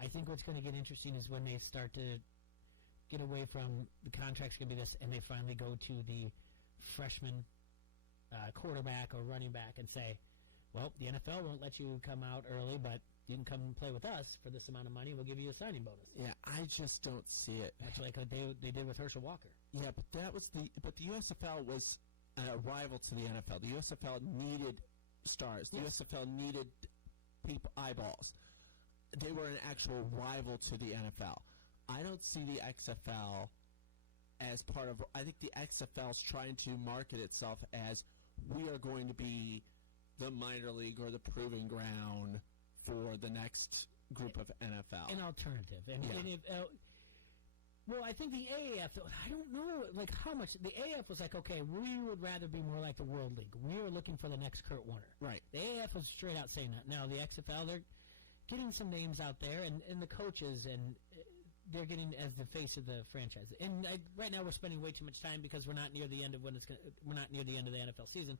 I think what's going to get interesting is when they start to get away from the contract's going to be this, and they finally go to the freshman quarterback or running back and say, well, the NFL won't let you come out early, but you can come and play with us for this amount of money. We'll give you a signing bonus. Yeah, I just don't see it. That's like they did with Herschel Walker. Yeah, but the USFL was a rival to the NFL. The USFL needed stars. The USFL needed eyeballs. They were an actual rival to the NFL. I don't see the XFL as part of. I think the XFL is trying to market itself as we are going to be the minor league or the proving ground for the next group of NFL. An alternative. Well, I think the AAF, I don't know, like how much. The AAF was like, okay, we would rather be more like the World League. We were looking for the next Kurt Warner. Right. The AAF was straight out saying that. Now, the XFL, they're getting some names out there, and the coaches, and they're getting as the face of the franchise. And right now we're spending way too much time because we're not near the end of we're not near the end of the NFL season.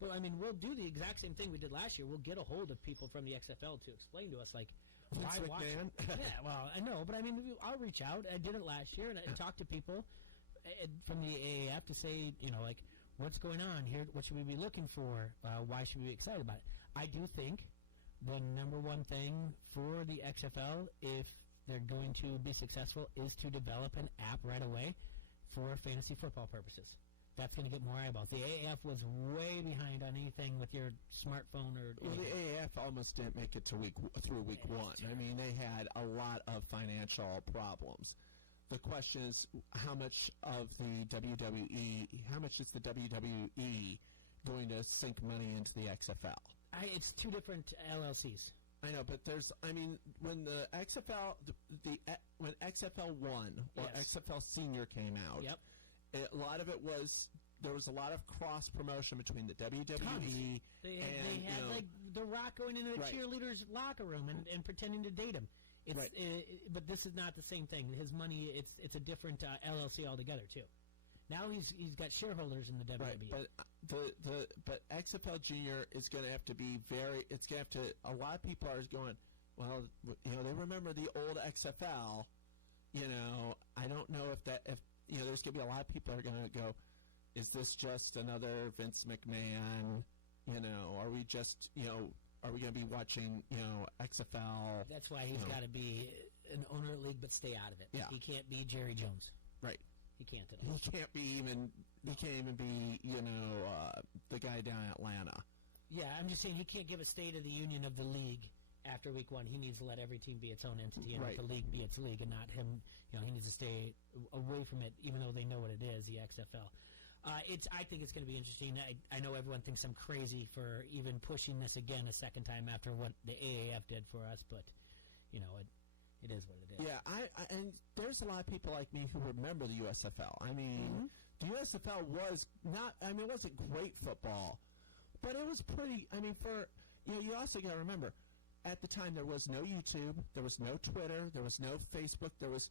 But, I mean, we'll do the exact same thing we did last year. We'll get a hold of people from the XFL to explain to us, like, why watch it? Yeah, well, I know. But, I mean, I'll reach out. I did it last year, and I talked to people from the AAF to say, like, what's going on here? What should we be looking for? Why should we be excited about it? I do think the number one thing for the XFL, if they're going to be successful, is to develop an app right away for fantasy football purposes. That's going to get more eyeballs. The AAF was way behind on anything with your smartphone or. Well, the AAF almost didn't make it to week one. I mean, they had a lot of financial problems. The question is, how much of the WWE? How much is the WWE going to sink money into the XFL? It's two different LLCs. I know, but there's, I mean, when the XFL, when XFL 1 or XFL Senior came out, a lot of it was, there was a lot of cross promotion between the WWE They had like The Rock going into the cheerleaders' locker room and pretending to date him. It's, but this is not the same thing. His money, it's a different LLC altogether too. Now he's got shareholders in the WWE. Right, but XFL Junior is going to have to be it's going to have to, a lot of people are going, well, you know, they remember the old XFL, you know, I don't know if you know, there's going to be a lot of people that are going to go, is this just another Vince McMahon, you know, are we just, you know, are we going to be watching, you know, XFL? That's why he's got to be an owner of the league, but stay out of it. Yeah. He can't be Jerry Jones. Right. He can't at all. He can't even be, you know, the guy down in Atlanta. Yeah, I'm just saying he can't give a State of the Union of the league after week 1. He needs to let every team be its own entity and let the league be its league and not him. You know, he needs to stay away from it, even though they know what it is, the XFL. I think it's going to be interesting. I know everyone thinks I'm crazy for even pushing this again a second time after what the AAF did for us, but, you know, it is what it is. Yeah, and there's a lot of people like me who remember the USFL. I mean, the USFL was not, I mean, it wasn't great football, but it was pretty, I mean, you know, you also got to remember, at the time there was no YouTube, there was no Twitter, there was no Facebook, there was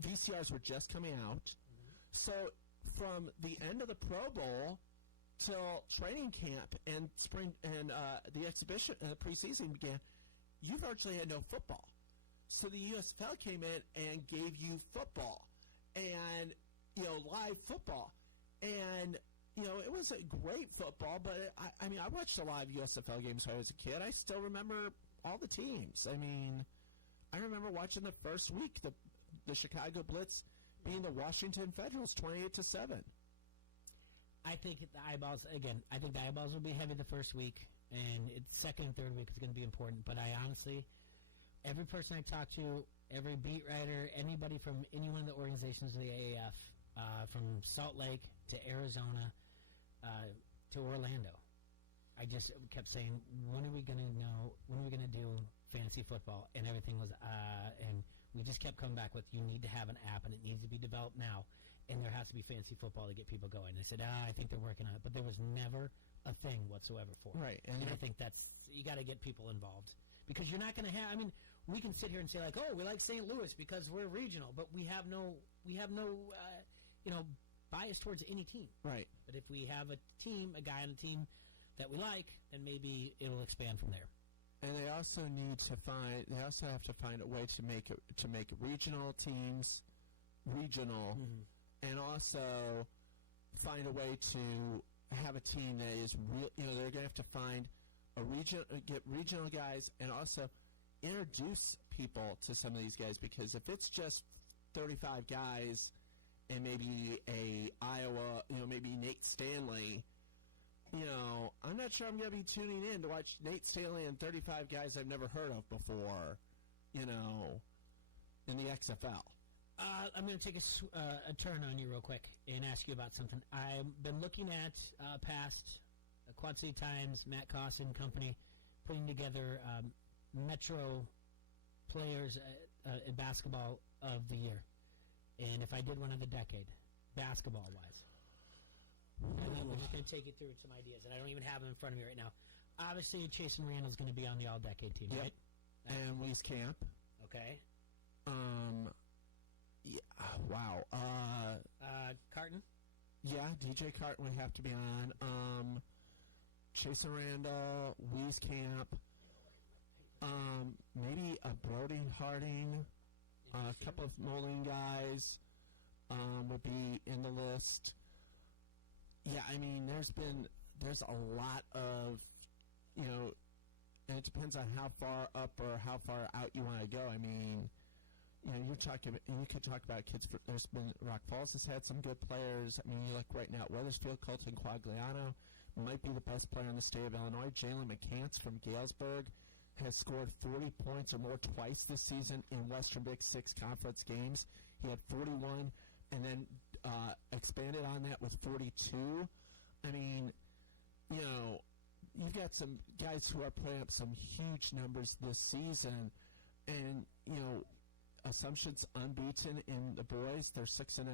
VCRs were just coming out. So from the end of the Pro Bowl till training camp and spring and the exhibition preseason began, you virtually had no football. So the USFL came in and gave you football and, you know, live football. And, you know, it wasn't great football, but I mean, I watched a lot of USFL games when I was a kid. I still remember all the teams. I mean, I remember watching the first week, the Chicago Blitz being the Washington Federals 28-7. I think the eyeballs will be heavy the first week, and second and third week is going to be important. But I honestly, every person I talk to, every beat writer, anybody from any one of the organizations of the AAF, from Salt Lake to Arizona to Orlando, I just kept saying, when are we going to know? When are we going to do fantasy football? And everything was, and we just kept coming back with, you need to have an app, and it needs to be developed now, and there has to be fantasy football to get people going. And I said, I think they're working on it, but there was never a thing whatsoever for it. Right. And I think you got to get people involved, because you're not going to have, I mean, we can sit here and say like, oh, we like St. Louis because we're regional, but we have no bias towards any team. Right. But if we have a guy on a team that we like, then maybe it'll expand from there. And they also have to find a way to make regional teams regional, and also find a way to have a team that is real. You know, they're going to have to find get regional guys, and also introduce people to some of these guys, because if it's just 35 guys and maybe a Iowa, you know, maybe Nate Stanley, you know, I'm not sure I'm going to be tuning in to watch Nate Stanley and 35 guys I've never heard of before, you know, in the XFL. I'm going to take a turn on you real quick and ask you about something. I've been looking at past Quad City Times, Matt Koss and company, putting together Metro players in basketball of the year. And if I did one of the decade, basketball-wise. And we're just going to take you through some ideas, and I don't even have them in front of me right now. Obviously, Chasen Randall's going to be on the all-decade team, right? And Wieskamp. Okay. Yeah, wow. Carton? Yeah, DJ Carton would have to be on. Chasen Randall, Wieskamp. Maybe a Brody Harding. A couple of Moline guys would be in the list. Yeah, I mean, there's a lot of, you know, and it depends on how far up or how far out you want to go. I mean, you know, you could talk about kids. There's been, Rock Falls has had some good players. I mean, you look right now at Weathersfield, Colton Quagliano might be the best player in the state of Illinois. Jalen McCants from Galesburg has scored 40 points or more twice this season in Western Big Six conference games. He had 41 and then expanded on that with 42. I mean, you know, you've got some guys who are putting up some huge numbers this season, and Assumption's unbeaten in the boys. They're 6-0.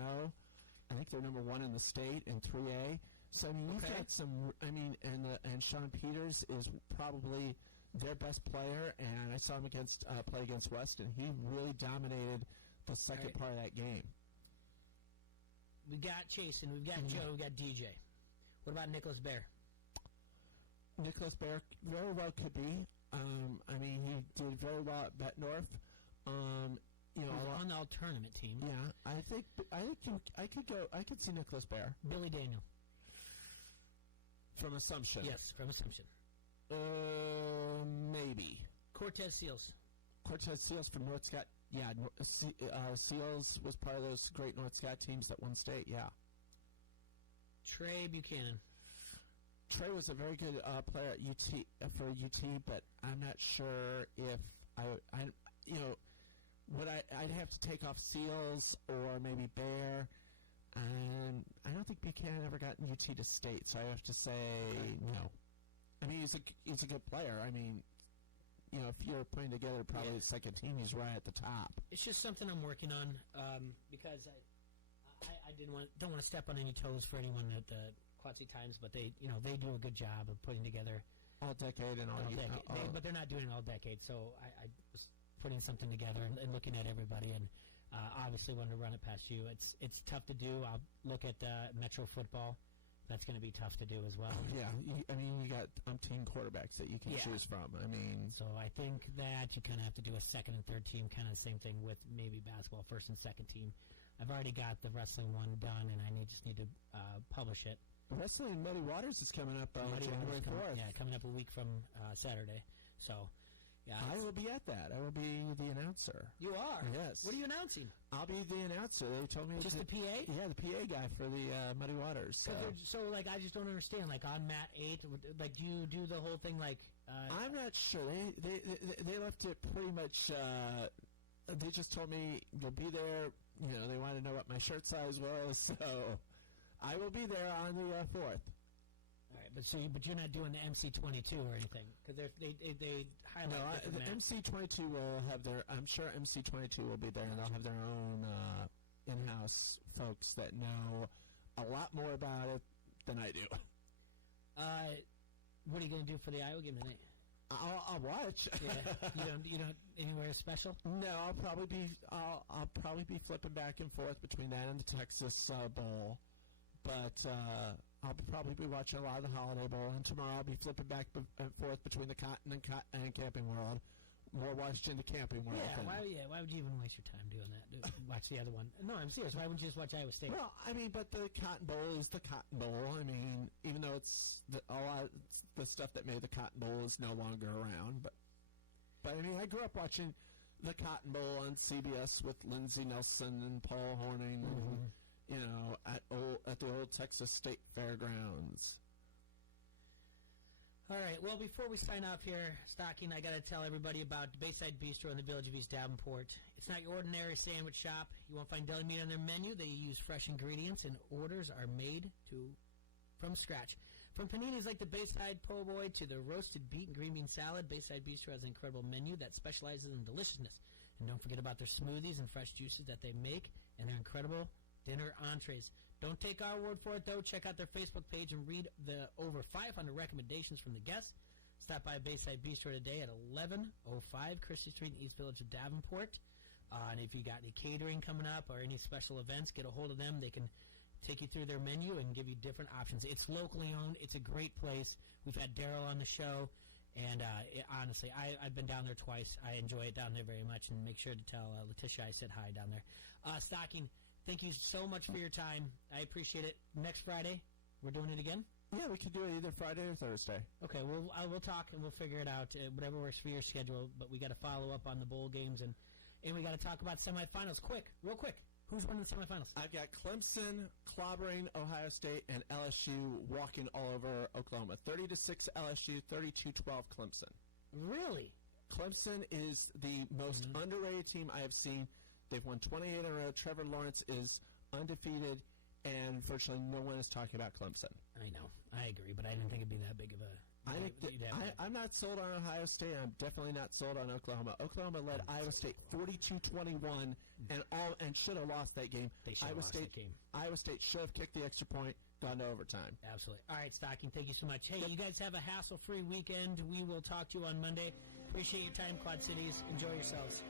I think they're number 1 in the state in 3A. So I mean, you've got some. I mean, and Sean Peters is probably their best player, and I saw him play against Weston. He really dominated the second part of that game. We got Chasen, we've got Joe, we got DJ. What about Nicholas Bear? Nicholas Bear very well could be. I mean, he did very well at Bettendorf. He was on the all-tournament team. Yeah, I could see Nicholas Bear. Billy Daniel. From Assumption. Yes, from Assumption. Maybe. Cortez Seals. Cortez Seals from North Scott. Yeah, Seals was part of those great North Scott teams that won state. Yeah. Trey Buchanan. Trey was a very good player at UT for UT, but I'm not sure if I'd have to take off Seals or maybe Bear. And I don't think Buchanan ever got in UT to state, so I have to say no. I mean, he's a good player. I mean, if you're putting together probably the second team, he's right at the top. It's just something I'm working on because I don't want to step on any toes for anyone at the Quatsi Times, but they do a good job of putting together all decade and all decade. But they're not doing it all decade, so I was putting something together and looking at everybody and. Obviously, wanted to run it past you. It's tough to do. I'll look at Metro football. That's going to be tough to do as well. Yeah, I mean, you got umpteen quarterbacks that you can choose from. I mean, so I think that you kind of have to do a second and third team, kind of the same thing with maybe basketball first and second team. I've already got the wrestling one done, and I just need to publish it. The wrestling in Muddy Waters is coming up January 4th. Coming up a week from Saturday. So. Yeah, I will be at that. I will be the announcer. You are? Yes. What are you announcing? I'll be the announcer. They told me just the PA? Yeah, the PA guy for the Muddy Waters. So I just don't understand. Like, on Mat 8, like, do you do the whole thing like... I'm not sure. They left it pretty much... they just told me, you'll be there. They want to know what my shirt size was. So I will be there on the 4th. All right, but you're not doing the MC22 or anything because they highlight. No, the MC22 will have their. I'm sure MC22 will be there, and they'll have their own in-house folks that know a lot more about it than I do. What are you going to do for the Iowa game tonight? I'll watch. Yeah, you don't anywhere special? No, I'll probably be flipping back and forth between that and the Texas Bowl, but. I'll probably be watching a lot of the Holiday Bowl, and tomorrow I'll be flipping back and forth between the Cotton and Camping World. More watching the Camping World. Why would you even waste your time doing that? Watch the other one. No, I'm serious. Why wouldn't you just watch Iowa State? Well, I mean, but the Cotton Bowl is the Cotton Bowl. I mean, even though it's a lot of the stuff that made the Cotton Bowl is no longer around, but I mean, I grew up watching the Cotton Bowl on CBS with Lindsey Nelson and Paul Horning. Mm-hmm. At the old Texas State Fairgrounds. All right. Well, before we sign off here, Stocking, I got to tell everybody about Bayside Bistro in the Village of East Davenport. It's not your ordinary sandwich shop. You won't find deli meat on their menu. They use fresh ingredients, and orders are made from scratch. From paninis like the Bayside Po' Boy to the roasted beet and green bean salad, Bayside Bistro has an incredible menu that specializes in deliciousness. And don't forget about their smoothies and fresh juices that they make, and their incredible dinner entrees. Don't take our word for it, though. Check out their Facebook page and read the over 500 recommendations from the guests. Stop by Bayside Bistro today at 1105 Christie Street in East Village of Davenport. And if you got any catering coming up or any special events, get a hold of them. They can take you through their menu and give you different options. It's locally owned. It's a great place. We've had Daryl on the show. And honestly, I've been down there twice. I enjoy it down there very much. And make sure to tell Letitia I said hi down there. Stocking, thank you so much for your time. I appreciate it. Next Friday, we're doing it again? Yeah, we could do it either Friday or Thursday. Okay, we'll talk and we'll figure it out, whatever works for your schedule. But we got to follow up on the bowl games, and we got to talk about semifinals. Real quick. Who's winning the semifinals? I've got Clemson clobbering Ohio State and LSU walking all over Oklahoma. 30-6 LSU, 32-12 Clemson. Really? Clemson is the most underrated team I have seen. They've won 28 in a row. Trevor Lawrence is undefeated, and virtually no one is talking about Clemson. I know. I agree, but I didn't think it'd be that big of a I'm not sold on Ohio State. I'm definitely not sold on Oklahoma. Oklahoma led Iowa State 42-21 and should have lost that game. They should have lost that game. Iowa State should have kicked the extra point, gone to overtime. Absolutely. All right, Stocking, thank you so much. Hey, you guys have a hassle-free weekend. We will talk to you on Monday. Appreciate your time, Quad Cities. Enjoy yourselves.